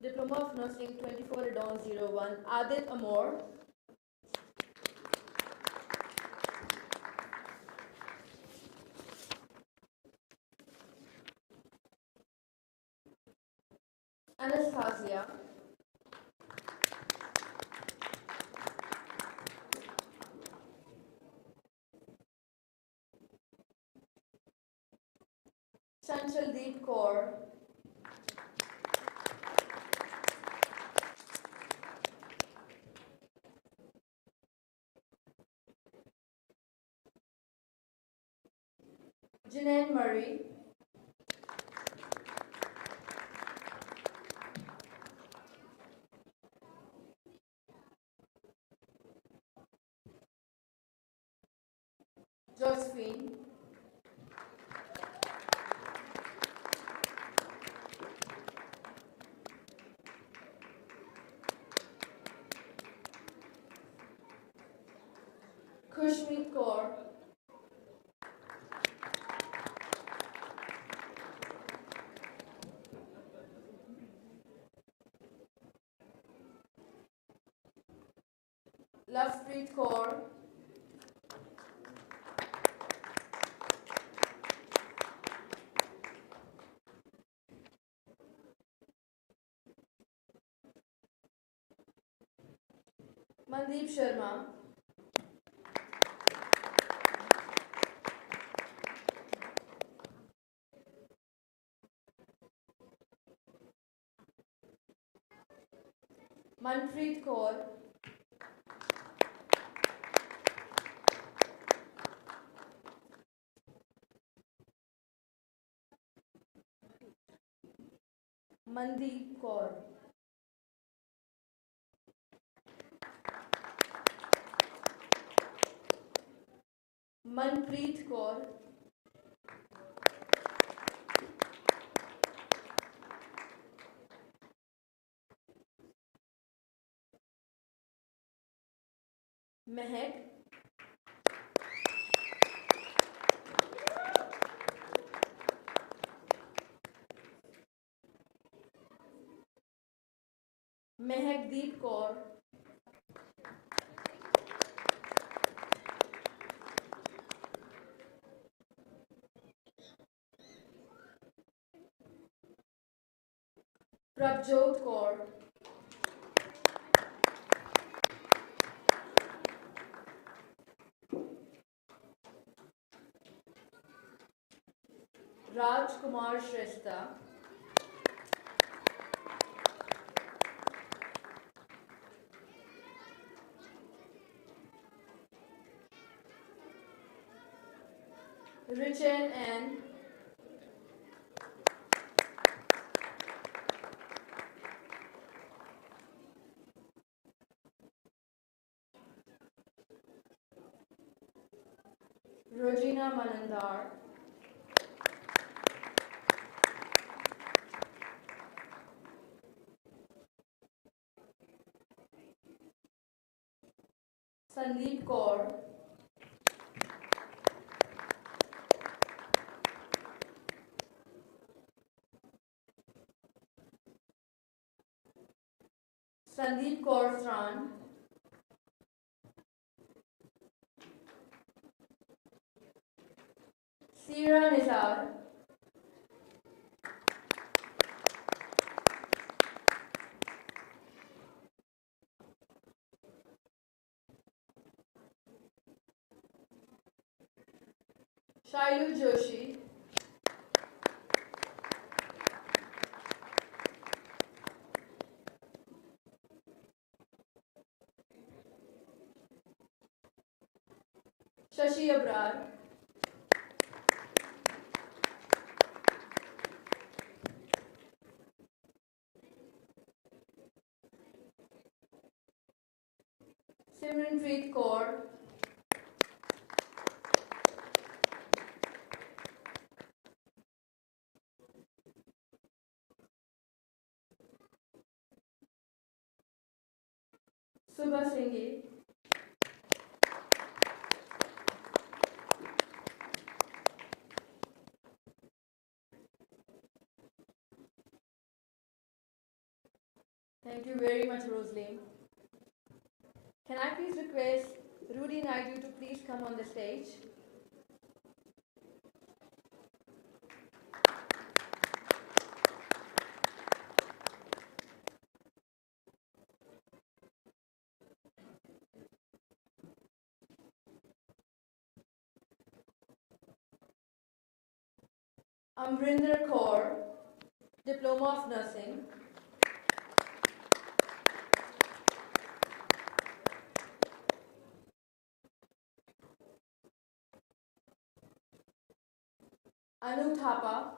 Diploma of Nursing 24/01, Adit Amor, Anastasia, Chanchaldeep Kaur, Janelle Murray, Josephine, Khushmeet Kaur, Lovepreet Kaur, Mandeep Sharma, Manpreet Kaur, Mandeep Kaur, Manpreet Kaur, Mehak, Mehakdeep Kaur, Prabjot Kaur, Raj Kumar Shrestha, Richen N, Rojina Manandar, Sandeep Kaur, Sandeep Kaur Tran, Sira Nizar, Shailu Joshi, Shashi Abrar, Simranpreet Kaur, Subha Singhi, Thank you very much, Rosalie. Can I please request Rudy Naidu to please come on the stage? Amrinder Kaur, Diploma of Nursing. Anu Thapa,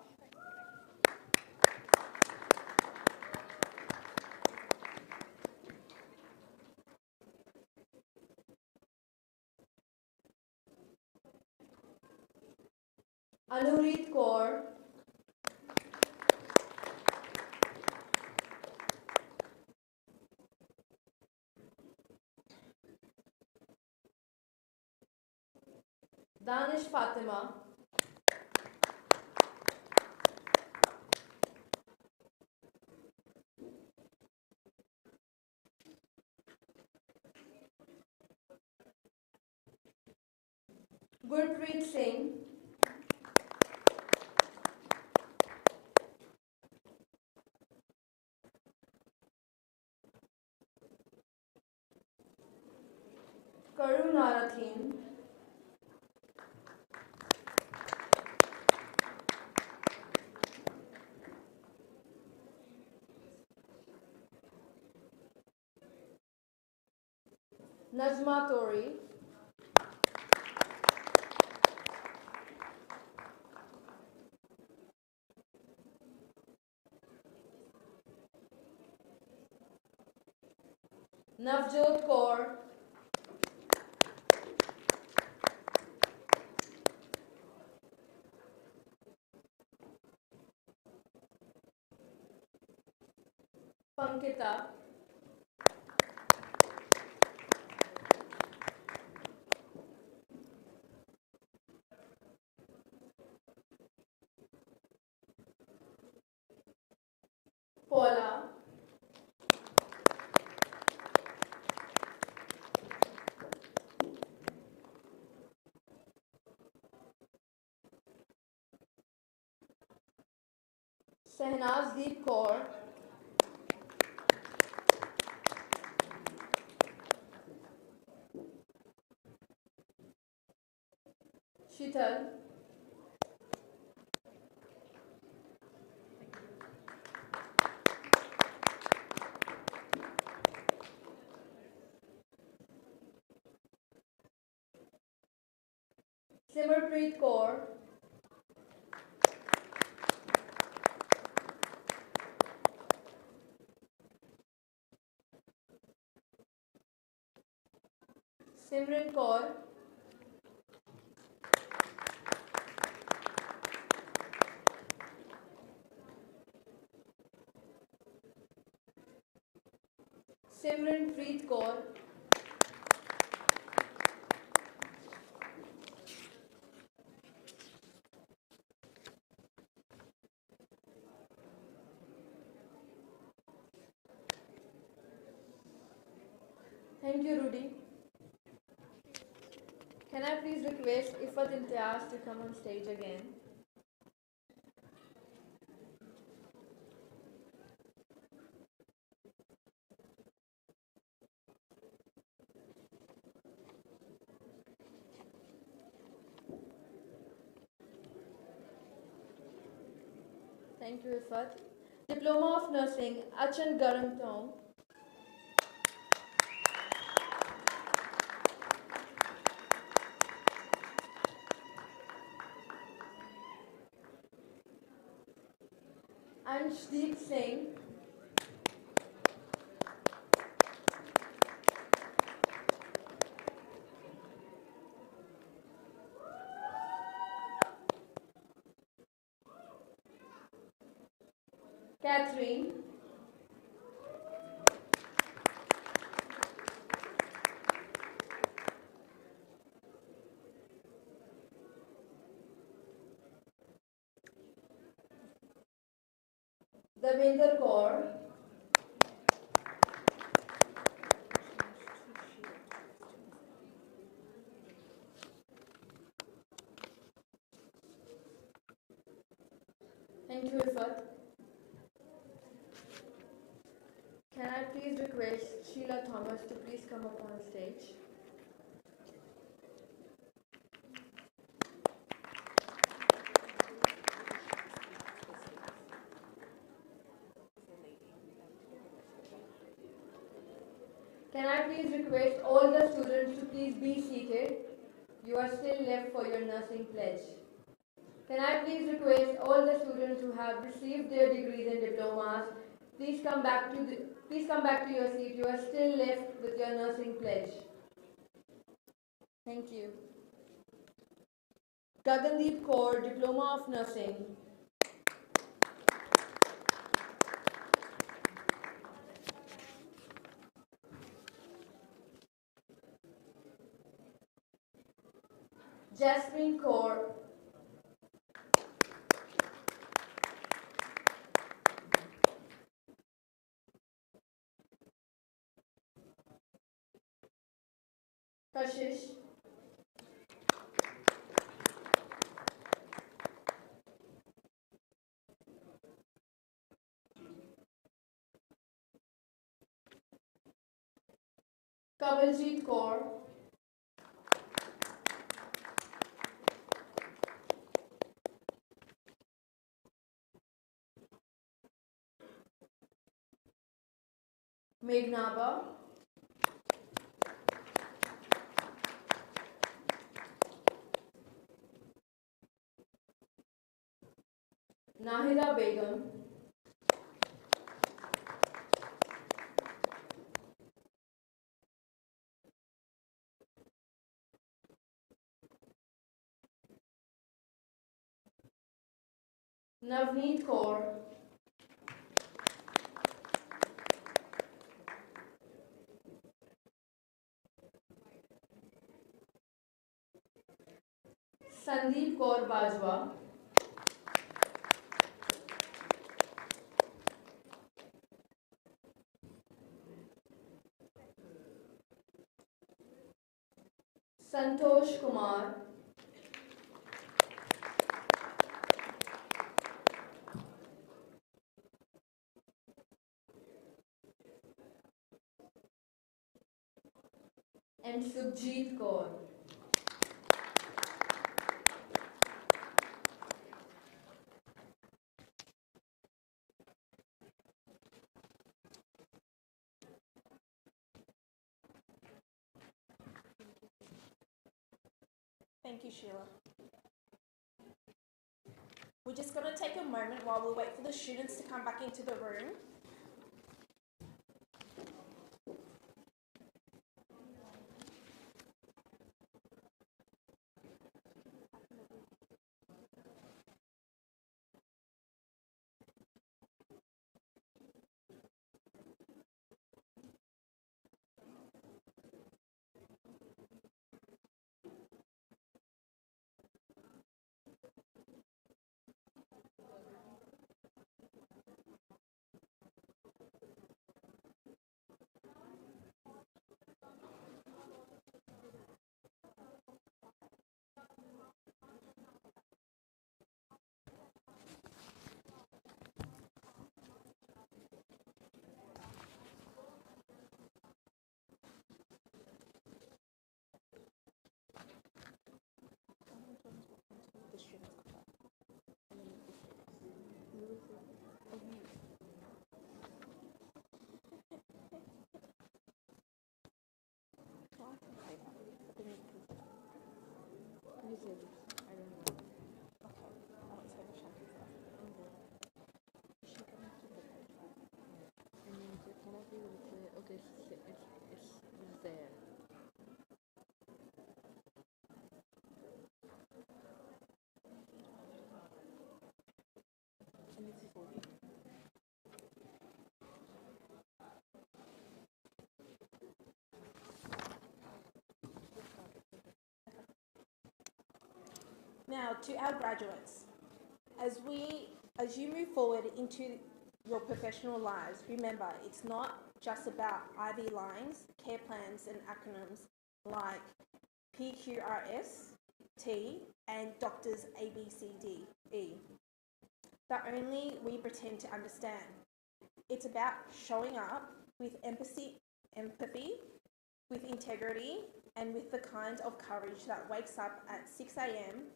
Anureet Kaur, Danish Fatima, Gurpreet Singh, Karunarathin, Najma Tori, Navjot Kaur, Pankita, Paula, Sehnazdeep Kaur, Shital, Simarpreet Kaur, Simran Kaur, Simranpreet Kaur, Thank you, Rudy. Can I please request Ifat Imtiaz to come on stage again? Thank you, Ifat. Diploma of Nursing, Achan Garam Tong. Anshdeep Singh. Catherine. Davinder Kaur. Thank you, Ifat. Can I please request Sheila Thomas to please come up on stage? Can I please request all the students to please be seated? You are still left for your nursing pledge. Can I please request all the students who have received their degrees and diplomas, please come back to your seat. You are still left with your nursing pledge. Thank you. Gagandeep Kaur, Diploma of Nursing. Jasmine Kaur. Kashish. Kavaljeet Kaur. Meghnaba. Nahida Begum. Navneet Kaur. Sandeep Kaur Bajwa. Santosh Kumar. And Sukhjeet Kaur. Thank you, Sheila. We're just going to take a moment while we wait for the students to come back into the room. Now, to our graduates, as you move forward into your professional lives, remember it's not just about IV lines, care plans, and acronyms like PQRS, T, and doctors A, B, C, D, E that only we pretend to understand. It's about showing up with empathy, with integrity, and with the kind of courage that wakes up at 6 a.m.,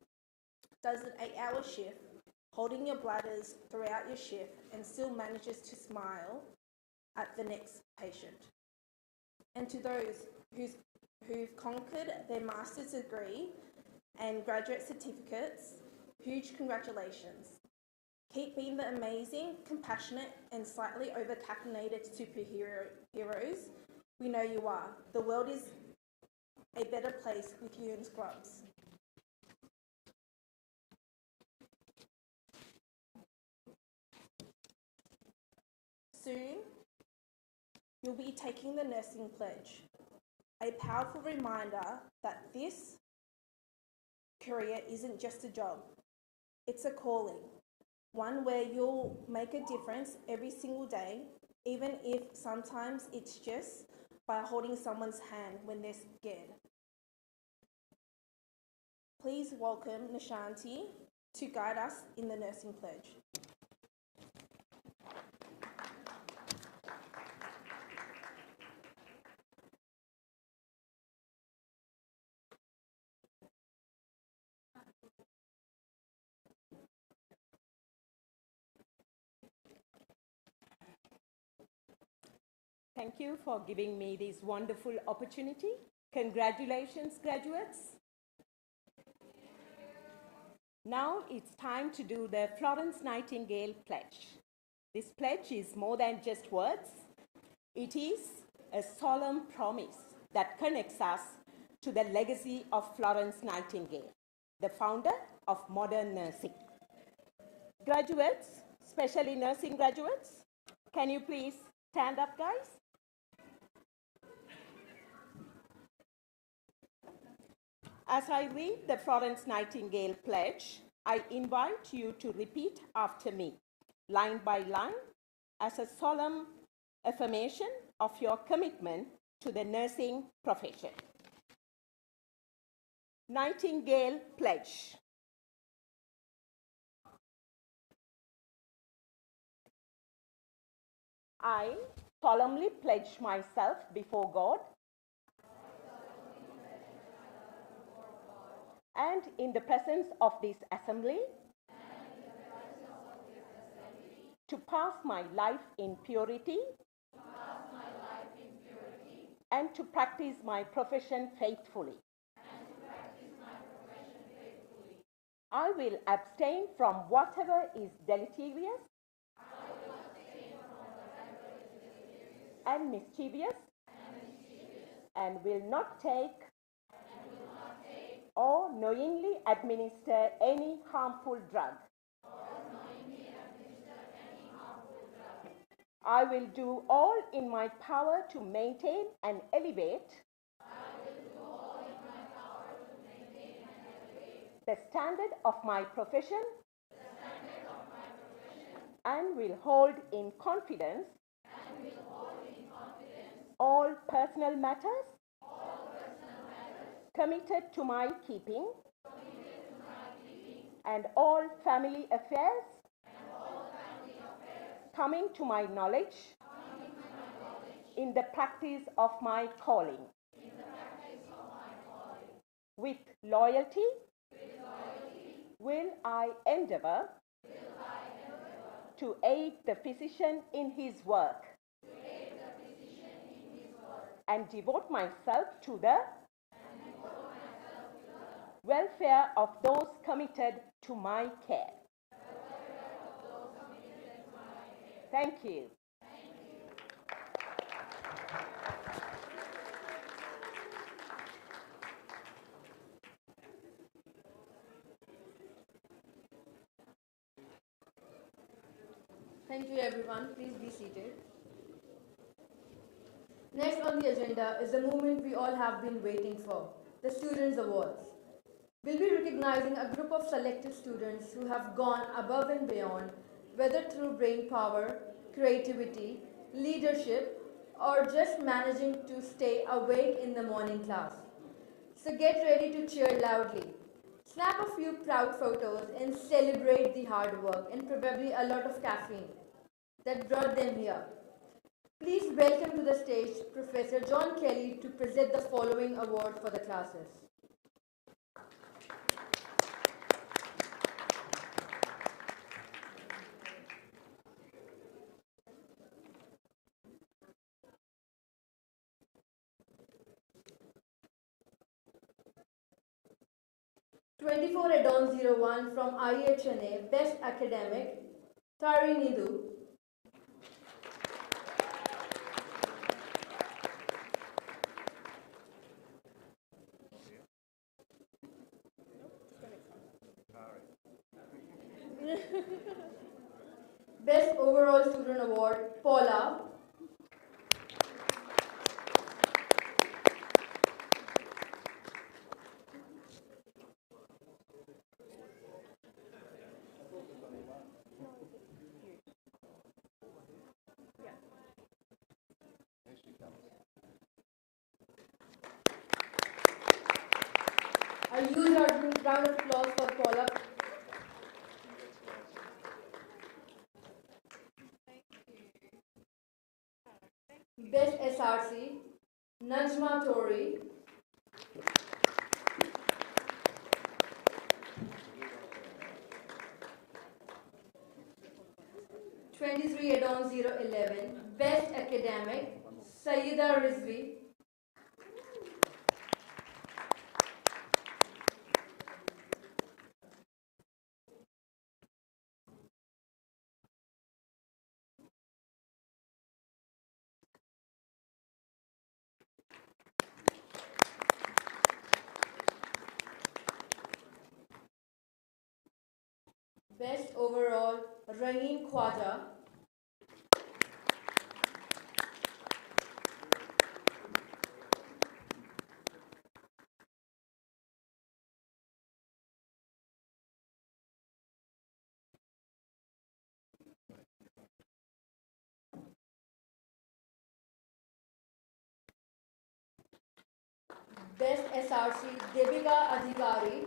does an 8-hour shift, holding your bladders throughout your shift, and still manages to smile at the next patient. And to those who've conquered their master's degree and graduate certificates, huge congratulations. Keep being the amazing, compassionate, and slightly over-caffeinated superheroes we know you are. The world is a better place with you in scrubs. Soon, you'll be taking the nursing pledge, a powerful reminder that this career isn't just a job, it's a calling, one where you'll make a difference every single day, even if sometimes it's just by holding someone's hand when they're scared. Please welcome Nishanti to guide us in the nursing pledge. Thank you for giving me this wonderful opportunity. Congratulations, graduates. Now it's time to do the Florence Nightingale Pledge. This pledge is more than just words. It is a solemn promise that connects us to the legacy of Florence Nightingale, the founder of modern nursing. Graduates, especially nursing graduates, can you please stand up, guys? As I read the Florence Nightingale Pledge, I invite you to repeat after me, line by line, as a solemn affirmation of your commitment to the nursing profession. Nightingale Pledge. I solemnly pledge myself before God and in the presence of this assembly to pass my life in purity and to practice my profession faithfully. I will abstain from whatever is deleterious and mischievous and will not take or knowingly administer any harmful drug. I will do all in my power to maintain and elevate the standard of my profession and will hold in confidence all personal matters committed to my keeping and all family affairs coming to my knowledge in the practice of my calling. With loyalty, will I endeavor to aid the physician in his work and devote myself to the welfare of those committed to my care. Thank you. Thank you, everyone. Please be seated. Next on the agenda is the moment we all have been waiting for, the Students' Awards. We'll be recognizing a group of selected students who have gone above and beyond, whether through brain power, creativity, leadership, or just managing to stay awake in the morning class. So get ready to cheer loudly. Snap a few proud photos and celebrate the hard work and probably a lot of caffeine that brought them here. Please welcome to the stage Professor John Kelly to present the following award for the classes. '24 Add-on 01 from IHNA Best Academic, Tari Nidu. Best Overall Student Award, Paula. A huge round of applause for Paula. Best SRC, Najma Tori. '23 Add-on 011, Best Academic, Sayyida Rizvi. Best Overall, Raheen Khwaja. Best SRC, Devika Adhikari.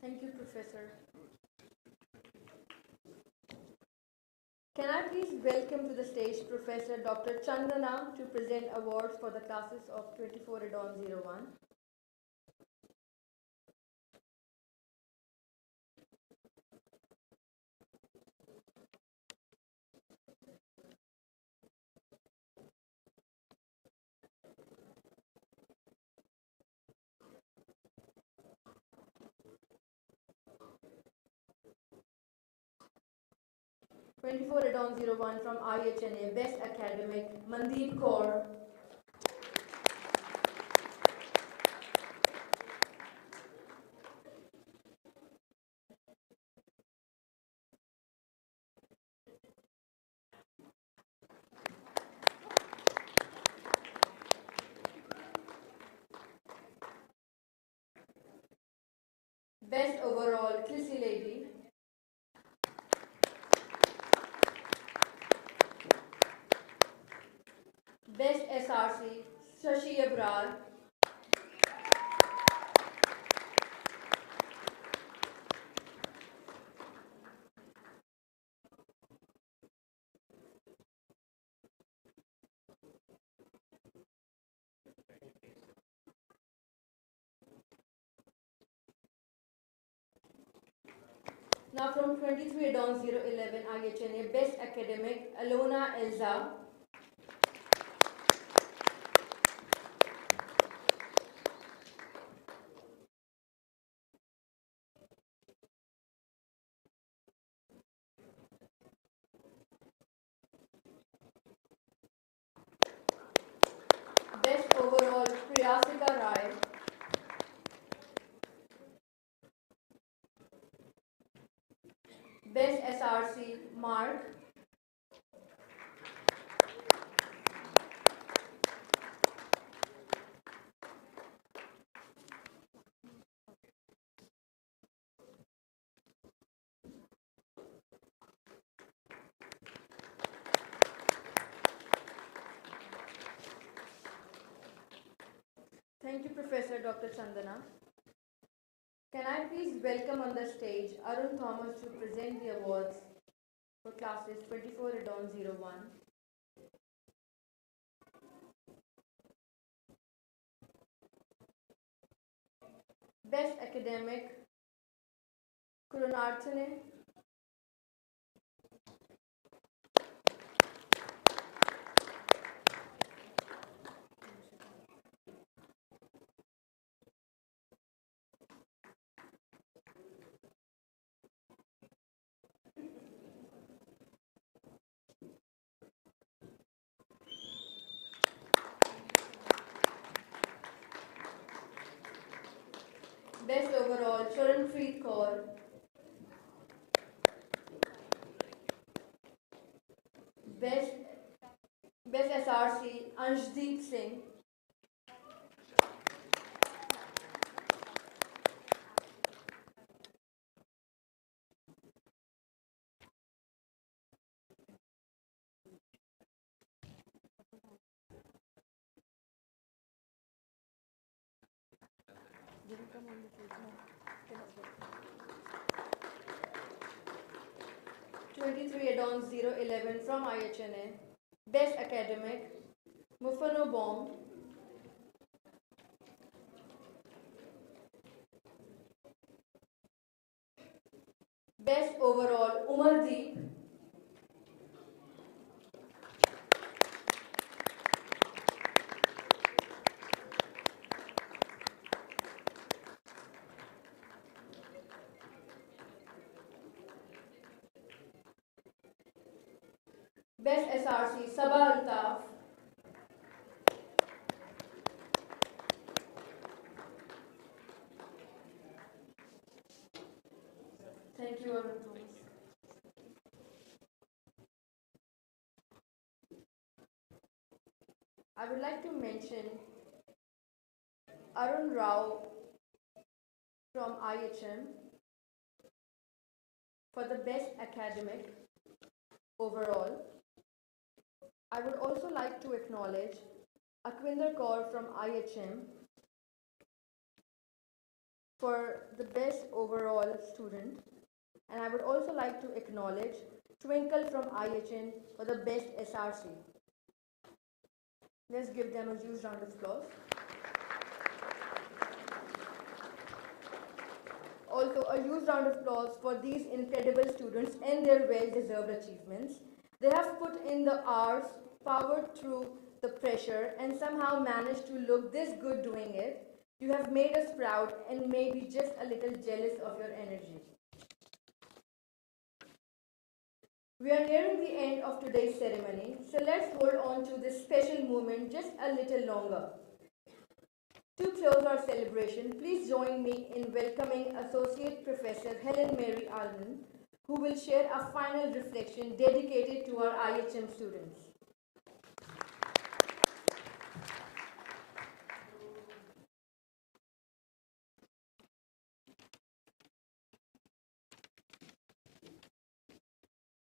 Thank you, Professor. Can I please welcome to the stage Professor Dr. Chandana to present awards for the classes of '24 Add-on 01. '24 Add-on 01 from IHNA Best Academic, Mandeep Kaur. Best Overall, Chrissy Lady. Best SRC, Shashi Abrar. Now from 23 Adon 011 IHNA, Best Academic, Alona Elza. Best Overall, Priyasika Rai. Best SRC, Mark. Thank you, Professor Dr. Chandana. Can I please welcome on the stage Arun Thomas to present the awards for classes 24 Adon 01. Best Academic, Kurunarthane. Best Overall, Charanpreet Kaur. Best SRC, Anshdeep Singh. Didn't come on the page, no. 23 Adon 011 from IHNA. Best Academic, Mufano Bong. Best Overall, Umardeep. Best SRC, Sabah Altaf. Thank you, Arun Thomas. I would like to mention Arun Rao from IHM for the Best Academic overall. I would also like to acknowledge Akwinder Kaur from IHM for the Best Overall Student. And I would also like to acknowledge Twinkle from IHN for the Best SRC. Let's give them a huge round of applause. Also, a huge round of applause for these incredible students and their well-deserved achievements. They have put in the hours, powered through the pressure, and somehow managed to look this good doing it. You have made us proud and maybe just a little jealous of your energy. We are nearing the end of today's ceremony, so let's hold on to this special moment just a little longer. To close our celebration, please join me in welcoming Associate Professor Helen Mary Alman, who will share a final reflection dedicated to our IHM students.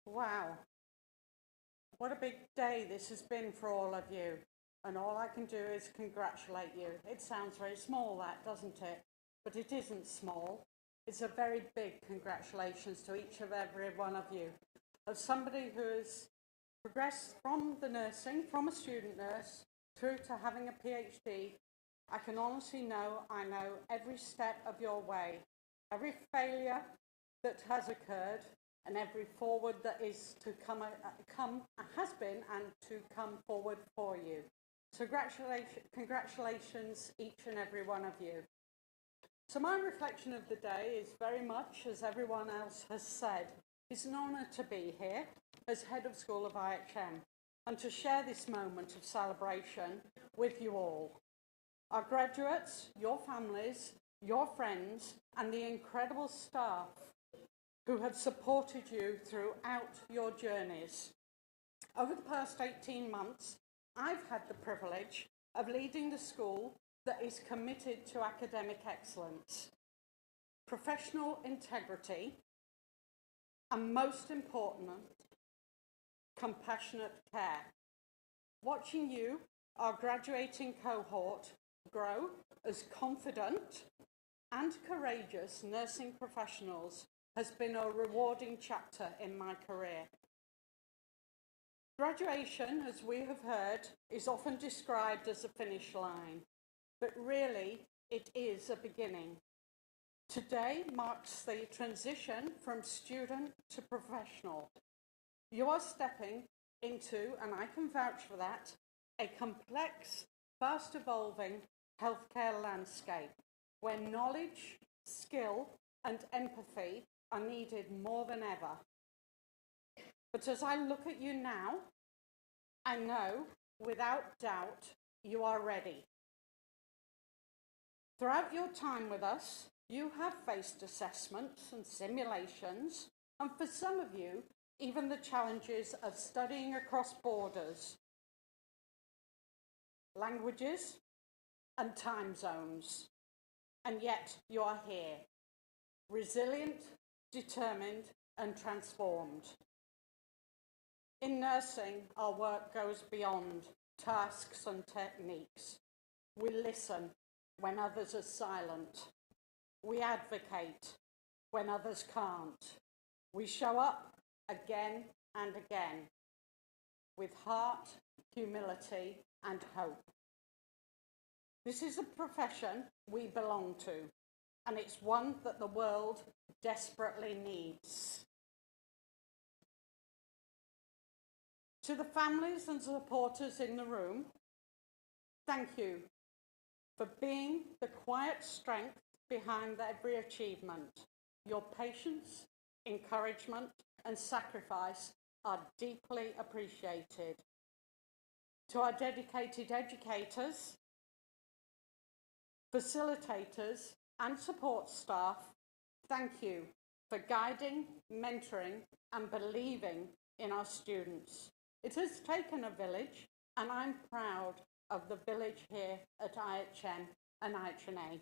Wow. What a big day this has been for all of you. And all I can do is congratulate you. It sounds very small, that, doesn't it? But it isn't small. It's a very big congratulations to each and every one of you. As somebody who has progressed from the nursing, from a student nurse, through to having a PhD, I can honestly know I know every step of your way. Every failure, that has occurred and every forward that is to come has been and to come forward for you. So congratulations each and every one of you. So my reflection of the day is very much, as everyone else has said, it's an honour to be here as Head of School of IHM and to share this moment of celebration with you all. Our graduates, your families, your friends, and the incredible staff who have supported you throughout your journeys. Over the past 18 months, I've had the privilege of leading the school that is committed to academic excellence, professional integrity, and most important, compassionate care. Watching you, our graduating cohort, grow as confident and courageous nursing professionals has been a rewarding chapter in my career. Graduation, as we have heard, is often described as a finish line, but really it is a beginning. Today marks the transition from student to professional. You are stepping into, and I can vouch for that, a complex, fast-evolving healthcare landscape where knowledge, skill, and empathy are needed more than ever. But as I look at you now, I know, without doubt, you are ready. Throughout your time with us, you have faced assessments and simulations, and for some of you, even the challenges of studying across borders, languages, and time zones. And yet you are here, resilient, determined, and transformed. In nursing, our work goes beyond tasks and techniques. We listen when others are silent. We advocate when others can't. We show up again and again with heart, humility, and hope. This is a profession we belong to, and it's one that the world desperately needs. To the families and supporters in the room, thank you for being the quiet strength behind every achievement. Your patience, encouragement, and sacrifice are deeply appreciated. To our dedicated educators, facilitators, and support staff, thank you for guiding, mentoring, and believing in our students. It has taken a village, and I'm proud of the village here at IHM and IHNA.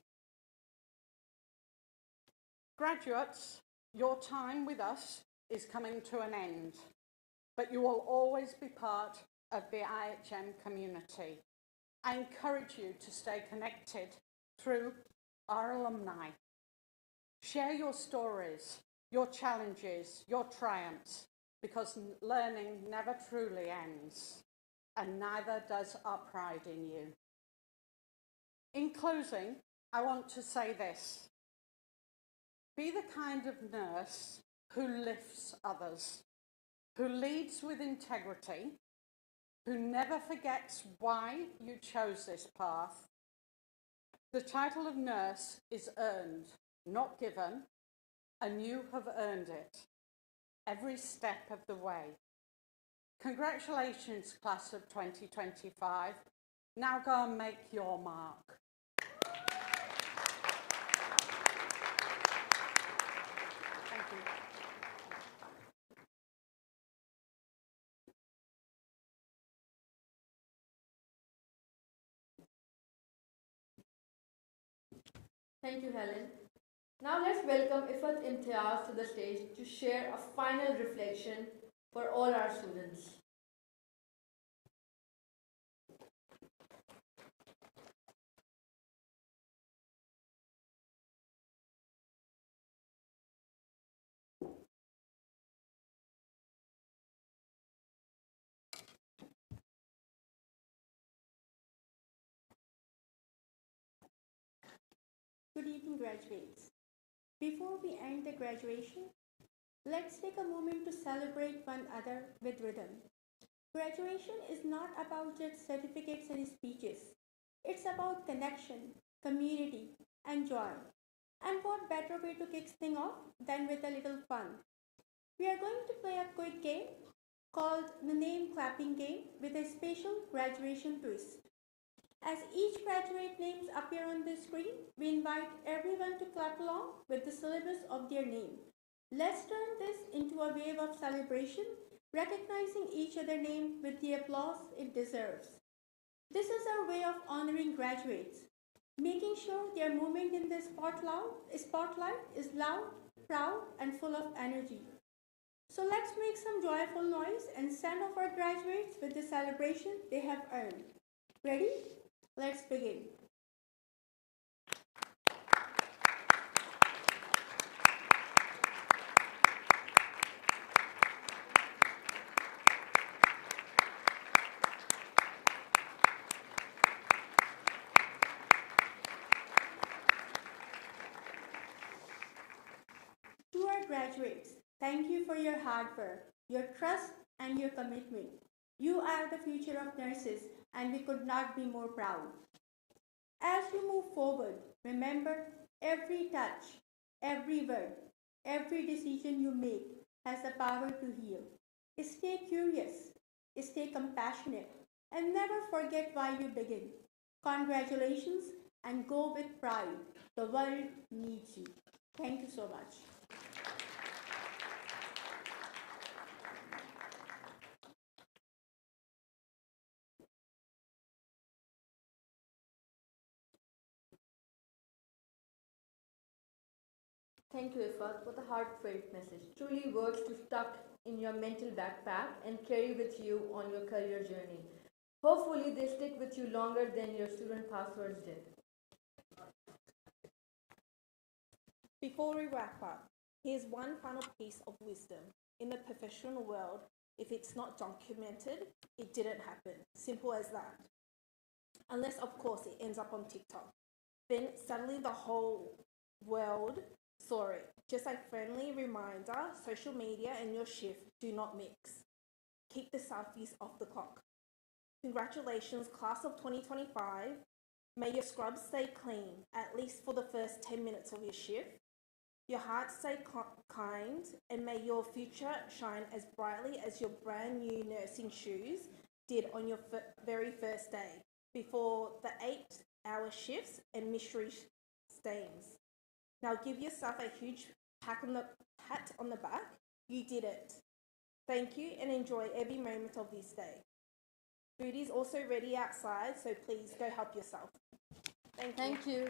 Graduates, your time with us is coming to an end, but you will always be part of the IHM community. I encourage you to stay connected through our alumni. Share your stories, your challenges, your triumphs, because learning never truly ends, and neither does our pride in you. In closing, I want to say this. Be the kind of nurse who lifts others, who leads with integrity, who never forgets why you chose this path. The title of nurse is earned, not given, and you have earned it every step of the way. Congratulations, class of 2025. Now go and make your mark. Thank you. Thank you, Helen. Now let's welcome Ifat Imtiaz to the stage to share a final reflection for all our students. Good evening, graduates. Before we end the graduation, let's take a moment to celebrate one another with rhythm. Graduation is not about just certificates and speeches. It's about connection, community, and joy. And what better way to kick things off than with a little fun? We are going to play a quick game called the name clapping game with a special graduation twist. As each graduate names appear on the screen, we invite everyone to clap along with the syllabus of their name. Let's turn this into a wave of celebration, recognizing each other's name with the applause it deserves. This is our way of honoring graduates, making sure their movement in the spotlight is loud, proud, and full of energy. So let's make some joyful noise and send off our graduates with the celebration they have earned. Ready? Let's begin. To our graduates, thank you for your hard work, your trust, and your commitment. You are the future of nurses, and we could not be more proud. As you move forward, remember every touch, every word, every decision you make has the power to heal. Stay curious, stay compassionate, and never forget why you begin. Congratulations and go with pride. The world needs you. Thank you so much. Thank you, Ifat, for the heartfelt message. Truly words to stuck in your mental backpack and carry with you on your career journey. Hopefully, they stick with you longer than your student passwords did. Before we wrap up, here's one final piece of wisdom. In the professional world, if it's not documented, it didn't happen. Simple as that. Unless, of course, it ends up on TikTok. Then suddenly the whole world saw it. Just a friendly reminder, social media and your shift do not mix. Keep the selfies off the clock. Congratulations, class of 2025. May your scrubs stay clean, at least for the first 10 minutes of your shift. Your heart stay kind, and may your future shine as brightly as your brand new nursing shoes did on your very first day, before the 8-hour shifts and mystery stains. Now give yourself a huge pat on the back. You did it. Thank you and enjoy every moment of this day. Food is also ready outside, so please go help yourself. Thank you. Thank you.